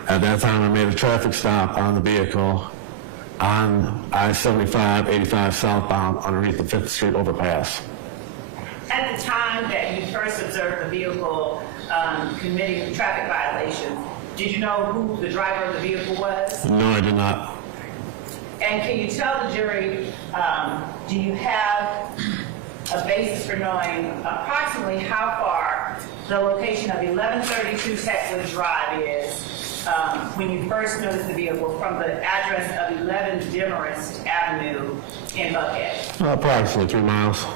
At that time, I made a traffic stop on the vehicle on I-75-85 southbound underneath the 5th Street overpass. At the time that you first observed the vehicle committing traffic violations, did you know who the driver of the vehicle was? No, I did not. And can you tell the jury, do you have a basis for knowing approximately how far the location of 1132 Techwood Drive is when you first noticed the vehicle from the address of 11 Demarest Avenue in Buckhead? Approximately 3 miles.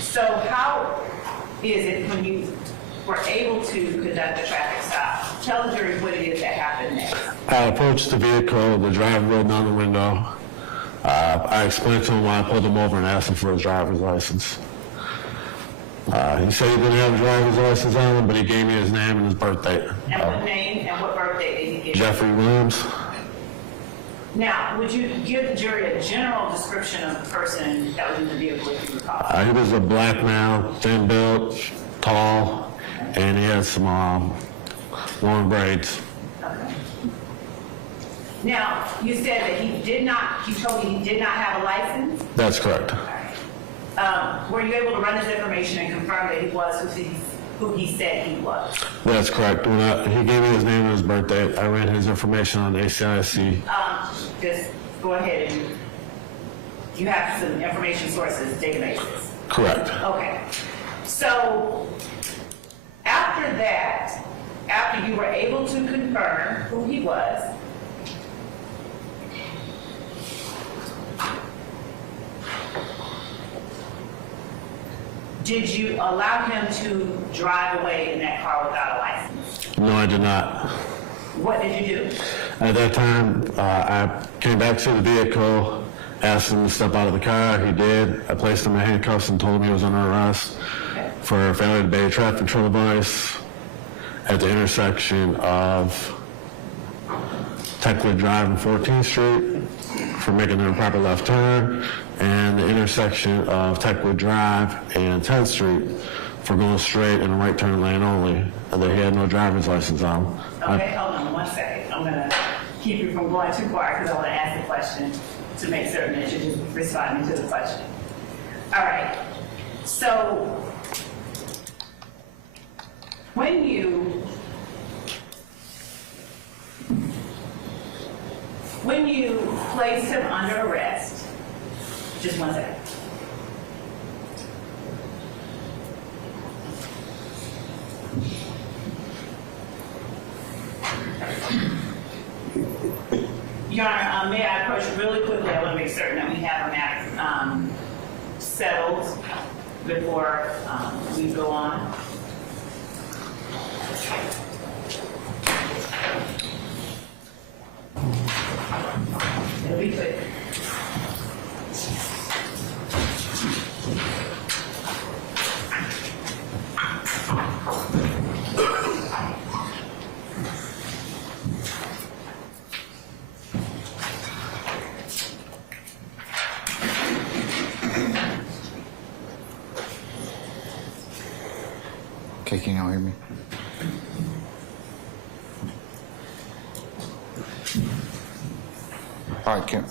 So how is it when you were able to conduct a traffic stop? Tell the jury what it is that happened next. I approached the vehicle, the driver rolled down the window. I explained to him why I pulled him over and asked him for his driver's license. He said he didn't have a driver's license on him, but he gave me his name and his birthday. And what name and what birthday did he give you? Jeffrey Williams. Now, would you give the jury a general description of the person that was in the vehicle, if you recall? He was a black male, thin built, tall, and he had some long braids. Okay. Now, you said that he told you he did not have a license? That's correct. Were you able to run this information and confirm that he was who he said he was? That's correct. When he gave me his name and his birthday, I ran his information on the ACIC. Just go ahead and you have some information sources, databases. Correct. Okay. So after that, after you were able to confirm who he was, did you allow him to drive away in that car without a license? No, I did not. What did you do? At that time, I came back to the vehicle, asked him to step out of the car. He did. I placed him in handcuffs and told him he was under arrest for failure to obey a traffic control device at the intersection of Techwood Drive and 14th Street for making an improper left turn, and the intersection of Techwood Drive and 10th Street for going straight in a right turn lane only, and that he had no driver's license on. Okay, hold on 1 second. I'm going to keep you from going too far because I want to ask the question to make certain that you're just responding to the question. All right. So when you placed him under arrest, just 1 second. Your Honor, may I approach really quickly? I want to make certain that we have a matter settled before we go on. It'll be quick. Okay, can you all hear me? All right, Kim.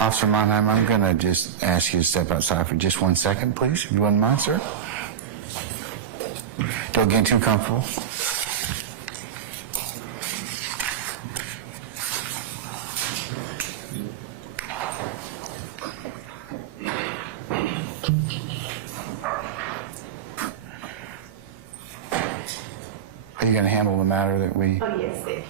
Officer Monheim, I'm going to just ask you to step outside for just 1 second, please, if you wouldn't mind, sir. Don't get too comfortable. Are you going to handle the matter that we... Oh, yes, thank you.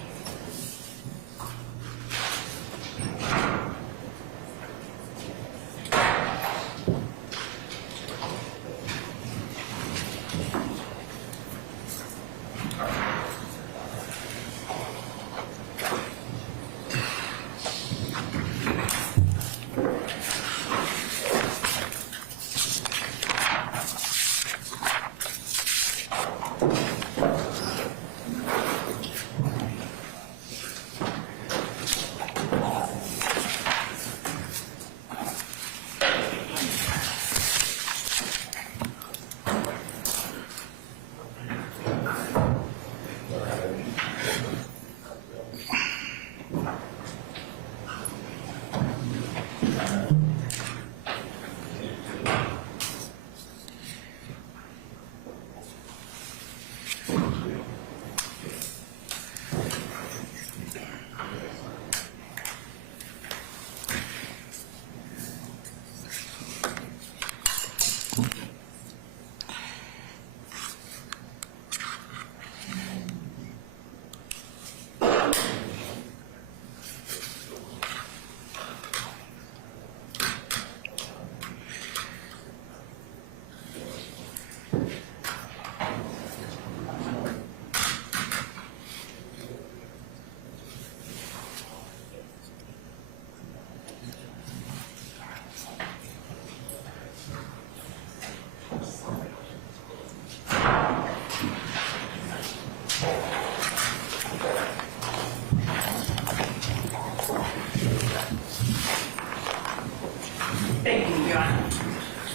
Thank you, Your Honor.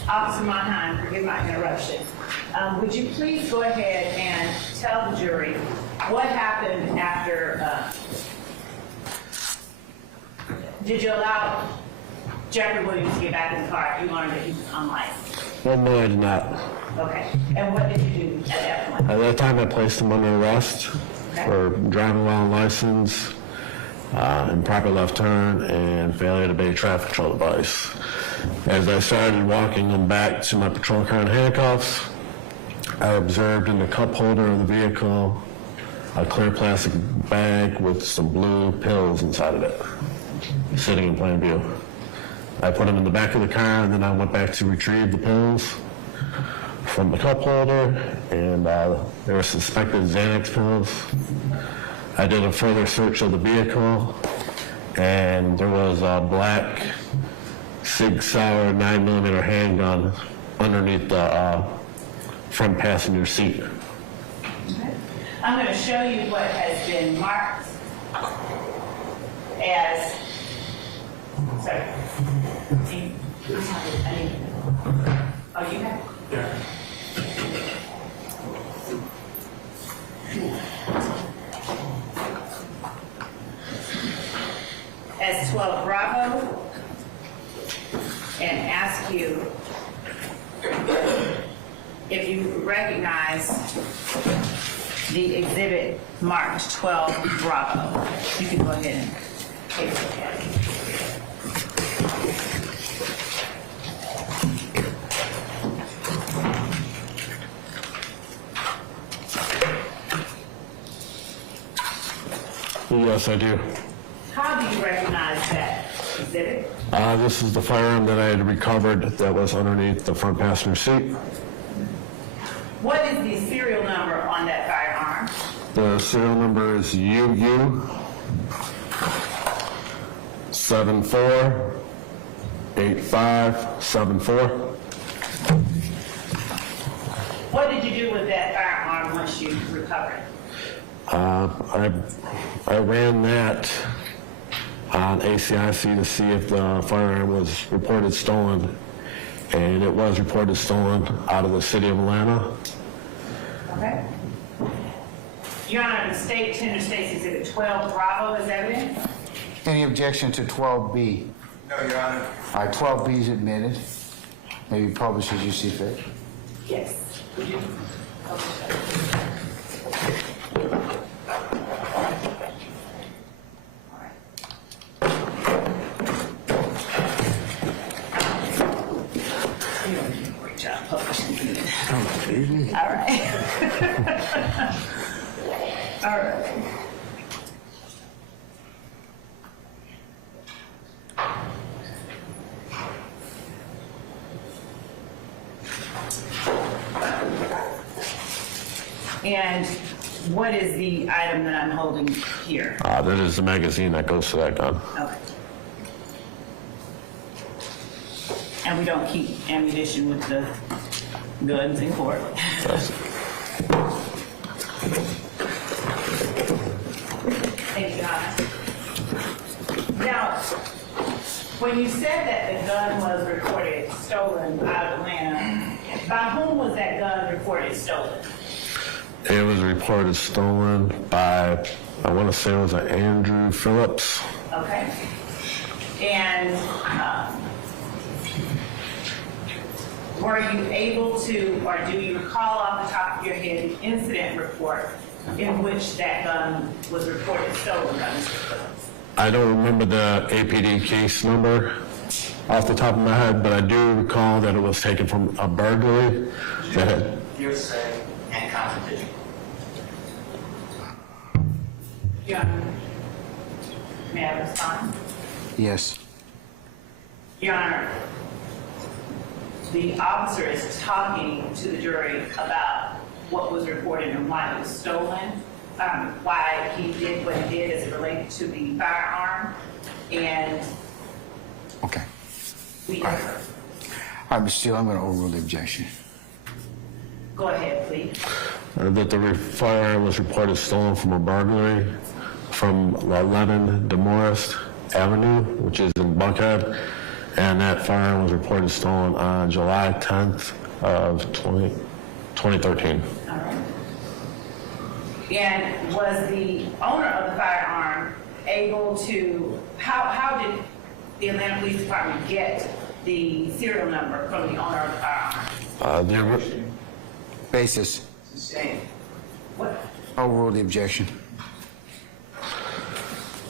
Officer Monheim, forgive my interruption. Would you please go ahead and tell the jury what happened after, did you allow Jeffrey Williams to get back in the car? You learned that he was unlicensed. Well, no, I did not. Okay. And what did you do at that point? At that time, I placed him under arrest for driving while unlicensed, improper left turn, and failure to obey a traffic control device. As I started walking him back to my patrol car in handcuffs, I observed in the cup holder of the vehicle a clear plastic bag with some blue pills inside of it, sitting in plain view. I put them in the back of the car, and then I went back to retrieve the pills from the cup holder, and they were suspected Xanax pills. I did a further search of the vehicle, and there was a black Sig Sauer 9mm handgun underneath the front passenger seat. I'm going to show you what has been marked as, sorry. Oh, you have? Yeah. As 12 Bravo, and ask you if you recognize the exhibit marked 12 Bravo. You can go ahead and take a look at it. Yes, I do. How do you recognize that exhibit? This is the firearm that I had recovered that was underneath the front passenger seat. What is the serial number on that firearm? The serial number is UU 748574. What did you do with that firearm once you recovered it? I ran that on ACIC to see if the firearm was reported stolen, and it was reported stolen out of the city of Atlanta. Okay. Your Honor, the state tender states exhibit 12 Bravo is evident. Any objection to 12B? No, Your Honor. All right, 12B is admitted. Maybe publish as you see fit. Yes. Would you? Great job publishing. All right. All right. And what is the item that I'm holding here? That is the magazine that goes to that gun. Okay. And we don't keep ammunition with the guns in court. Thank you, Your Honor. Now, when you said that the gun was reported stolen out of Atlanta, by whom was that gun reported stolen? It was reported stolen by, I want to say it was an Andrew Phillips. Okay. And were you able to, or do you recall off the top of your head the incident report in which that gun was reported stolen by Mr. Phillips? I don't remember the APD case number off the top of my head, but I do recall that it was taken from a burglary that had... Hearsay and contradiction. Your Honor, may I respond? Yes. Your Honor, the officer is talking to the jury about what was reported and why it was stolen, why he did what he did as it related to the firearm, and Okay. we... All right. All right, Mr. Steele, I'm going to overrule the objection. Go ahead, please. that the firearm was reported stolen from a burglary from 11 DeMorris Avenue, which is in Buckhead, and that firearm was reported stolen on July 10th of 2013. All right. And was the owner of the firearm able to, how did the Atlanta Police Department get the serial number from the owner of the firearm? Basis. Sustained. What? Overrule the objection.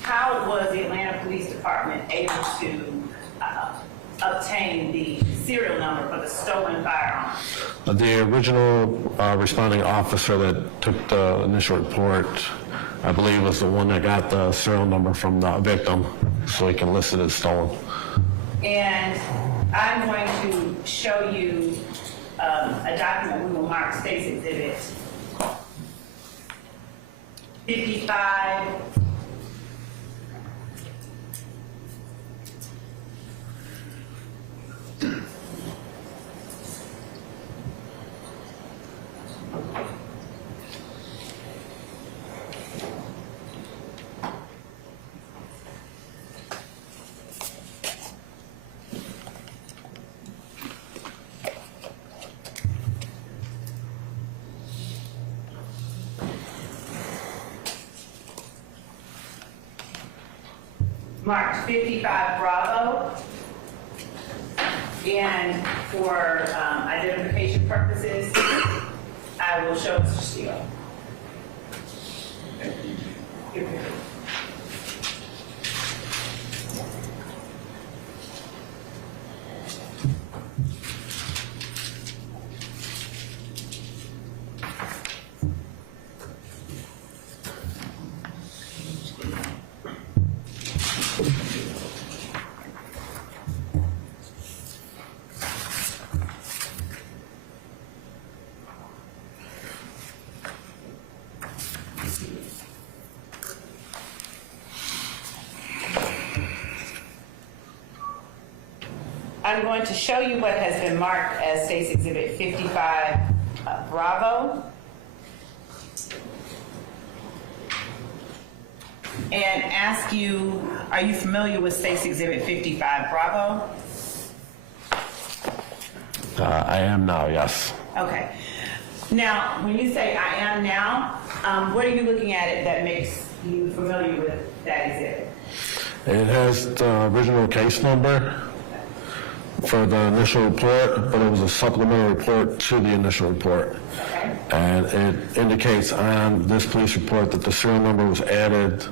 How was the Atlanta Police Department able to obtain the serial number for the stolen firearm? The original responding officer that took the initial report, I believe, was the one that got the serial number from the victim, so he can list it as stolen. And I'm going to show you a document we will mark State's Exhibit 55. Marked 55 Bravo, and for identification purposes, I will show Mr. Steele. Here. I'm going to show you what has been marked as State's Exhibit 55 Bravo. And ask you, are you familiar with State's Exhibit 55 Bravo? I am now, yes. Okay. Now, when you say I am now, what are you looking at it that makes you familiar with that exhibit? It has the original case number for the initial report, but it was a supplemental report to the initial report. Okay. And it indicates on this police report that the serial number was added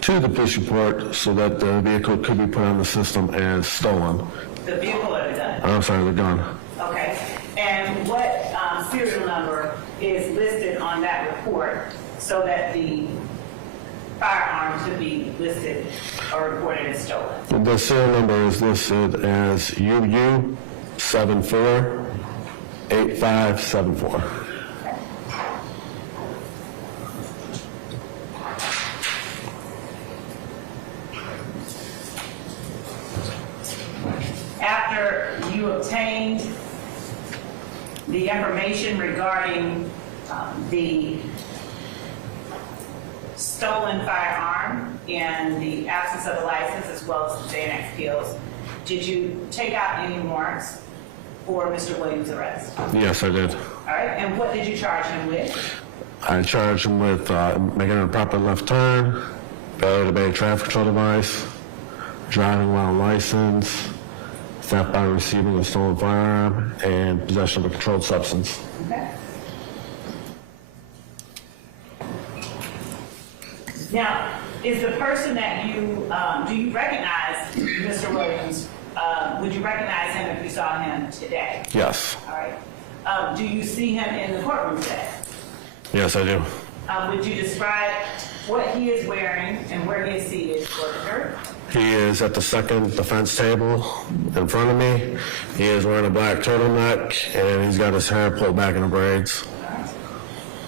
to the police report so that the vehicle could be put on the system as stolen. The vehicle or the gun? I'm sorry, the gun. Okay. And what serial number is listed on that report so that the firearm could be listed or reported as stolen? The serial number is listed as UU748574. After you obtained the information regarding the stolen firearm and the absence of a license as well as the Xanax pills, did you take out any warrants for Mr. Williams' arrest? Yes, I did. All right, and what did you charge him with? I charged him with making an improper left turn, failure to obey a traffic control device, driving while licensed, theft by receiving a stolen firearm, and possession of a controlled substance. Okay. Now, is the person that you, do you recognize Mr. Williams? Would you recognize him if you saw him today? Yes. All right. Do you see him in the courtroom today? Yes, I do. Would you describe what he is wearing and where he is seated for the jury? He is at the second defense table in front of me. He is wearing a black turtleneck, and he's got his hair pulled back in the braids.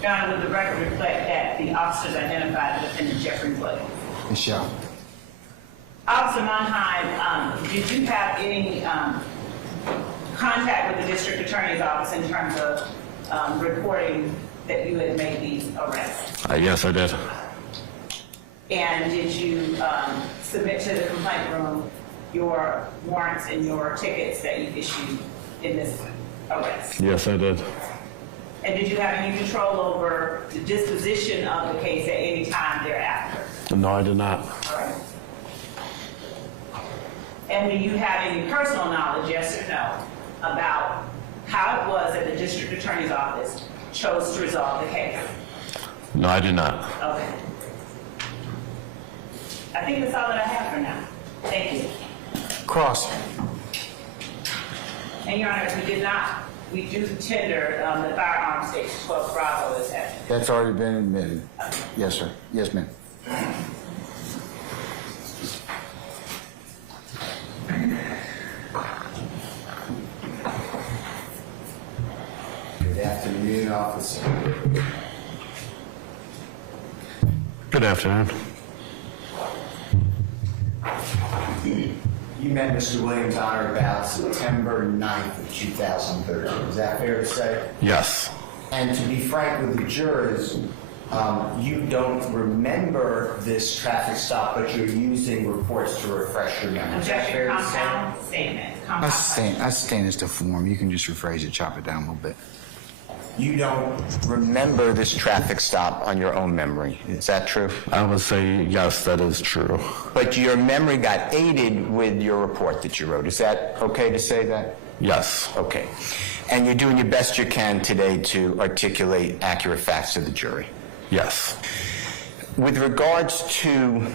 Your Honor, would the record reflect that the officers identified the defendant Jeffrey Williams? Michelle. Officer Monheim, did you have any contact with the district attorney's office in terms of reporting that you had made these arrests? Yes, I did. And did you submit to the complaint room your warrants and your tickets that you issued in this arrest? Yes, I did. And did you have any control over the disposition of the case at any time thereafter? No, I did not. All right. And do you have any personal knowledge, yes or no, about how it was that the district attorney's office chose to resolve the case? No, I did not. Okay. I think that's all that I have for now. Thank you. Cross. And Your Honor, we do tender the firearm station 12 Bravo is having. That's already been admitted. Yes, sir. Yes, ma'am. Good afternoon. You met Mr. Williams on or about September 9th of 2013. Is that fair to say? Yes. And to be frank with the jurors, you don't remember this traffic stop, but you're using reports to refresh your memory. Is that Objection, fair to say? compound statement. I Compound. sustain this to form. You can just rephrase it, chop it down a little bit. You don't remember this traffic stop on your own memory. Is that true? I would say yes, that is true. But your memory got aided with your report that you wrote. Is that okay to say that? Yes. Okay. And you're doing your best you can today to articulate accurate facts to the jury. Yes. With regards to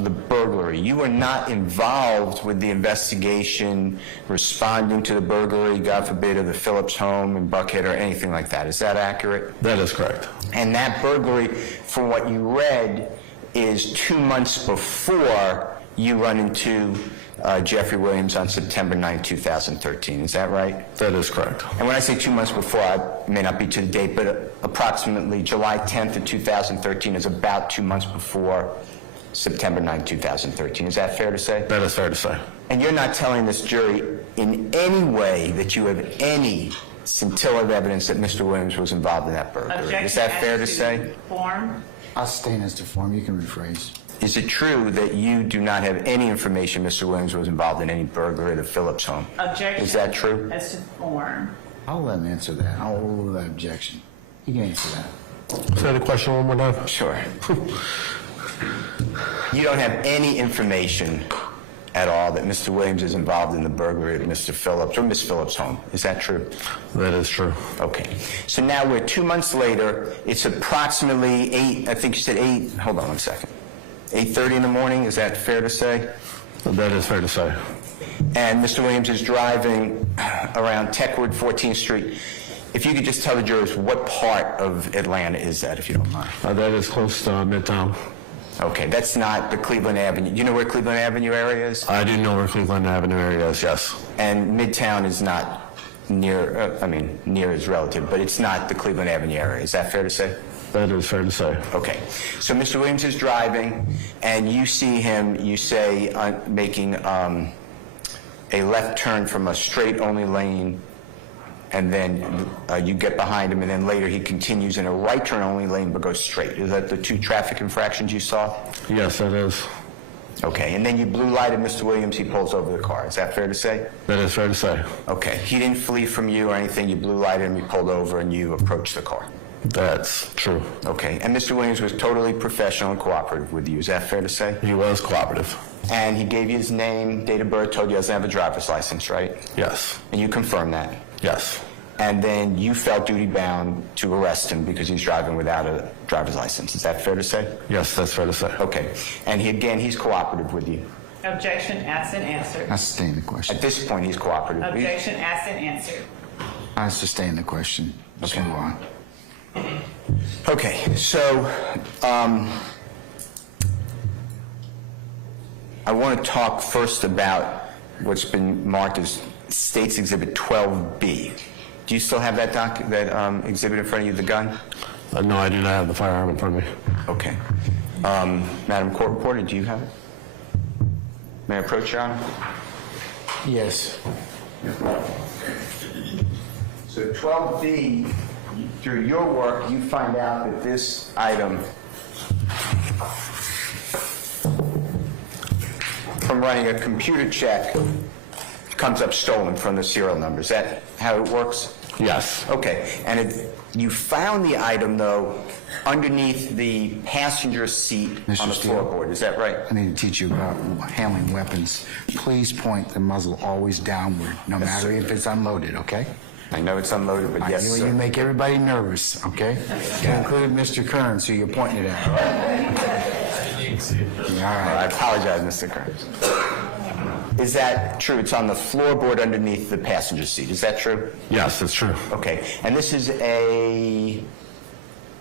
the burglary, you were not involved with the investigation responding to the burglary, God forbid, of the Phillips home in Buckhead or anything like that. Is that accurate? That is correct. And that burglary, from what you read, is 2 months before you run into Jeffrey Williams on September 9, 2013. Is that right? That is correct. And when I say 2 months before, I may not be to the date, but approximately July 10th of 2013 is about 2 months before September 9, 2013. Is that fair to say? That is fair to say. And you're not telling this jury in any way that you have any scintilla of evidence that Mr. Williams was involved in that burglary. Objection Is that fair to as say? Form. I sustain this to form. You can rephrase. Is it true that you do not have any information Mr. Williams was involved in any burglary of the Phillips home? Objection. Is that true? As to form. I'll let him answer that. I'll overrule that objection. He can answer that. Say the question one more time. Sure. You don't have any information at all that Mr. Williams is involved in the burglary of Mr. Phillips or Miss Phillips' home. Is that true? That is true. Okay. So now we're 2 months later. It's approximately 8, I think you said 8, hold on one second. 8:30 in the morning, is that fair to say? That is fair to say. And Mr. Williams is driving around Techwood, 14th Street. If you could just tell the jurors what part of Atlanta is that, if you don't mind. That is close to Midtown. Okay, that's not the Cleveland Avenue. You know where Cleveland Avenue area is? I do know where Cleveland Avenue area is, yes. And Midtown is not near, near is relative, but it's not the Cleveland Avenue area. Is that fair to say? That is fair to say. Okay. So Mr. Williams is driving, and you see him, you say, making a left turn from a straight-only lane, and then you get behind him, and then later he continues in a right turn-only lane but goes straight. Is that the 2 traffic infractions you saw? Yes, that is. Okay. And then you blue lighted Mr. Williams, he pulls over the car. Is that fair to say? That is fair to say. Okay. He didn't flee from you or anything. You blue lighted him, he pulled over, and you approached the car. That's true. Okay. And Mr. Williams was totally professional and cooperative with you. Is that fair to say? He was cooperative. And he gave you his name, date of birth, told you he doesn't have a driver's license, right? Yes. And you confirmed that? Yes. And then you felt duty-bound to arrest him because he's driving without a driver's license. Is that fair to say? Yes, that's fair to say. Okay. And he's cooperative with you? Objection asked and answered. I sustain the question. At this point, he's cooperative with you? Objection asked and answered. I sustain the question. Let's move on. Okay, so I want to talk first about what's been marked as State's Exhibit 12B. Do you still have that exhibit in front of you, the gun? No, I do not have the firearm in front of me. Okay. Madam Court Reporter, do you have it? May I approach, Your Honor? Yes. So 12B, through your work, you find out that this item, from running a computer check, comes up stolen from the serial number. Is that how it works? Yes. Okay. And you found the item, though, underneath the passenger seat on the Steele. floorboard. Is that right? I need to teach you about handling weapons. Please point the muzzle always downward, no matter if it's unloaded, okay? I know it's unloaded, but yes, You sir. make everybody nervous, okay? Including Mr. Kearns, who you're pointing it at. All right. I apologize, Mr. Kearns. Is that true? It's on the floorboard underneath the passenger seat. Is that true? Yes, that's true. Okay. And this is a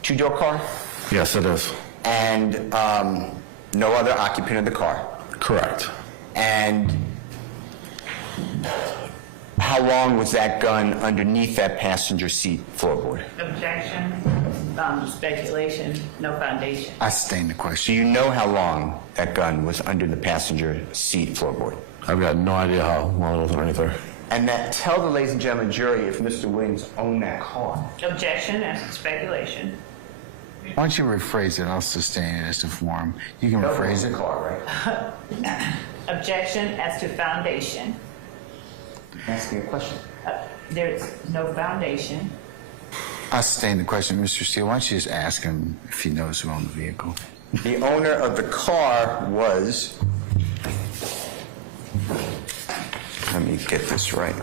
two-door car? Yes, it is. And no other occupant of the car? Correct. And how long was that gun underneath that passenger seat floorboard? Objection. speculation, no foundation. I sustain the Do question. you know how long that gun was under the passenger seat floorboard? I've got no idea how long it was underneath there. And that, tell the ladies and gentlemen jury if Mr. Williams owned that car. Objection as to speculation. Why don't you rephrase it? I'll sustain it as to form. You can rephrase it. Car, right? Objection as to foundation. I'm asking a question. There's no foundation. I sustain the question, Mr. Steele. Why don't you just ask him if he knows who owned the vehicle? The owner of the car was, let me get this right.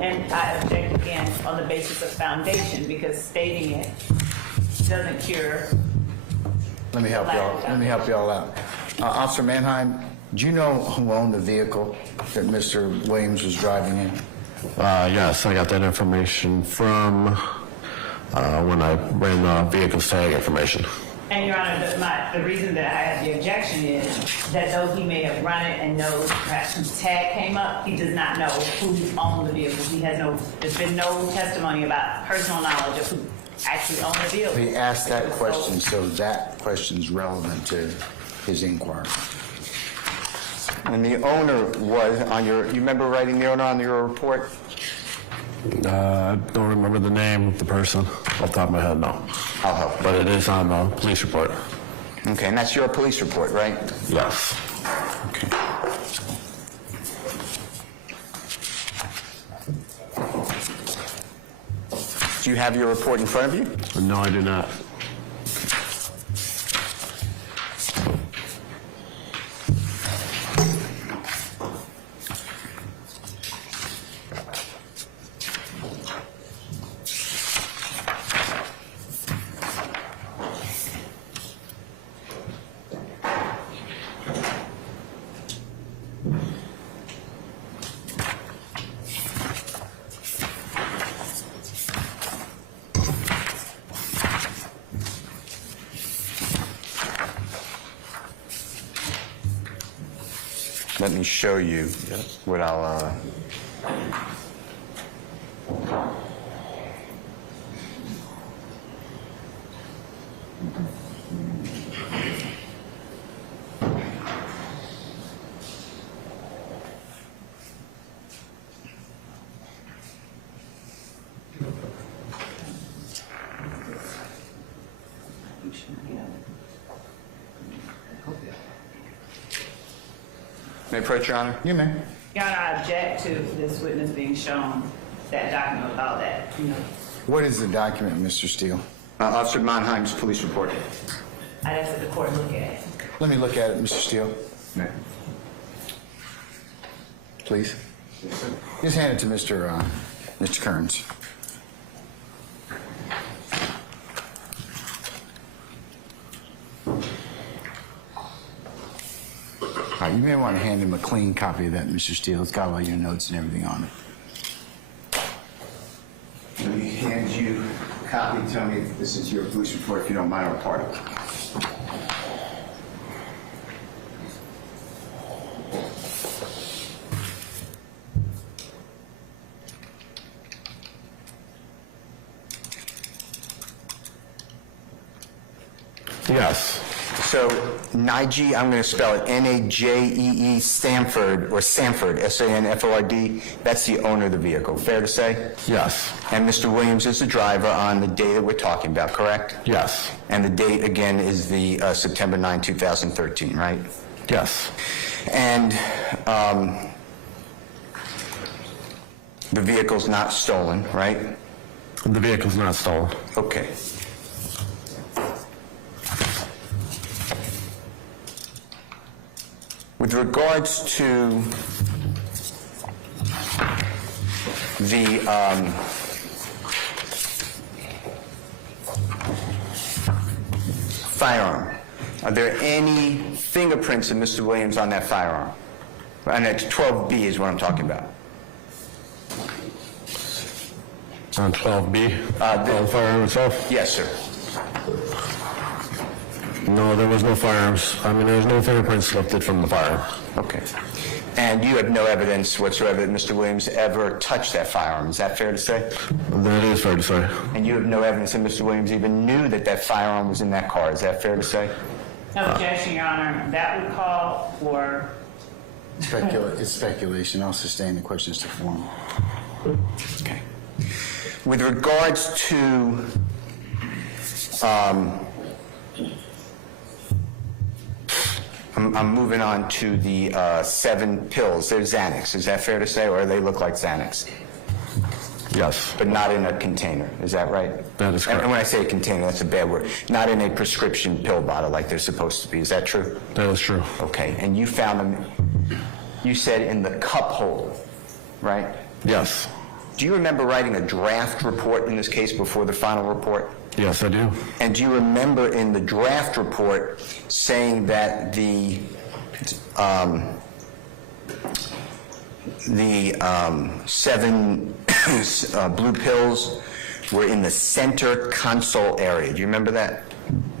And I object again on the basis of foundation, because stating it doesn't cure. Let me help y'all. Let me help y'all out. Officer Monheim, do you know who owned the vehicle that Mr. Williams was driving in? Yes, I got that information from when I ran the vehicle's tag information. And Your Honor, the reason that I have the objection is that though he may have run it and knows perhaps whose tag came up, he does not know who owned the vehicle. There's been no testimony about personal knowledge of who actually owned the vehicle. He asked that question, so that question's relevant to his inquiry. And the owner was on your, you remember writing the owner on your report? I don't remember the name of the person off the top of my head, no. I'll help. But it is on the police report. Okay, and that's your police report, right? Yes. Okay. Do you have your report in front of you? No, I do not. Let me show you what I'll, May I approach, Your Honor? You may. Your Honor, I object to this witness being shown that document about that, What is the document, Mr. Steele? Officer Monheim's police report. I'd ask that the court look at it. Let me look at it, Mr. Steele. Please. Just hand it to Mr. Kearns. All right, you may want to hand him a clean copy of that, Mr. Steele. It's got all your notes and everything on it. Let me hand you a copy and tell me if this is your police report, if you don't mind, or part of it. Yes. So, Najee, I'm going to spell it N-A-J-E-E, Stanford, or Sanford, S-A-N-F-O-R-D, that's the owner of the vehicle, fair to say? Yes. And Mr. Williams is the driver on the day that we're talking about, correct? Yes. And the date, again, is the September 9, 2013, right? Yes. And the vehicle's not stolen, right? The vehicle's not stolen. Okay. With regards to the firearm, are there any fingerprints of Mr. Williams on that firearm? And that's 12B is what I'm talking about. On 12B? The firearm itself? Yes, sir. No, there was no firearms. I mean, there was no fingerprints lifted from the firearm. Okay. And you have no evidence whatsoever that Mr. Williams ever touched that firearm. Is that fair to say? That is fair to say. And you have no evidence that Mr. Williams even knew that that firearm was in that car. Is that fair to say? Objection, Your Honor. That would call for... It's speculation. I'll sustain the questions to form. Okay. With regards to I'm moving on to the 7 pills. They're Xanax. Is that fair to say, or they look like Xanax? Yes. But not in a container. Is that right? That is correct. And when I say a container, that's a bad word. Not in a prescription pill bottle like they're supposed to be. Is that true? That is true. Okay. And you found them, you said, in the cup holder, right? Yes. Do you remember writing a draft report in this case before the final report? Yes, I do. And do you remember in the draft report saying that the 7 blue pills were in the center console area? Do you remember that?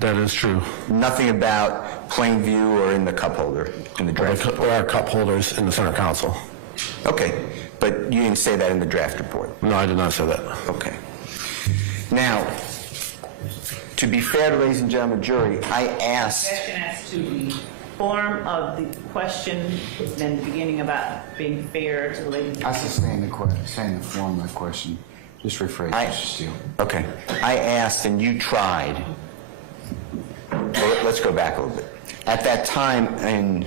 That is true. Nothing about plain view or in the cup holder in the draft report? There are cup holders in the center console. Okay, but you didn't say that in the draft report? No, I did not say that. Okay. Now, to be fair to ladies and gentlemen jury, I asked... Objection as to the form of the question in the beginning about being fair to the lady. I sustain the form of the question. Just rephrase, Mr. Steele. Okay. I asked and you tried. Well, let's go back a little bit. At that time, in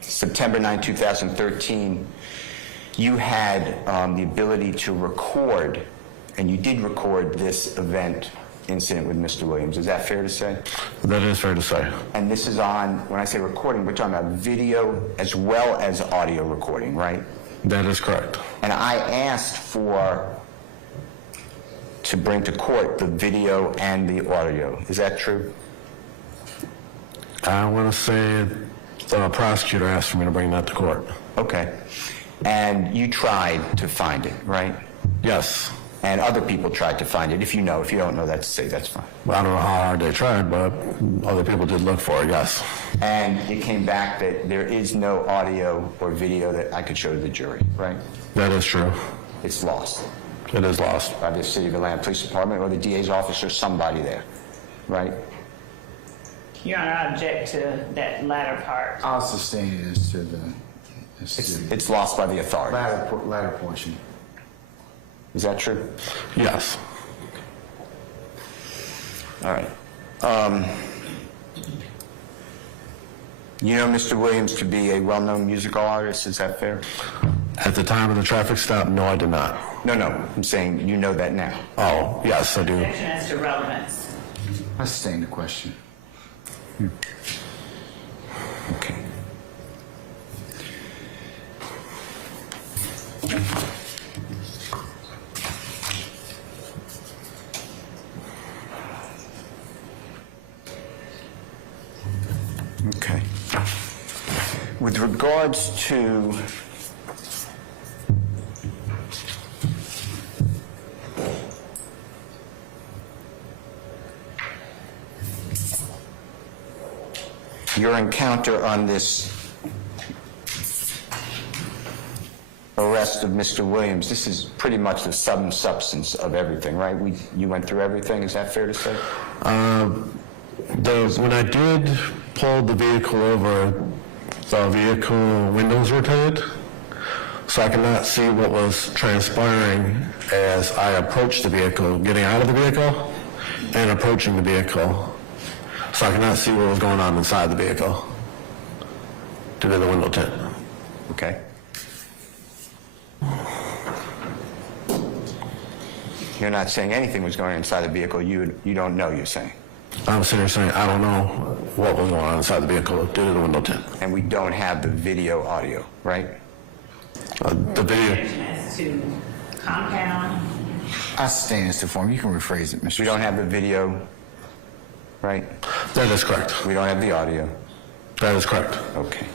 September 9, 2013, you had the ability to record, and you did record this incident with Mr. Williams. Is that fair to say? That is fair to say. And this is on, when I say recording, we're talking about video as well as audio recording, right? That is correct. And I asked to bring to court the video and the audio. Is that true? I want to say the prosecutor asked for me to bring that to court. Okay. And you tried to find it, right? Yes. And other people tried to find it. If you don't know that to say, that's fine. Well, I don't know how hard they tried, but other people did look for it, yes. And it came back that there is no audio or video that I could show to the jury, right? That is true. It's lost. It is lost. By the City of Atlanta Police Department or the DA's office or somebody there, right? Your Honor, I object to that latter part. I'll sustain it as to the... It's lost by the authority. Latter portion. Is that true? Yes. All right. You know Mr. Williams to be a well-known musical artist, is that fair? At the time of the traffic stop, no, I did not. No, I'm saying you know that now. Oh, yes, I do. Objection as to relevance. I sustain the question. Okay. Okay. With regards to your encounter on this arrest of Mr. Williams, this is pretty much the sum and substance of everything, right? You went through everything, is that fair to say? When I did pull the vehicle over, the vehicle windows were tinted, so I could not see what was transpiring as I approached the vehicle, getting out of the vehicle and approaching the vehicle. So I could not see what was going on inside the vehicle due to the window tint. Okay. You're not saying anything was going on inside the vehicle. You don't know, you're saying. I'm sitting here saying I don't know what was going on inside the vehicle due to the window tint. And we don't have the video audio, right? The video. Objection as to compound. I sustain this to form. You can rephrase it, Mr. We don't have the video, right? That is correct. We don't have the audio. That is correct. Okay.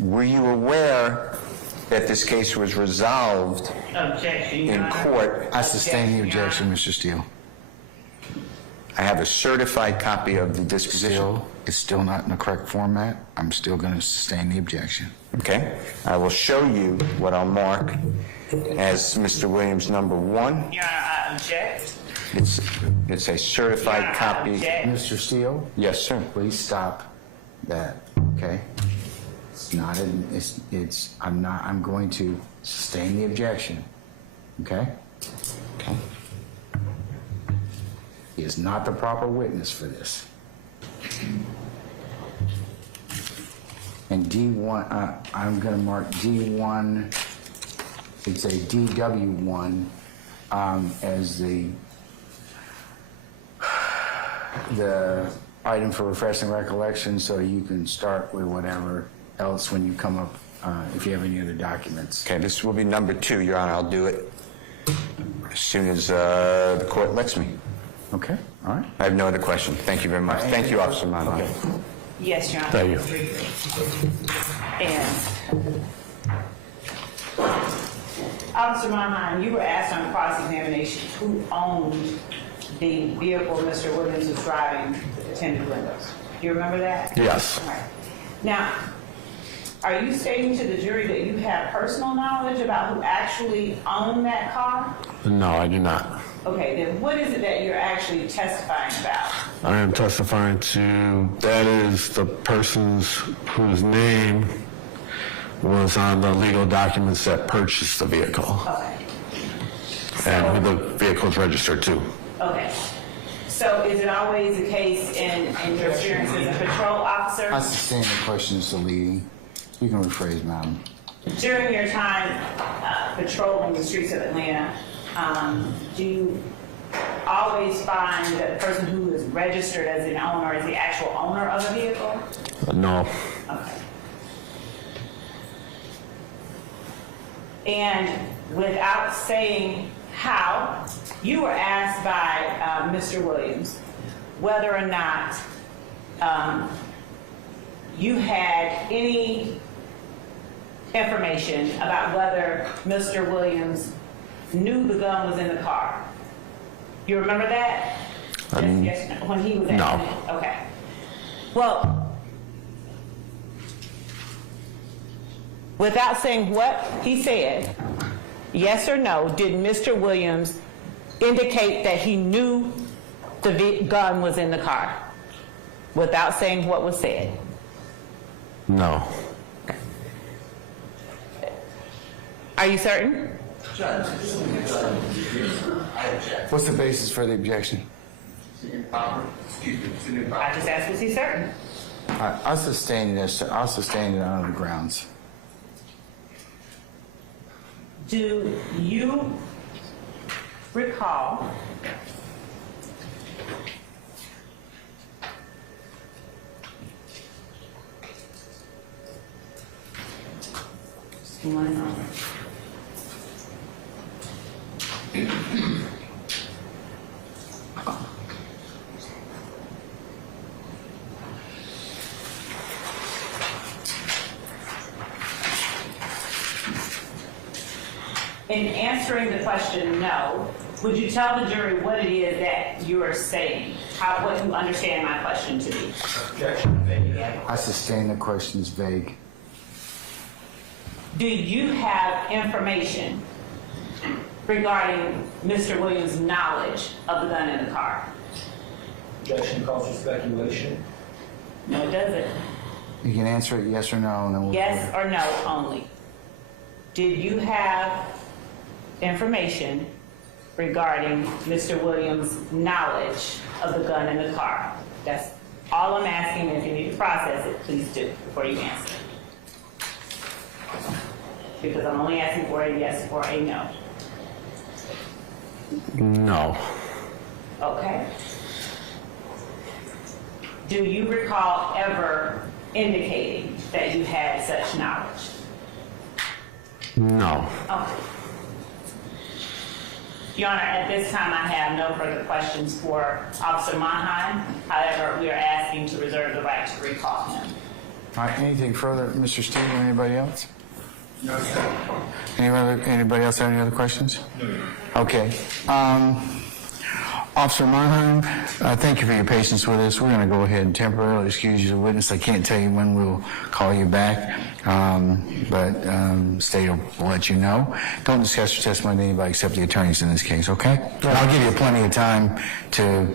Were you aware that this case was resolved Objection, Your in Honor. court? I sustain the objection, Mr. Steele. I have a certified copy of the disposition. It's still not in the correct format. I'm still going to sustain the objection. Okay, I will show you what I'll mark as Mr. Williams number 1. Your Honor, I object. It's a certified Your Honor, I copy. object. Mr. Steele, Yes, sir. please stop that, okay? It's not, I'm going to sustain the objection, okay? Okay. He is not the proper witness for this. And D1, I'm going to mark D1, it's a DW1 as the item for refreshing recollection, so you can start with whatever else when you come up, if you have any other documents. Okay, this will be number 2, Your Honor. I'll do it as soon as the court lets me. Okay, all right. I have no other question. Thank you very much. Thank you, Officer Monheim. Okay. Yes, Your Honor. Thank you. And Officer Monheim, you were asked on cross-examination who owned the vehicle Mr. Williams was driving with the tinted windows. Do you remember that? Yes. All right. Now, are you stating to the jury that you have personal knowledge about who actually owned that car? No, I do not. Okay, then what is it that you're actually testifying about? I am testifying to, that is the person's whose name was on the legal documents that purchased the vehicle. Okay. And who the vehicle's registered to. Okay. So is it always the case in your experience as a patrol officer? I sustain the questions to leading. You can rephrase, madam. During your time patrolling the streets of Atlanta, do you always find that the person who is registered as an owner is the actual owner of the vehicle? No. Okay. And without saying how, you were asked by Mr. Williams whether or not you had any information about whether Mr. Williams knew the gun was in the car. You remember that? Yes, no, when he was at No. Okay. Well, without saying what he said, yes or no, did Mr. Williams indicate that he knew the gun was in the car? Without saying what was said? No. Are you certain? What's the basis for the objection? I just asked, was he certain? All right, I'll sustain this. I'll sustain it on other grounds. Do you recall in answering the question no, would you tell the jury what it is that you are saying? What you understand my question to be? I sustain the question is vague. Do you have information regarding Mr. Williams' knowledge of the gun in the car? Objection calls for speculation. No, it doesn't. You can answer it yes or no, and then we'll... Yes or no only. Did you have information regarding Mr. Williams' knowledge of the gun in the car? That's all I'm asking. If you need to process it, please do before you answer. Because I'm only asking for a yes or a no. No. Okay. Do you recall ever indicating that you had such knowledge? No. Okay. Your Honor, at this time, I have no further questions for Officer Monheim. However, we are asking to reserve the right to recall him. All right, anything further, Mr. Steve, or anybody else? No, sir. Anybody else have any other questions? No. Okay. Officer Monheim, thank you for your patience with us. We're going to go ahead and temporarily excuse you as a witness. I can't tell you when we'll call you back, but state will let you know. Don't discuss your testimony with anybody except the attorneys in this case, okay? And I'll give you plenty of time to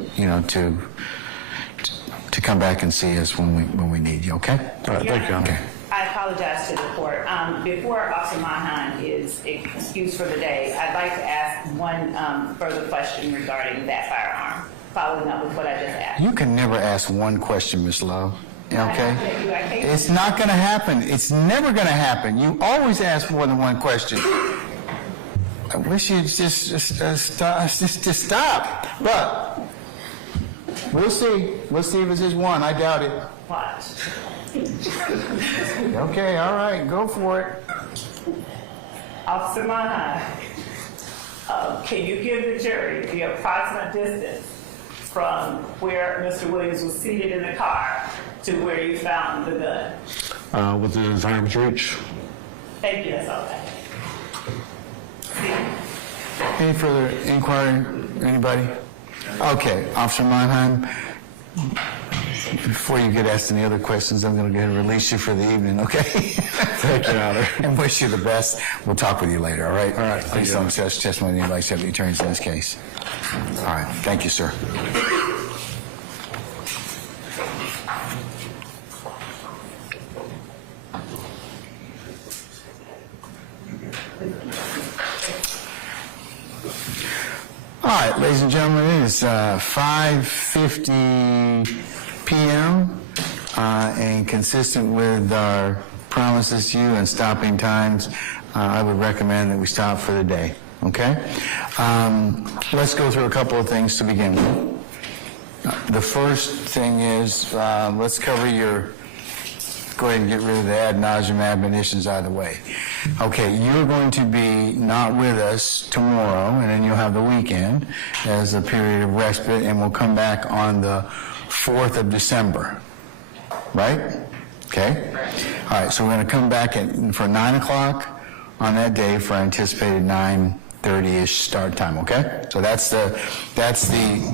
come back and see us when we need you, okay? All right, thank you. Okay. I apologize to the court. Before Officer Monheim is excused for the day, I'd like to ask one further question regarding that firearm, following up with what I just asked. You can never ask one question, Miss Love, okay? I It's not going to happen. It's never going to happen. You always ask more than one question. I wish you'd just stop. Look, we'll see. We'll see if it's just one. I doubt it. Watch. Okay, all right, go for it. Officer Monheim, can you give the jury the approximate distance from where Mr. Williams was seated in the car to where you found the gun? Within his arm's reach. Thank you, that's all I have. Any further inquiry? Anybody? Okay, Officer Monheim, before you get asked any other questions, I'm going to go ahead and release you for the evening, okay? Thank you, Your Honor. And wish you the best. We'll talk with you later, all right? All right, Please don't discuss testimony with anybody except the attorneys in this case. All right, thank you, sir. All right, ladies and gentlemen, it is 5:50 p.m. And consistent with our promises to you and stopping times, I would recommend that we stop for the day, okay? Let's go through a couple of things to begin with. The first thing is, let's cover go ahead and get rid of the ad nauseum admonitions out of the way. Okay, you're going to be not with us tomorrow, and then you'll have the weekend as a period of respite, and we'll come back on the 4th of December, right? Okay? All right, so we're going to come back for 9 o'clock on that day for our anticipated 9:30-ish start time, okay? So that's the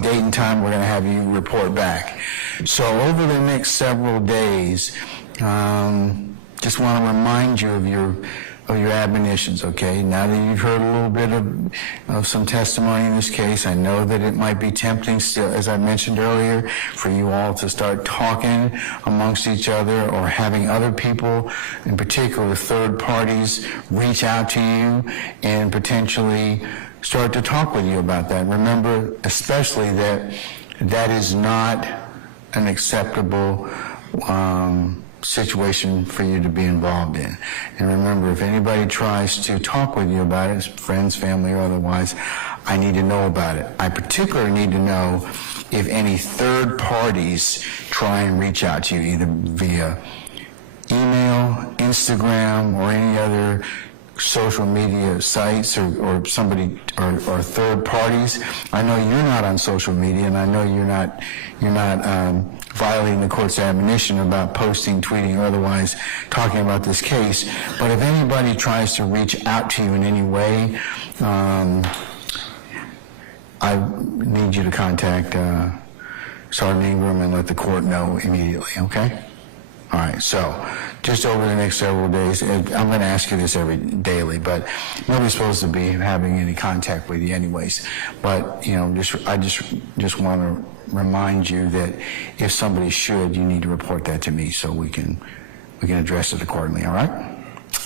date and time we're going to have you report back. So over the next several days, just want to remind you of your admonitions, okay? Now that you've heard a little bit of some testimony in this case, I know that it might be tempting still, as I mentioned earlier, for you all to start talking amongst each other or having other people, in particular third parties, reach out to you and potentially start to talk with you about that. Remember, especially that is not an acceptable situation for you to be involved in. And remember, if anybody tries to talk with you about it, friends, family, or otherwise, I need to know about it. I particularly need to know if any third parties try and reach out to you, either via email, Instagram, or any other social media sites or somebody or third parties. I know you're not on social media, and I know you're not violating the court's admonition about posting, tweeting, or otherwise talking about this case. But if anybody tries to reach out to you in any way, I need you to contact Sergeant Ingram and let the court know immediately, okay? All right, so just over the next several days, I'm going to ask you this daily, but nobody's supposed to be having any contact with you anyways. But, I just want to remind you that if somebody should, you need to report that to me so we can address it accordingly, all right?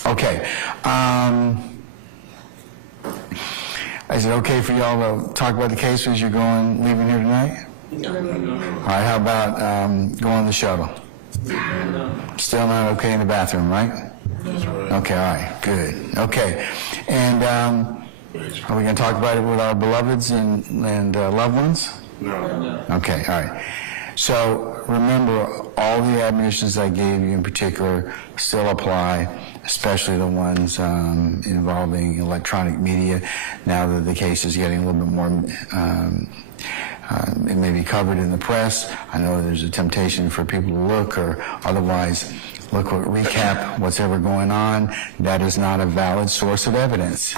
Okay. Is it okay for y'all to talk about the case as you're leaving here tonight? All right, how about going on the shuttle? Still not okay in the bathroom, right? Okay, all right, good. Okay, and are we going to talk about it with our beloveds and loved ones? No. Okay, all right. So remember, all the admonitions I gave you in particular still apply, especially the ones involving electronic media. Now that the case is getting a little bit more it may be covered in the press. I know there's a temptation for people to look or otherwise recap what's ever going on. That is not a valid source of evidence.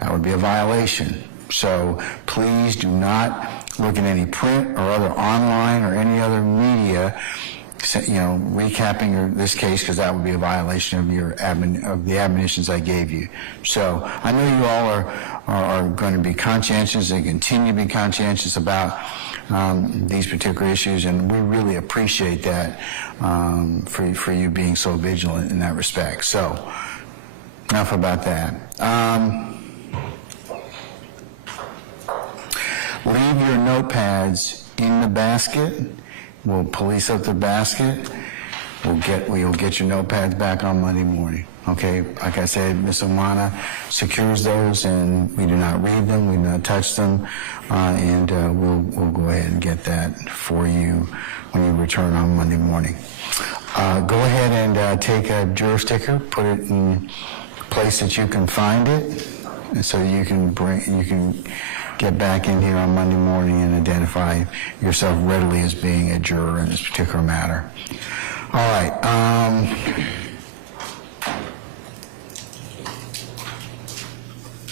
That would be a violation. So please do not look at any print or other online or any other media, recapping this case, because that would be a violation of of the admonitions I gave you. So I know you all are going to be conscientious and continue to be conscientious about these particular issues, and we really appreciate that for you being so vigilant in that respect. So enough about that. Leave your notepads in the basket. We'll police up the basket. We'll get your notepads back on Monday morning. Okay, like I said, Ms. Omana secures those, and we do not read them, we do not touch them, and we'll go ahead and get that for you when you return on Monday morning. Go ahead and take a juror sticker, put it in a place that you can find it, and so you can get back in here on Monday morning and identify yourself readily as being a juror in this particular matter. All right.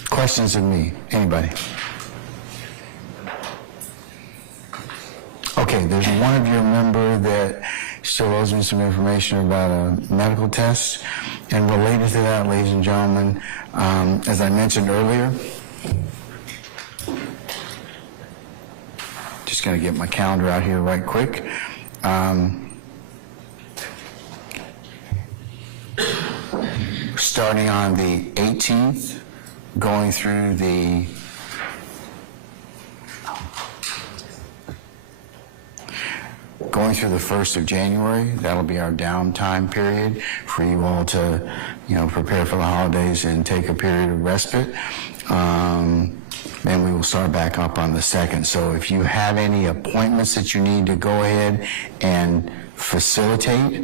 Questions of me? Anybody? Okay, there's one of your member that still owes me some information about a medical test. And related to that, ladies and gentlemen, as I mentioned earlier, just going to get my calendar out here right quick. Starting on the 18th, going through the going through the 1st of January. That'll be our downtime period for you all to, prepare for the holidays and take a period of respite. Then we will start back up on the 2nd. So if you have any appointments that you need to go ahead and facilitate,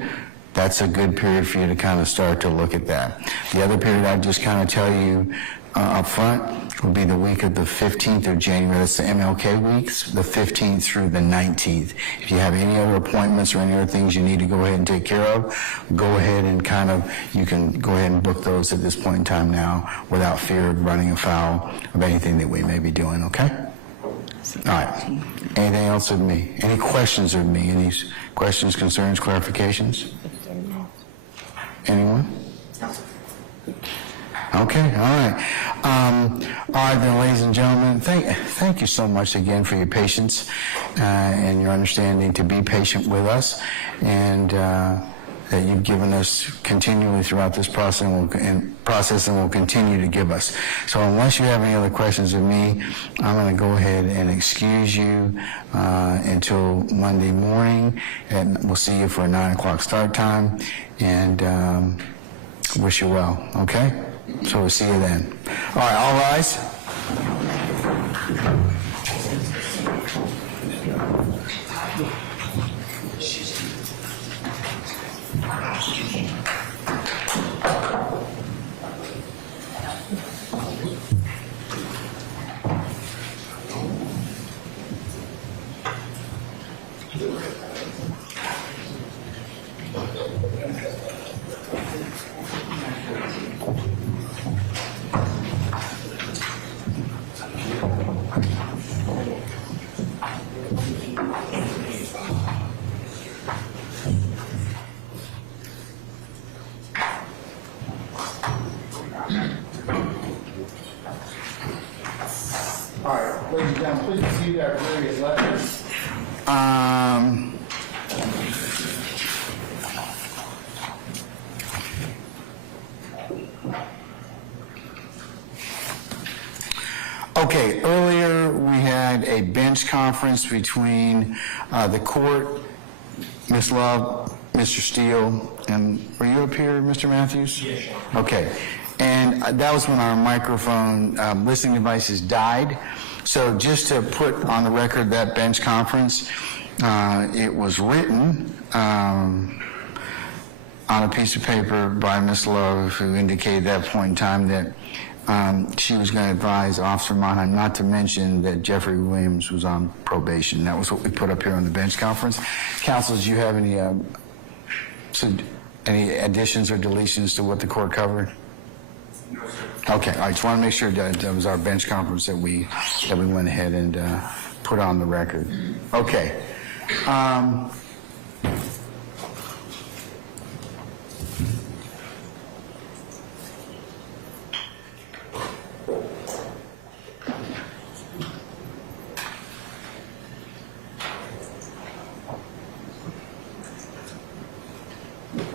that's a good period for you to kind of start to look at that. The other period I just kind of tell you up front will be the week of the 15th of January. That's the MLK weeks, the 15th through the 19th. If you have any other appointments or any other things you need to go ahead and take care of, go ahead and you can go ahead and book those at this point in time now without fear of running afoul of anything that we may be doing, okay? All right. Anything else of me? Any questions of me? Any questions, concerns, clarifications? Anyone? Okay, all right. All right, then, ladies and gentlemen, thank you so much again for your patience and your understanding to be patient with us, and that you've given us continually throughout this process and will continue to give us. So unless you have any other questions of me, I'm going to go ahead and excuse you until Monday morning, and we'll see you for a 9 o'clock start time, and wish you well, okay? So we'll see you then. All right, all rise. All right, ladies and gentlemen, please receive our various letters. Okay, earlier we had a bench conference between the court, Ms. Love, Mr. Steele, and were you up here, Mr. Matthews? Yes, sir. Okay, and that was when our microphone listening devices died. So just to put on the record that bench conference, it was written on a piece of paper by Ms. Love, who indicated at that point in time that she was going to advise Officer Monheim not to mention that Jeffrey Williams was on probation. That was what we put up here on the bench conference. Counsel, do you have any additions or deletions to what the court covered? Okay, I just want to make sure that was our bench conference that we went ahead and put on the record. Okay.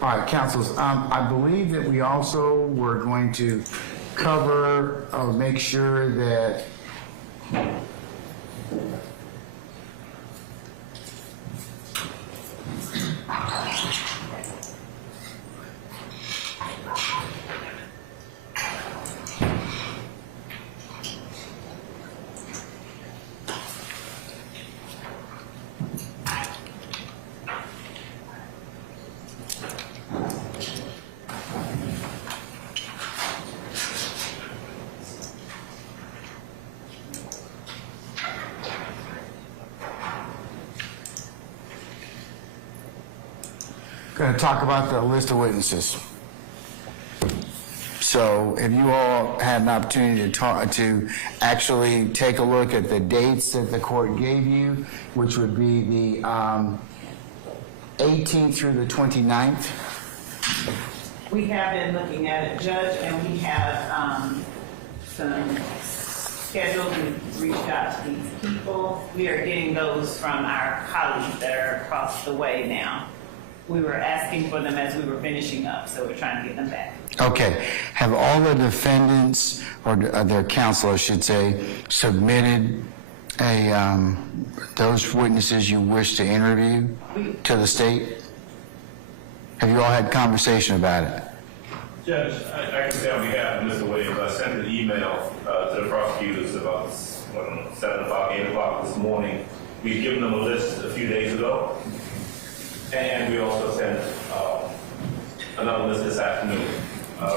All right, councils, I believe that we also were going to cover or make sure that going to talk about the list of witnesses. So if you all had an opportunity to actually take a look at the dates that the court gave you, which would be the 18th through the 29th. We have been looking at it, Judge, and we have some scheduled. We've reached out to these people. We are getting those from our colleagues that are across the way now. We were asking for them as we were finishing up, so we're trying to get them back. Okay. Have all the defendants, or their counsel, I should say, submitted those witnesses you wish to interview to the state? Have you all had conversation about it? Judge, I can say on behalf of Mr. Williams, I sent an email to the prosecutors about 7 o'clock, 8 o'clock this morning. We've given them a list a few days ago. And we also sent another list this afternoon,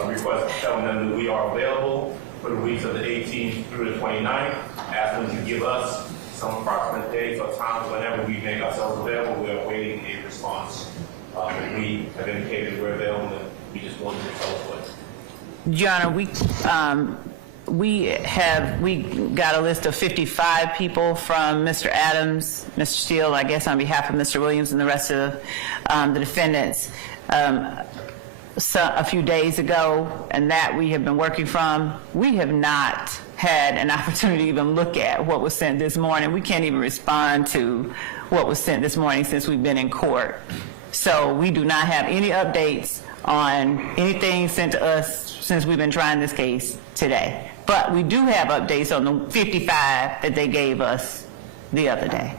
request telling them that we are available for the weeks of the 18th through the 29th. Ask them to give us some approximate dates or times whenever we make ourselves available. We are awaiting a response. We have indicated we're available, and we just wanted to tell us what. Your Honor, we got a list of 55 people from Mr. Adams, Mr. Steele, I guess on behalf of Mr. Williams and the rest of the defendants a few days ago, and that we have been working from. We have not had an opportunity to even look at what was sent this morning. We can't even respond to what was sent this morning since we've been in court. So we do not have any updates on anything sent to us since we've been trying this case today. But we do have updates on the 55 that they gave us the other day.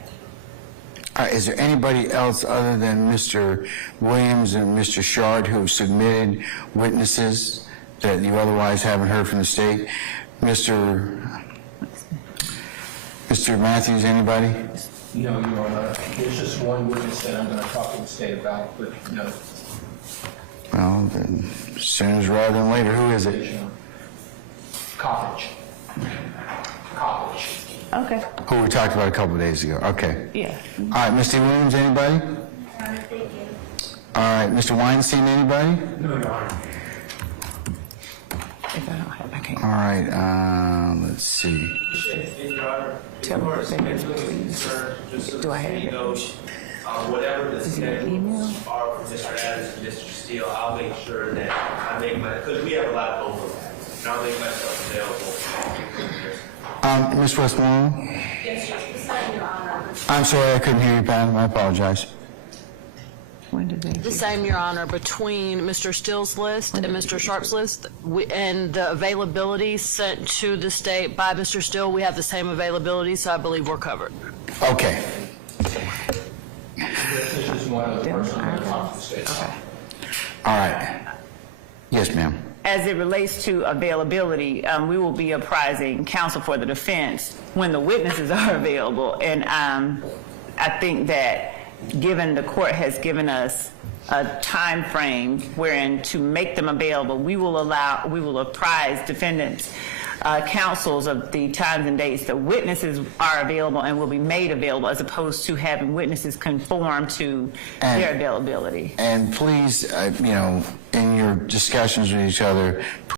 Is there anybody else other than Mr. Williams and Mr. Shard who have submitted witnesses that you otherwise haven't heard from the state? Mr. Matthews, anybody? No, Your Honor. There's just one witness that I'm going to talk to the state about, but no. Well, then, sooner rather than later. Who is it? College. Okay. Who we talked about a couple of days ago. Okay. Yeah. All right, Mr. Williams, anybody? Thank you. All right, Mr. Weinstein, anybody? No, Your Honor. If I don't have, I can't. All right, let's see. In Your Honor, Tell me as the far as thing is, scheduling is please. concerned, just so Do I the have city it? knows, whatever the Is it an email? schedules are for Mr. Adams and Mr. Steele, I'll make sure that I make because we have a lot of overlap, and I'll make myself available. Ms. Westmoreland? Yes, the same, Your Honor. I'm sorry, I couldn't hear you, Pam. I apologize. When did they? The same, Your Honor, between Mr. Steele's list and Mr. Sharp's list, and the availability sent to the state by Mr. Steele, we have the same availability, so I believe we're covered. Okay. This is just one other person I'm going to talk to the state about. All right. Yes, ma'am. As it relates to availability, we will be apprising counsel for the defense when the witnesses are available. And I think that given the court has given us a time frame wherein to make them available, we will apprise defendants, counsels of the times and dates the witnesses are available and will be made available, as opposed to having witnesses conform to their availability. And please, in your discussions with each other,